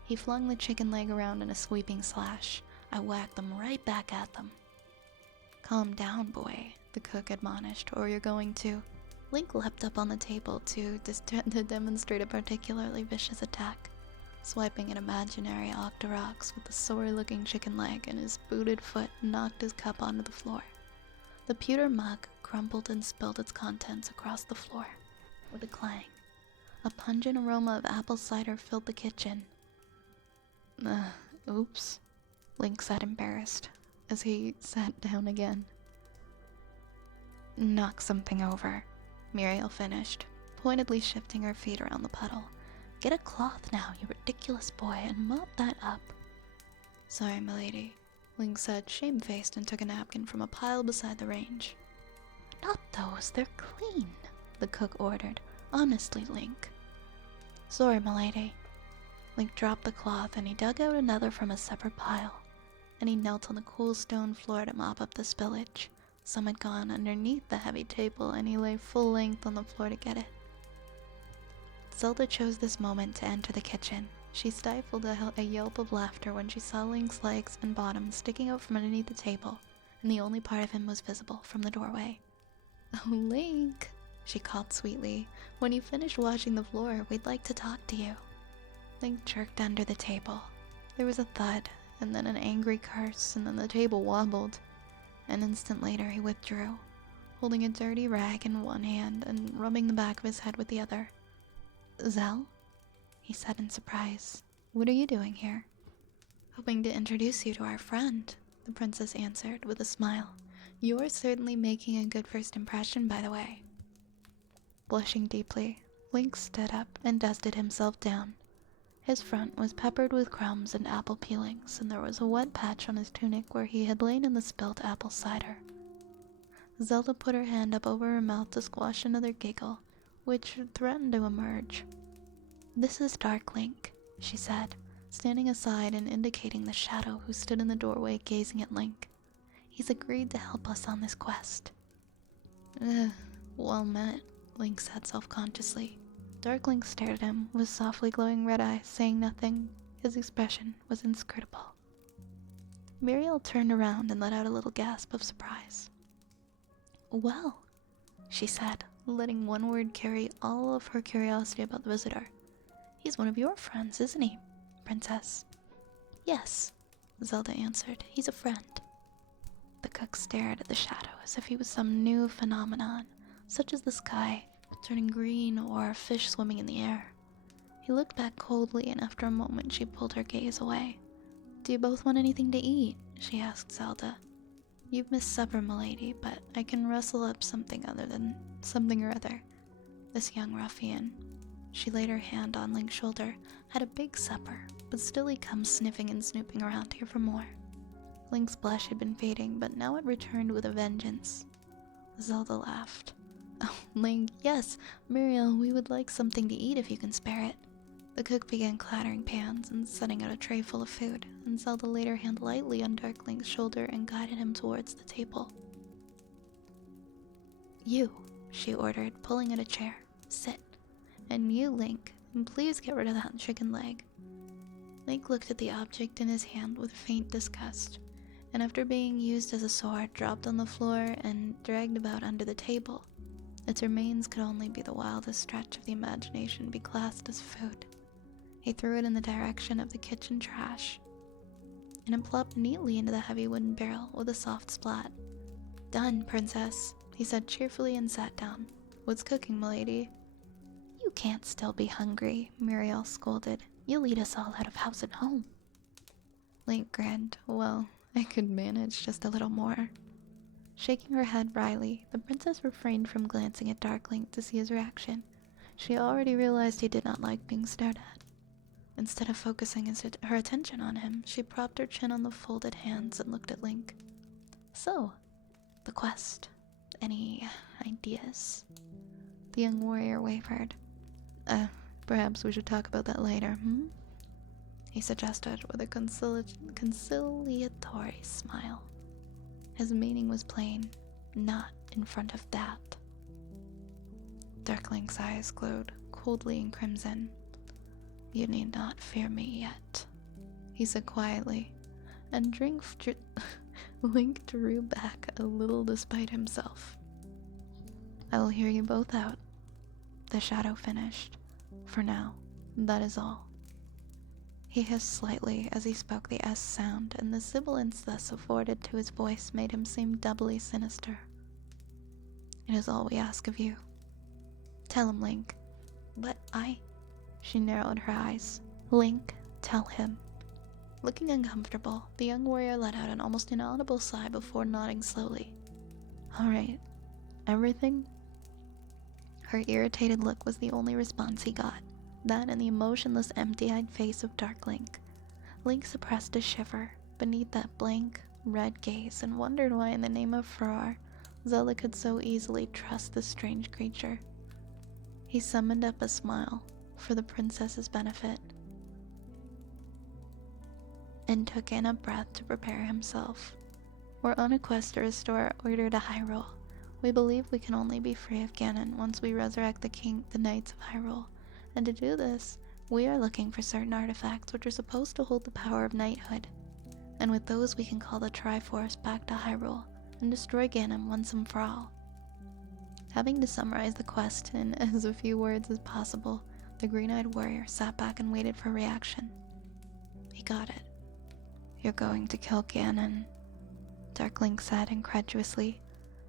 He flung the chicken leg around in a sweeping slash. I whacked them right back at them. Calm down, boy, the cook admonished, or you're going to... Link leapt up on the table to demonstrate a particularly vicious attack, swiping at imaginary Octoroks with the sorry-looking chicken leg, and his booted foot knocked his cup onto the floor. The pewter mug crumpled and spilled its contents across the floor with a clang. A pungent aroma of apple cider filled the kitchen. Oops, Link said, embarrassed, as he sat down again. Knock something over, Muriel finished, pointedly shifting her feet around the puddle. Get a cloth now, you ridiculous boy, and mop that up. Sorry, milady, Link said, shamefaced, and took a napkin from a pile beside the range. Not those, they're clean, the cook ordered. Honestly, Link. Sorry, milady. Link dropped the cloth and he dug out another from a separate pile. And he knelt on the cool stone floor to mop up the spillage. Some had gone underneath the heavy table and he lay full length on the floor to get it. Zelda chose this moment to enter the kitchen. She stifled a yelp of laughter when she saw Link's legs and bottom sticking out from underneath the table, and the only part of him was visible from the doorway. Oh, Link, she called sweetly. When you finish washing the floor, we'd like to talk to you. Link jerked under the table. There was a thud, and then an angry curse, and then the table wobbled. An instant later, he withdrew, holding a dirty rag in one hand and rubbing the back of his head with the other. Zell? He said in surprise. What are you doing here? Hoping to introduce you to our friend, the princess answered with a smile. You're certainly making a good first impression, by the way. Blushing deeply, Link stood up and dusted himself down. His front was peppered with crumbs and apple peelings, and there was a wet patch on his tunic where he had lain in the spilt apple cider. Zelda put her hand up over her mouth to squash another giggle, which threatened to emerge. This is Dark Link, she said, standing aside and indicating the shadow who stood in the doorway gazing at Link. He's agreed to help us on this quest. Well met, Link said self-consciously. Dark Link stared at him with softly glowing red eyes, saying nothing. His expression was inscrutable. Muriel turned around and let out a little gasp of surprise. Well, she said, letting one word carry all of her curiosity about the visitor. He's one of your friends, isn't he, Princess? Yes, Zelda answered. He's a friend. The cook stared at the shadow as if he was some new phenomenon, such as the sky turning green or a fish swimming in the air. He looked back coldly, and after a moment she pulled her gaze away. Do you both want anything to eat? She asked Zelda. You've missed supper, milady, but I can rustle up something or other. This young ruffian, she laid her hand on Link's shoulder, had a big supper, but still he comes sniffing and snooping around here for more. Link's blush had been fading, but now it returned with a vengeance. Zelda laughed. Oh, Link, yes, Muriel, we would like something to eat if you can spare it. The cook began clattering pans and setting out a tray full of food, and Zelda laid her hand lightly on Dark Link's shoulder and guided him towards the table. You, she ordered, pulling at a chair. Sit. And you, Link, please get rid of that chicken leg. Link looked at the object in his hand with faint disgust, and after being used as a sword, dropped on the floor and dragged about under the table. Its remains could only be the wildest stretch of the imagination be classed as food. He threw it in the direction of the kitchen trash, and it plopped neatly into the heavy wooden barrel with a soft splat. Done, Princess, he said cheerfully and sat down. What's cooking, milady? You can't still be hungry, Muriel scolded. You'll eat us all out of house and home. Link grinned. Well, I could manage just a little more. Shaking her head wryly, the princess refrained from glancing at Dark Link to see his reaction. She already realized he did not like being stared at. Instead of focusing her attention on him, she propped her chin on the folded hands and looked at Link. So, the quest. Any ideas? The young warrior wavered. Perhaps we should talk about that later, He suggested with a conciliatory smile. His meaning was plain, not in front of that. Dark Link's eyes glowed coldly and crimson. You need not fear me yet, he said quietly, and Link drew back a little despite himself. I will hear you both out. The shadow finished. For now, that is all. He hissed slightly as he spoke the S sound, and the sibilance thus afforded to his voice made him seem doubly sinister. It is all we ask of you. Tell him, Link. But She narrowed her eyes. Link, tell him. Looking uncomfortable, the young warrior let out an almost inaudible sigh before nodding slowly. All right. Everything? Her irritated look was the only response he got. That and the emotionless, empty-eyed face of Dark Link. Link suppressed a shiver. Beneath that blank, red gaze and wondered why in the name of Farrar, Zelda could so easily trust this strange creature. He summoned up a smile for the princess's benefit and took in a breath to prepare himself. We're on a quest to restore order to Hyrule. We believe we can only be free of Ganon once we resurrect the Knights of Hyrule, and to do this, we are looking for certain artifacts which are supposed to hold the power of knighthood, and with those we can call the Triforce back to Hyrule and destroy Ganon once and for all. Having to summarize the quest in as few words as possible, the green-eyed warrior sat back and waited for reaction. He got it. "You're going to kill Ganon," Dark Link said incredulously,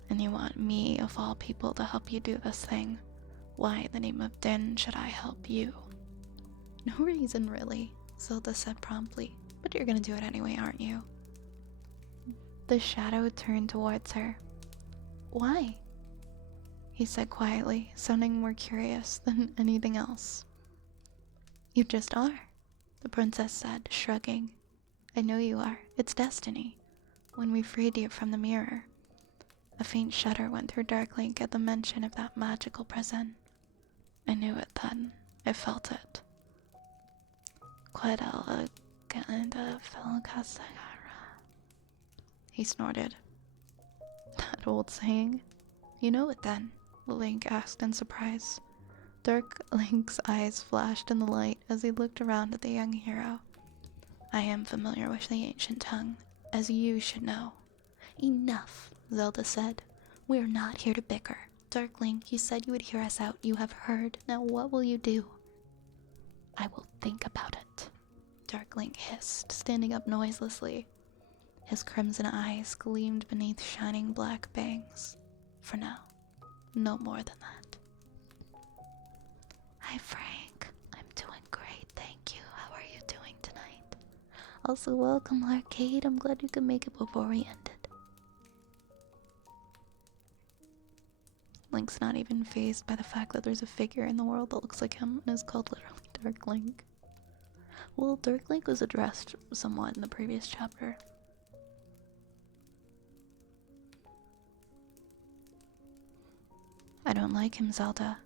"and you want me, of all people, to help you do this thing. Why in the name of Din should I help you?" "No reason, really," Zelda said promptly, "but you're gonna do it anyway, aren't you?" The shadow turned towards her. "Why?" he said quietly, sounding more curious than anything else. "You just are," the princess said, shrugging. "I know you are. It's destiny. When we freed you from the mirror." A faint shudder went through Dark Link at the mention of that magical prison. "I knew it then. I felt it." "Quite elegant, he snorted. "That old saying? You know it then?" Link asked in surprise. Dark Link's eyes flashed in the light as he looked around at the young hero. "I am familiar with the ancient tongue, as you should know." "Enough," Zelda said. "We are not here to bicker. Dark Link, you said you would hear us out. You have heard. Now what will you do?" "I will think about it," Dark Link hissed, standing up noiselessly. His crimson eyes gleamed beneath shining black bangs. "For now, no more than that." "Hi, Frank. I'm doing great, thank you. How are you doing tonight? Also, welcome, Arcade. I'm glad you could make it before we ended." Link's not even fazed by the fact that there's a figure in the world that looks like him and is called literally Dark Link. Well, Dark Link was addressed somewhat in the previous chapter. "I don't like him, Zelda.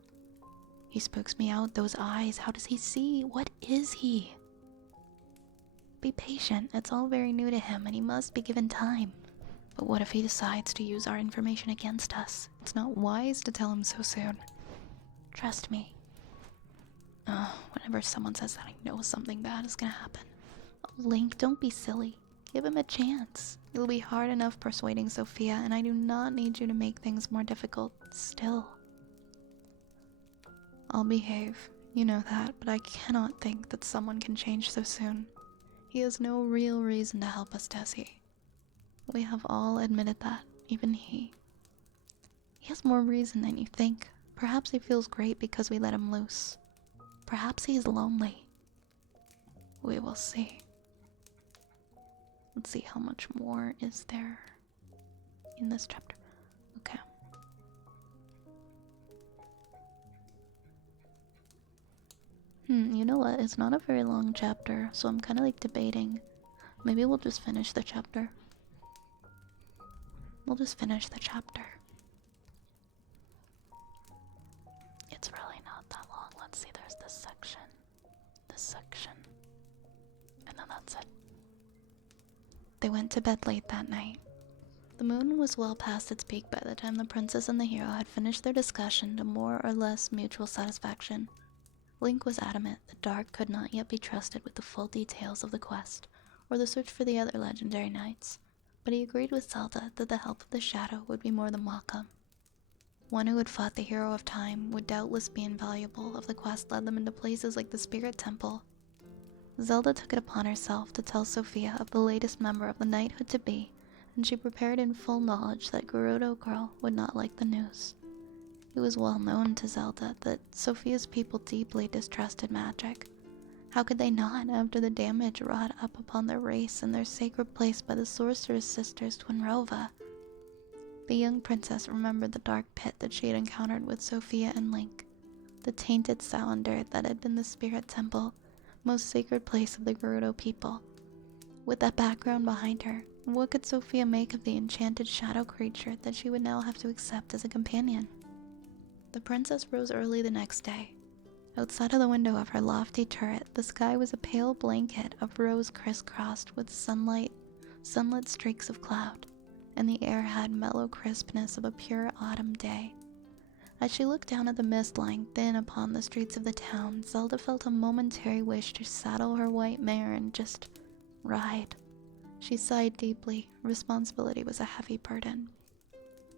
He spooks me out. Those eyes, how does he see? What is he?" "Be patient. It's all very new to him and he must be given time." "But what if he decides to use our information against us? It's not wise to tell him so soon." "Trust me." Whenever someone says that, I know something bad is gonna happen. "Oh, Link, don't be silly. Give him a chance. It'll be hard enough persuading Sophia, and I do not need you to make things more difficult still." "I'll behave. You know that, but I cannot think that someone can change so soon. He has no real reason to help us, does he? We have all admitted that, even he. He has more reason than you think. Perhaps he feels great because we let him loose. Perhaps he is lonely. We will see." Let's see how much more is there in this chapter. Okay. You know what? It's not a very long chapter, so I'm kind of like debating. Maybe we'll just finish the chapter. We'll just finish the chapter. It's really not that long. Let's see, there's this section, and then that's it. They went to bed late that night. The moon was well past its peak by the time the princess and the hero had finished their discussion to more or less mutual satisfaction. Link was adamant that Dark could not yet be trusted with the full details of the quest, or the search for the other legendary knights, but he agreed with Zelda that the help of the Shadow would be more than welcome. One who had fought the hero of time would doubtless be invaluable if the quest led them into places like the Spirit Temple. Zelda took it upon herself to tell Sophia of the latest member of the knighthood-to-be, and she prepared in full knowledge that Gerudo Girl would not like the news. It was well known to Zelda that Sophia's people deeply distrusted magic. How could they not after the damage wrought up upon their race and their sacred place by the sorceress sisters Twinrova? The young princess remembered the dark pit that she had encountered with Sophia and Link, the tainted cylinder that had been the Spirit Temple, most sacred place of the Gerudo people. With that background behind her, What could Sophia make of the enchanted shadow creature that she would now have to accept as a companion? The princess rose early the next day. Outside of the window of her lofty turret, the sky was a pale blanket of rose crisscrossed with sunlit streaks of cloud, and the air had mellow crispness of a pure autumn day. As she looked down at the mist lying thin upon the streets of the town, Zelda felt a momentary wish to saddle her white mare and just ride. She sighed deeply. Responsibility was a heavy burden.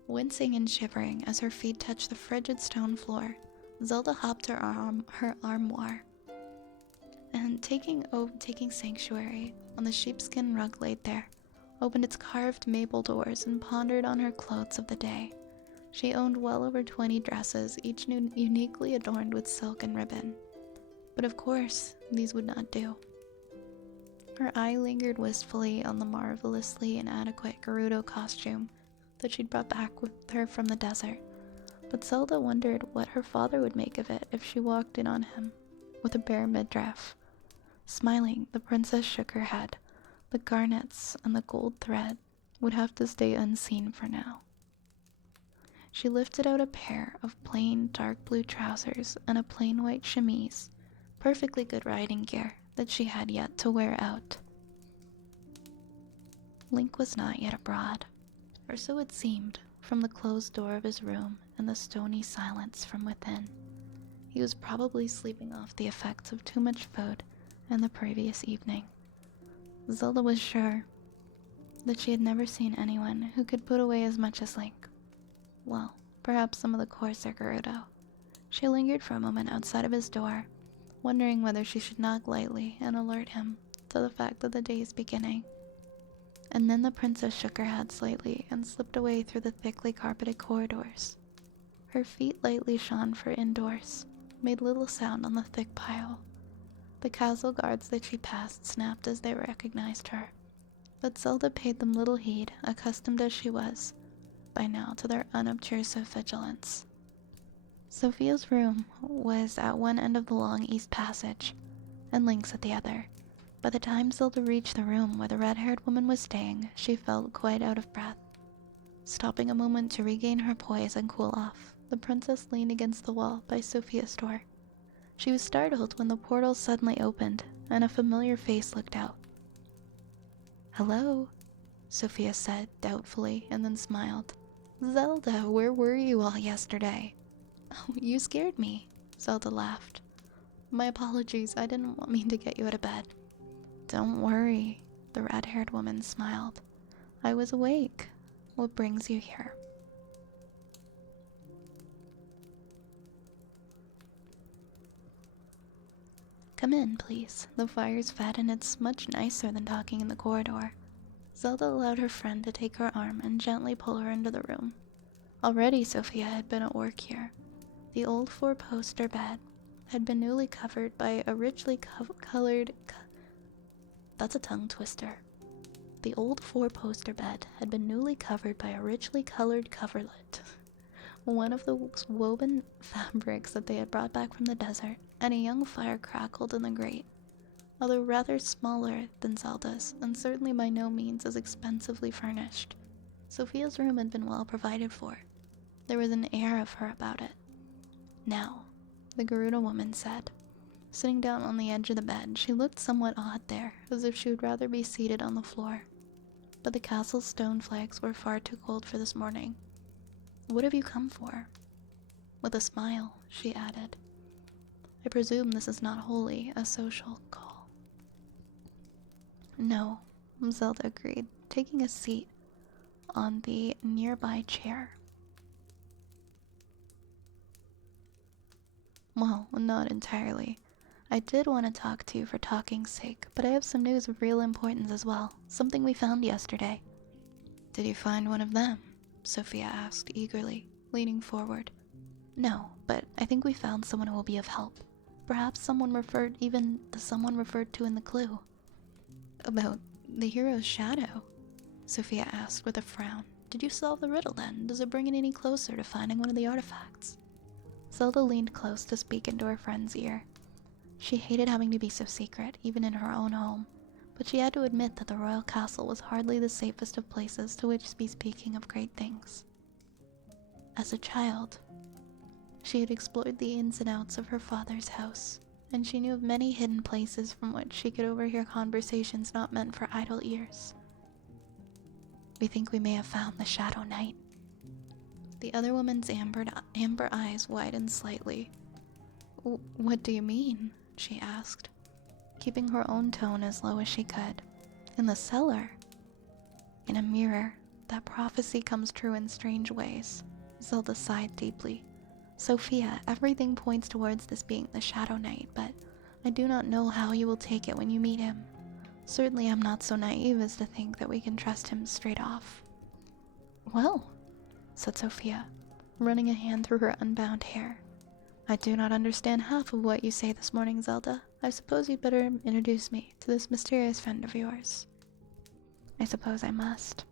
Wincing and shivering as her feet touched the frigid stone floor, Zelda hopped her armoire, and taking sanctuary on the sheepskin rug laid there, opened its carved maple doors and pondered on her clothes of the day. She owned well over 20 dresses, each uniquely adorned with silk and ribbon. But of course, these would not do. Her eye lingered wistfully on the marvelously inadequate Gerudo costume that she'd brought back with her from the desert. But Zelda wondered what her father would make of it if she walked in on him with a bare midriff. Smiling, the princess shook her head. The garnets and the gold thread would have to stay unseen for now. She lifted out a pair of plain dark blue trousers and a plain white chemise, perfectly good riding gear that she had yet to wear out. Link was not yet abroad, or so it seemed from the closed door of his room and the stony silence from within. He was probably sleeping off the effects of too much food and the previous evening. Zelda was sure that she had never seen anyone who could put away as much as Link. Well, perhaps some of the coarser Gerudo. She lingered for a moment outside of his door, wondering whether she should knock lightly and alert him to the fact that the day is beginning. And then the princess shook her head slightly and slipped away through the thickly carpeted corridors. Her feet lightly shone for indoors, made little sound on the thick pile. The castle guards that she passed snapped as they recognized her, but Zelda paid them little heed, accustomed as she was by now to their unobtrusive vigilance. Sophia's room was at one end of the long east passage, and Link's at the other. By the time Zelda reached the room where the red-haired woman was staying, she felt quite out of breath. Stopping a moment to regain her poise and cool off, the princess leaned against the wall by Sophia's door. She was startled when the portal suddenly opened, and a familiar face looked out. "Hello," Sophia said doubtfully, and then smiled. "Zelda, where were you all yesterday?" "Oh, you scared me," Zelda laughed. "My apologies, I didn't mean to get you out of bed." "Don't worry," the red-haired woman smiled. "I was awake. What brings you here?" "Come in, please. The fire's fed and it's much nicer than talking in the corridor." Zelda allowed her friend to take her arm and gently pull her into the room. Already Sophia had been at work here. The old four-poster bed had been newly covered by a richly colored... That's a tongue twister. The old four-poster bed had been newly covered by a richly colored coverlet. One of the woven fabrics that they had brought back from the desert, and a young fire crackled in the grate. Although rather smaller than Zelda's, and certainly by no means as expensively furnished, Sophia's room had been well provided for. There was an air of her about it. "Now," the Gerudo woman said. Sitting down on the edge of the bed, she looked somewhat odd there, as if she would rather be seated on the floor. But the castle's stone flags were far too cold for this morning. "What have you come for?" With a smile, she added, "I presume this is not wholly a social call." "No," Zelda agreed, taking a seat on the nearby chair. "Well, not entirely. I did want to talk to you for talking's sake, but I have some news of real importance as well, something we found yesterday." "Did you find one of them?" Sophia asked eagerly, leaning forward. "No, but I think we found someone who will be of help. Perhaps someone referred to in the clue." "About the hero's shadow?" Sophia asked with a frown. "Did you solve the riddle then? Does it bring it any closer to finding one of the artifacts?" Zelda leaned close to speak into her friend's ear. She hated having to be so secret, even in her own home, but she had to admit that the royal castle was hardly the safest of places to which to be speaking of great things. As a child, she had explored the ins and outs of her father's house, and she knew of many hidden places from which she could overhear conversations not meant for idle ears. We think we may have found the Shadow Knight. The other woman's amber eyes widened slightly. What do you mean? She asked, keeping her own tone as low as she could. In the cellar? In a mirror, that prophecy comes true in strange ways. Zelda sighed deeply. Sophia, everything points towards this being the Shadow Knight, but I do not know how you will take it when you meet him. Certainly I'm not so naive as to think that we can trust him straight off. Well, said Sophia, running a hand through her unbound hair. I do not understand half of what you say this morning, Zelda. I suppose you'd better introduce me to this mysterious friend of yours. I suppose I must,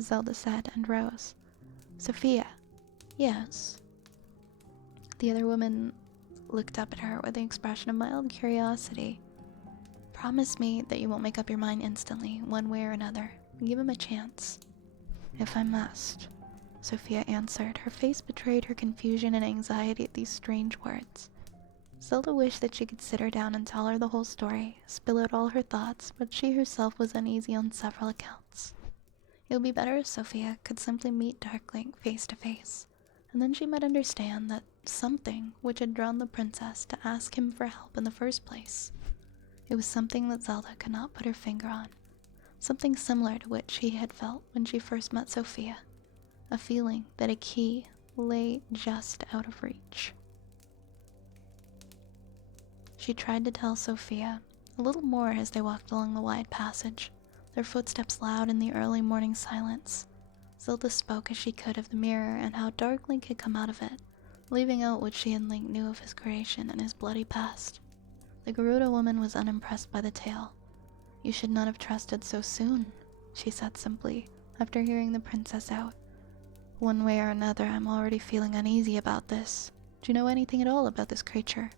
Zelda said and rose. Sophia. Yes. The other woman looked up at her with an expression of mild curiosity. Promise me that you won't make up your mind instantly, one way or another. Give him a chance. If I must, Sophia answered. Her face betrayed her confusion and anxiety at these strange words. Zelda wished that she could sit her down and tell her the whole story, spill out all her thoughts, but she herself was uneasy on several accounts. It would be better if Sophia could simply meet Darkling face to face, and then she might understand that something which had drawn the princess to ask him for help in the first place. It was something that Zelda could not put her finger on, something similar to what she had felt when she first met Sophia, a feeling that a key lay just out of reach. She tried to tell Sophia a little more as they walked along the wide passage, their footsteps loud in the early morning silence. Zelda spoke as she could of the mirror and how Darkling had come out of it, leaving out what she and Link knew of his creation and his bloody past. The Garuda woman was unimpressed by the tale. You should not have trusted so soon, she said simply, after hearing the princess out. One way or another, I'm already feeling uneasy about this. Do you know anything at all about this creature?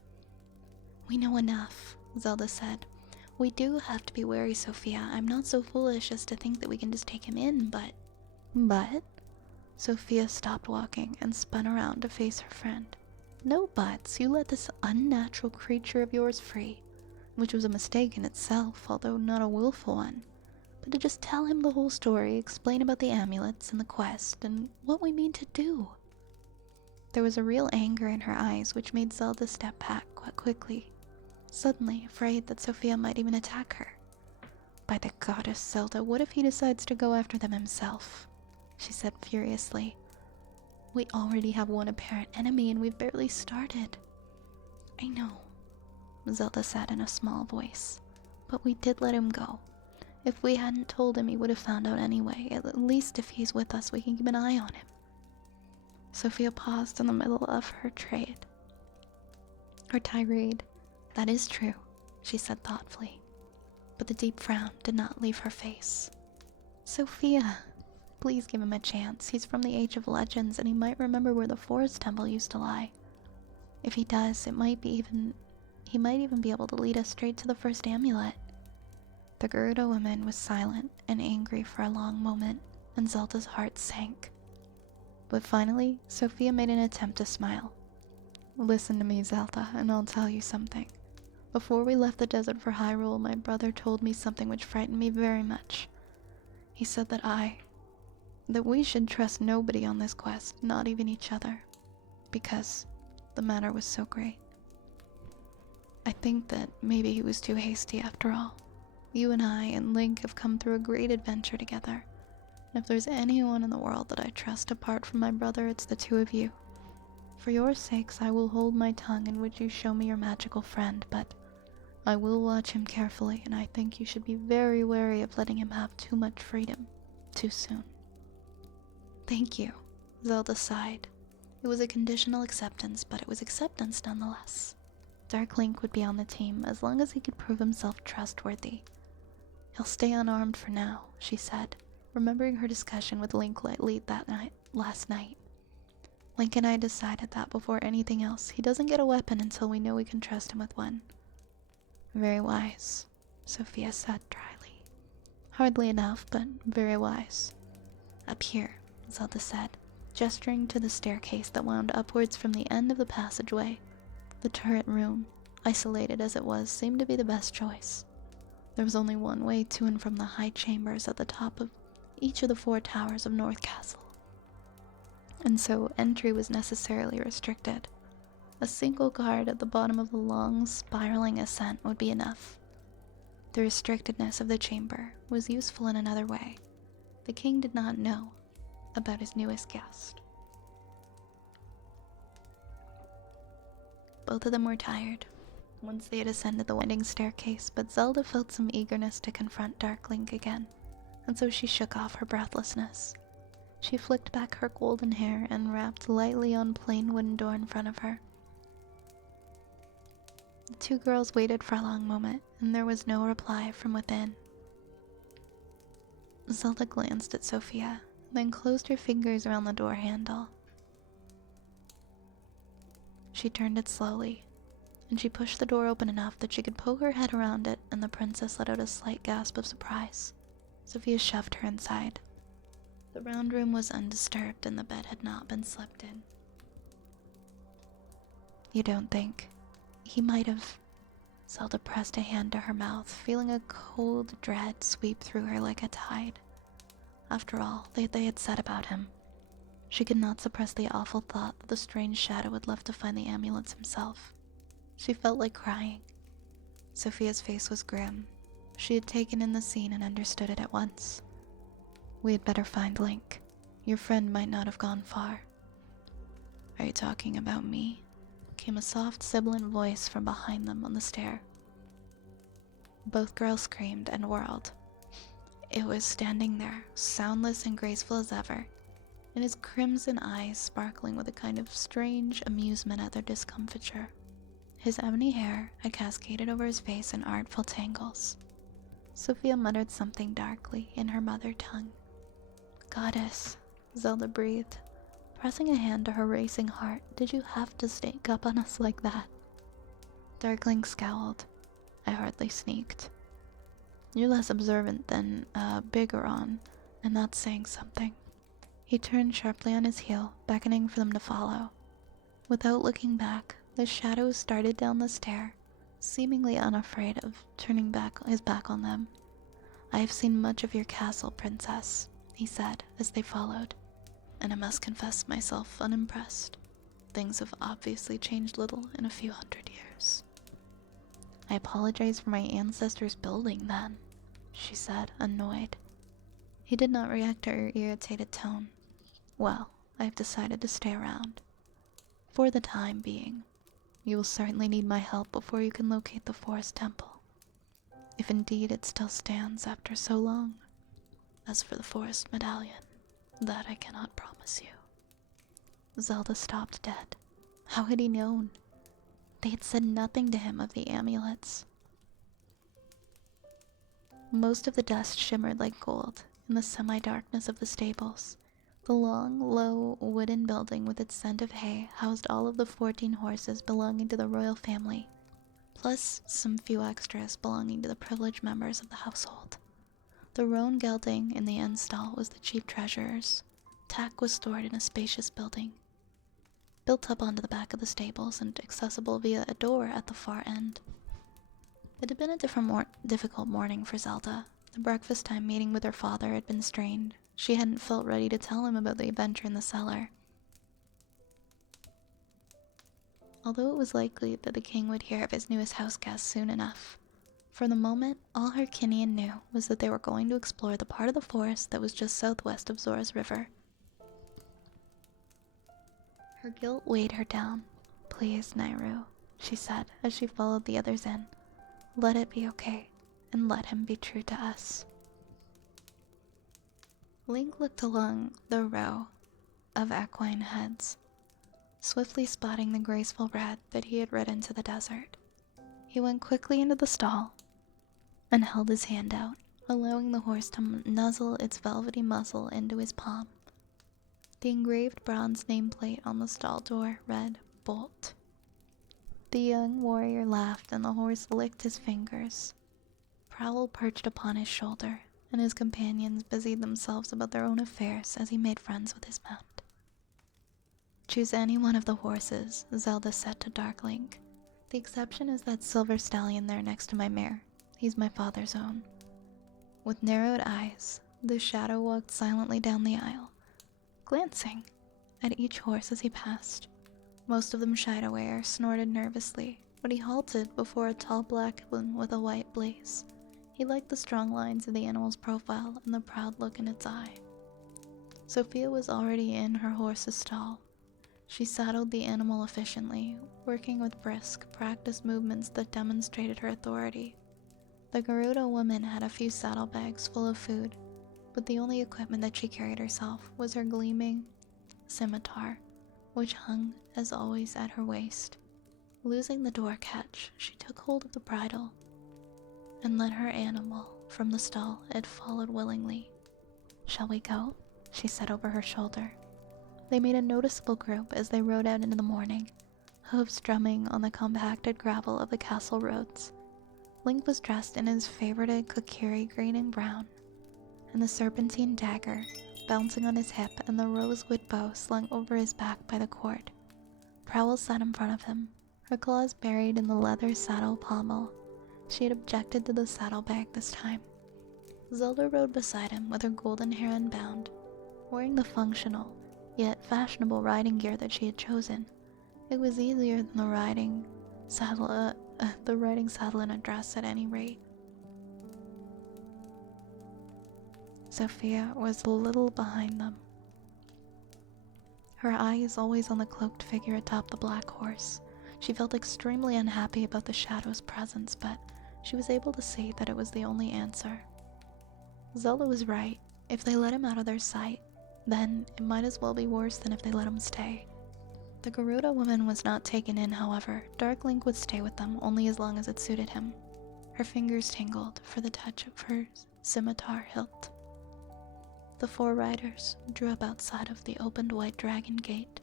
We know enough, Zelda said. We do have to be wary, Sophia. I'm not so foolish as to think that we can just take him in, but... But? Sophia stopped walking and spun around to face her friend. No buts. You let this unnatural creature of yours free, which was a mistake in itself, although not a willful one. But to just tell him the whole story, explain about the amulets and the quest, and what we mean to do. There was a real anger in her eyes, which made Zelda step back quite quickly, suddenly afraid that Sophia might even attack her. By the goddess, Zelda, what if he decides to go after them himself? She said furiously. We already have one apparent enemy and we've barely started. I know, Zelda said in a small voice, but we did let him go. If we hadn't told him, he would have found out anyway. At least if he's with us, we can keep an eye on him. Sophia paused in the middle of her tirade. That is true, she said thoughtfully, but the deep frown did not leave her face. Sophia, please give him a chance. He's from the Age of Legends, and he might remember where the Forest Temple used to lie. If he does, he might even be able to lead us straight to the first amulet. The Garuda woman was silent and angry for a long moment, and Zelda's heart sank. But finally, Sophia made an attempt to smile. Listen to me, Zelda, and I'll tell you something. Before we left the desert for Hyrule, my brother told me something which frightened me very much. He said that we should trust nobody on this quest, not even each other, because the matter was so great. I think that maybe he was too hasty after all. You and I and Link have come through a great adventure together. And if there's anyone in the world that I trust apart from my brother, it's the two of you. For your sakes, I will hold my tongue and would you show me your magical friend, but I will watch him carefully, and I think you should be very wary of letting him have too much freedom too soon. Thank you, Zelda sighed. It was a conditional acceptance, but it was acceptance nonetheless. Dark Link would be on the team as long as he could prove himself trustworthy. He'll stay unarmed for now, she said, remembering her discussion with Link last night. Link and I decided that before anything else, he doesn't get a weapon until we know we can trust him with one. Very wise, Sophia said dryly. Hardly enough, but very wise. Up here, Zelda said, gesturing to the staircase that wound upwards from the end of the passageway. The turret room, isolated as it was, seemed to be the best choice. There was only one way to and from the high chambers at the top of each of the 4 towers of North Castle, and so entry was necessarily restricted. A single guard at the bottom of the long, spiraling ascent would be enough. The restrictedness of the chamber was useful in another way. The king did not know about his newest guest. Both of them were tired once they had ascended the winding staircase, but Zelda felt some eagerness to confront Dark Link again, and so she shook off her breathlessness. She flicked back her golden hair and rapped lightly on plain wooden door in front of her. The 2 girls waited for a long moment, and there was no reply from within. Zelda glanced at Sophia, then closed her fingers around the door handle. She turned it slowly, and she pushed the door open enough that she could poke her head around it, and the princess let out a slight gasp of surprise. Sophia shoved her inside. The round room was undisturbed, and the bed had not been slept in. You don't think he might have... Zelda pressed a hand to her mouth, feeling a cold dread sweep through her like a tide. After all they had said about him, she could not suppress the awful thought that the strange shadow had left to find the amulets himself. She felt like crying. Sophia's face was grim. She had taken in the scene and understood it at once. We had better find Link. Your friend might not have gone far. Are you talking about me? Came a soft, sibilant voice from behind them on the stair. Both girls screamed and whirled. It was standing there, soundless and graceful as ever, and his crimson eyes sparkling with a kind of strange amusement at their discomfiture. His ebony hair had cascaded over his face in artful tangles. Sophia muttered something darkly in her mother tongue. Goddess, Zelda breathed, pressing a hand to her racing heart. Did you have to sneak up on us like that? Darkling scowled. I hardly sneaked. You're less observant than Bigeron, and that's saying something. He turned sharply on his heel, beckoning for them to follow. Without looking back, the shadow started down the stair, seemingly unafraid of turning his back on them. I have seen much of your castle, princess, he said as they followed, and I must confess myself unimpressed. Things have obviously changed little in a few hundred years. I apologize for my ancestors' building, then, she said, annoyed. He did not react to her irritated tone. Well, I've decided to stay around. For the time being. You will certainly need my help before you can locate the forest temple. If indeed it still stands after so long. As for the forest medallion, that I cannot promise you. Zelda stopped dead. How had he known? They had said nothing to him of the amulets. Most of the dust shimmered like gold in the semi-darkness of the stables. The long, low, wooden building with its scent of hay housed all of the 14 horses belonging to the royal family, plus some few extras belonging to the privileged members of the household. The roan gelding in the end stall was the chief treasurer's. Tack was stored in a spacious building, built up onto the back of the stables and accessible via a door at the far end. It had been a difficult morning for Zelda. The breakfast time meeting with her father had been strained. She hadn't felt ready to tell him about the adventure in the cellar. Although it was likely that the king would hear of his newest house guest soon enough, for the moment, all her Kinian knew was that they were going to explore the part of the forest that was just southwest of Zora's River. Her guilt weighed her down. Please, Nairu, she said as she followed the others in. Let it be okay, and let him be true to us. Link looked along the row of equine heads, swiftly spotting the graceful red that he had ridden to the desert. He went quickly into the stall and held his hand out, allowing the horse to nuzzle its velvety muzzle into his palm. The engraved bronze nameplate on the stall door read, Bolt. The young warrior laughed and the horse licked his fingers. Prowl perched upon his shoulder, and his companions busied themselves about their own affairs as he made friends with his mount. Choose any one of the horses, Zelda said to Darklink. The exception is that silver stallion there next to my mare. He's my father's own. With narrowed eyes, the shadow walked silently down the aisle, glancing at each horse as he passed. Most of them shied away or snorted nervously, but he halted before a tall black one with a white blaze. He liked the strong lines of the animal's profile and the proud look in its eye. Sophia was already in her horse's stall. She saddled the animal efficiently, working with brisk, practiced movements that demonstrated her authority. The Gerudo woman had a few saddlebags full of food, but the only equipment that she carried herself was her gleaming scimitar, which hung, as always, at her waist. Losing the door catch, she took hold of the bridle and led her animal from the stall. It followed willingly. "Shall we go?" she said over her shoulder. They made a noticeable group as they rode out into the morning, hooves drumming on the compacted gravel of the castle roads. Link was dressed in his favorited Kokiri green and brown, and the serpentine dagger bouncing on his hip and the rosewood bow slung over his back by the cord. Prowl sat in front of him, her claws buried in the leather saddle pommel. She had objected to the saddlebag this time. Zelda rode beside him with her golden hair unbound, wearing the functional, yet fashionable riding gear that she had chosen. It was easier than the riding saddle in a dress at any rate. Sophia was a little behind them, her eyes always on the cloaked figure atop the black horse. She felt extremely unhappy about the shadow's presence, but she was able to see that it was the only answer. Zelda was right. If they let him out of their sight, then it might as well be worse than if they let him stay. The Gerudo woman was not taken in, however. Darklink would stay with them only as long as it suited him. Her fingers tingled for the touch of her scimitar hilt. The four riders drew up outside of the opened white dragon gate.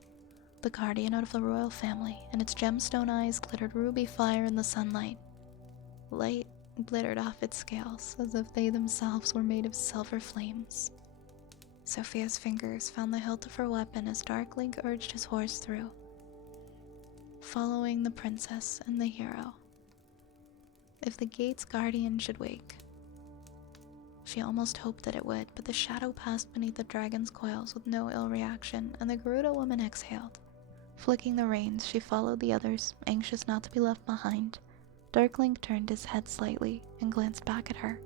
The guardian of the royal family and its gemstone eyes glittered ruby fire in the sunlight. Light glittered off its scales as if they themselves were made of silver flames. Sophia's fingers found the hilt of her weapon as Darklink urged his horse through, following the princess and the hero. If the gate's guardian should wake, she almost hoped that it would, but the shadow passed beneath the dragon's coils with no ill reaction, and the Gerudo woman exhaled. Flicking the reins, she followed the others, anxious not to be left behind. Darklink turned his head slightly and glanced back at her.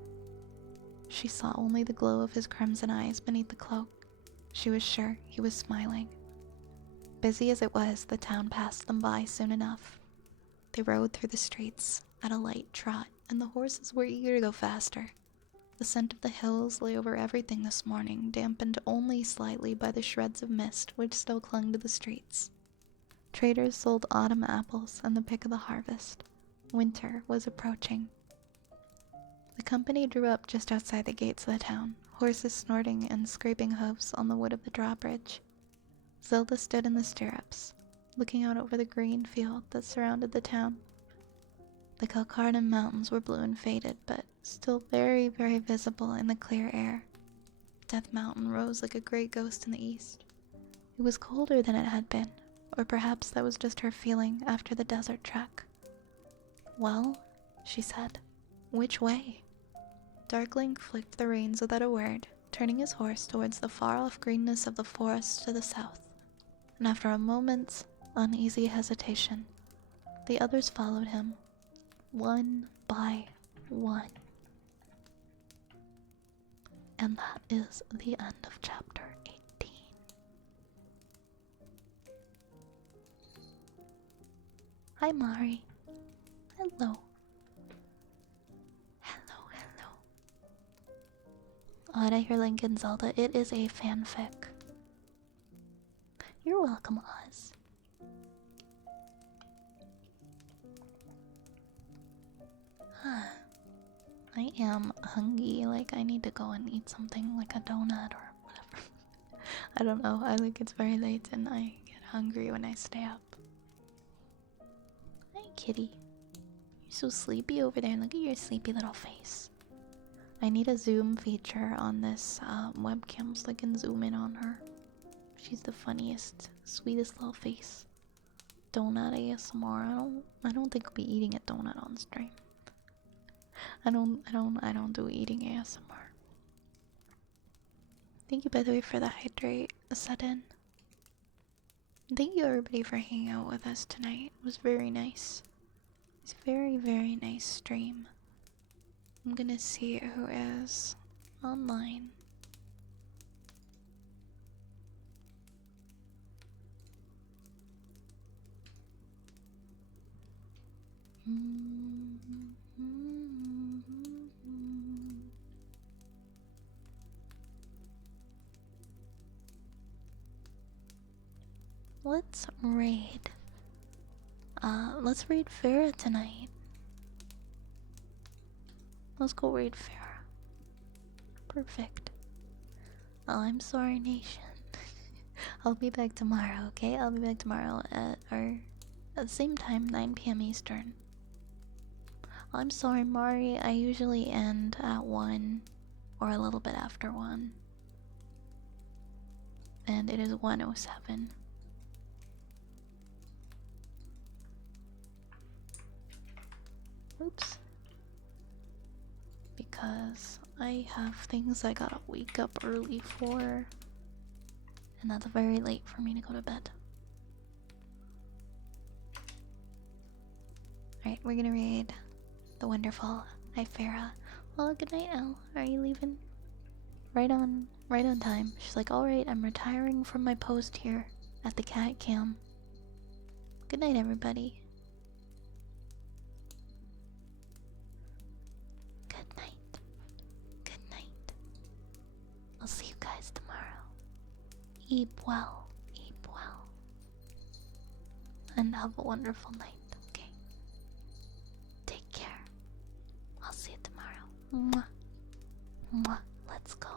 She saw only the glow of his crimson eyes beneath the cloak. She was sure he was smiling. Busy as it was, the town passed them by soon enough. They rode through the streets at a light trot, and the horses were eager to go faster. The scent of the hills lay over everything this morning, dampened only slightly by the shreds of mist which still clung to the streets. Traders sold autumn apples and the pick of the harvest. Winter was approaching. The company drew up just outside the gates of the town, horses snorting and scraping hooves on the wood of the drawbridge. Zelda stood in the stirrups, looking out over the green field that surrounded the town. The Calcarnan mountains were blue and faded, but still very, very visible in the clear air. Death Mountain rose like a great ghost in the east. It was colder than it had been, or perhaps that was just her feeling after the desert trek. "Well," she said, "which way?" Darklink flicked the reins without a word, turning his horse towards the far-off greenness of the forest to the south, and after a moment's uneasy hesitation, the others followed him, one by one. And that is the end of chapter 18. Hi, Mari. Hello. Hello, hello. Oh, did I hear Link and Zelda? It is a fanfic. You're welcome, Oz. I am hungry, like I need to go and eat something like a donut or whatever. I don't know, I think it's very late and I get hungry when I stay up. Hi, kitty. You're so sleepy over there, look at your sleepy little face. I need a zoom feature on this webcam so I can zoom in on her. She's the funniest, sweetest little face. Donut ASMR. I don't think I'll be eating a donut on stream. I don't do eating ASMR. Thank you, by the way, for the hydrate set in. Thank you, everybody, for hanging out with us tonight. It was very nice. It's a very, very nice stream. I'm gonna see who is online. Let's raid. Let's raid Farah tonight. Let's go raid Farah. Perfect. Oh, I'm sorry, Nation. I'll be back tomorrow, okay? I'll be back tomorrow at the same time, 9 p.m. Eastern. I'm sorry, Mari. I usually end at 1 or a little bit after 1. And it is 1:07. Oops. Because I have things I gotta wake up early for. And that's very late for me to go to bed. Alright, we're gonna raid the wonderful Ifera. Well, good night, Elle. Are you leaving? Right on time. She's like, alright, I'm retiring from my post here at the cat cam. Good night, everybody. Good night. Good night. I'll see you guys tomorrow. Eat well. Eat well. And have a wonderful night, okay? Take care. I'll see you tomorrow. Mwah. Mwah. Let's go.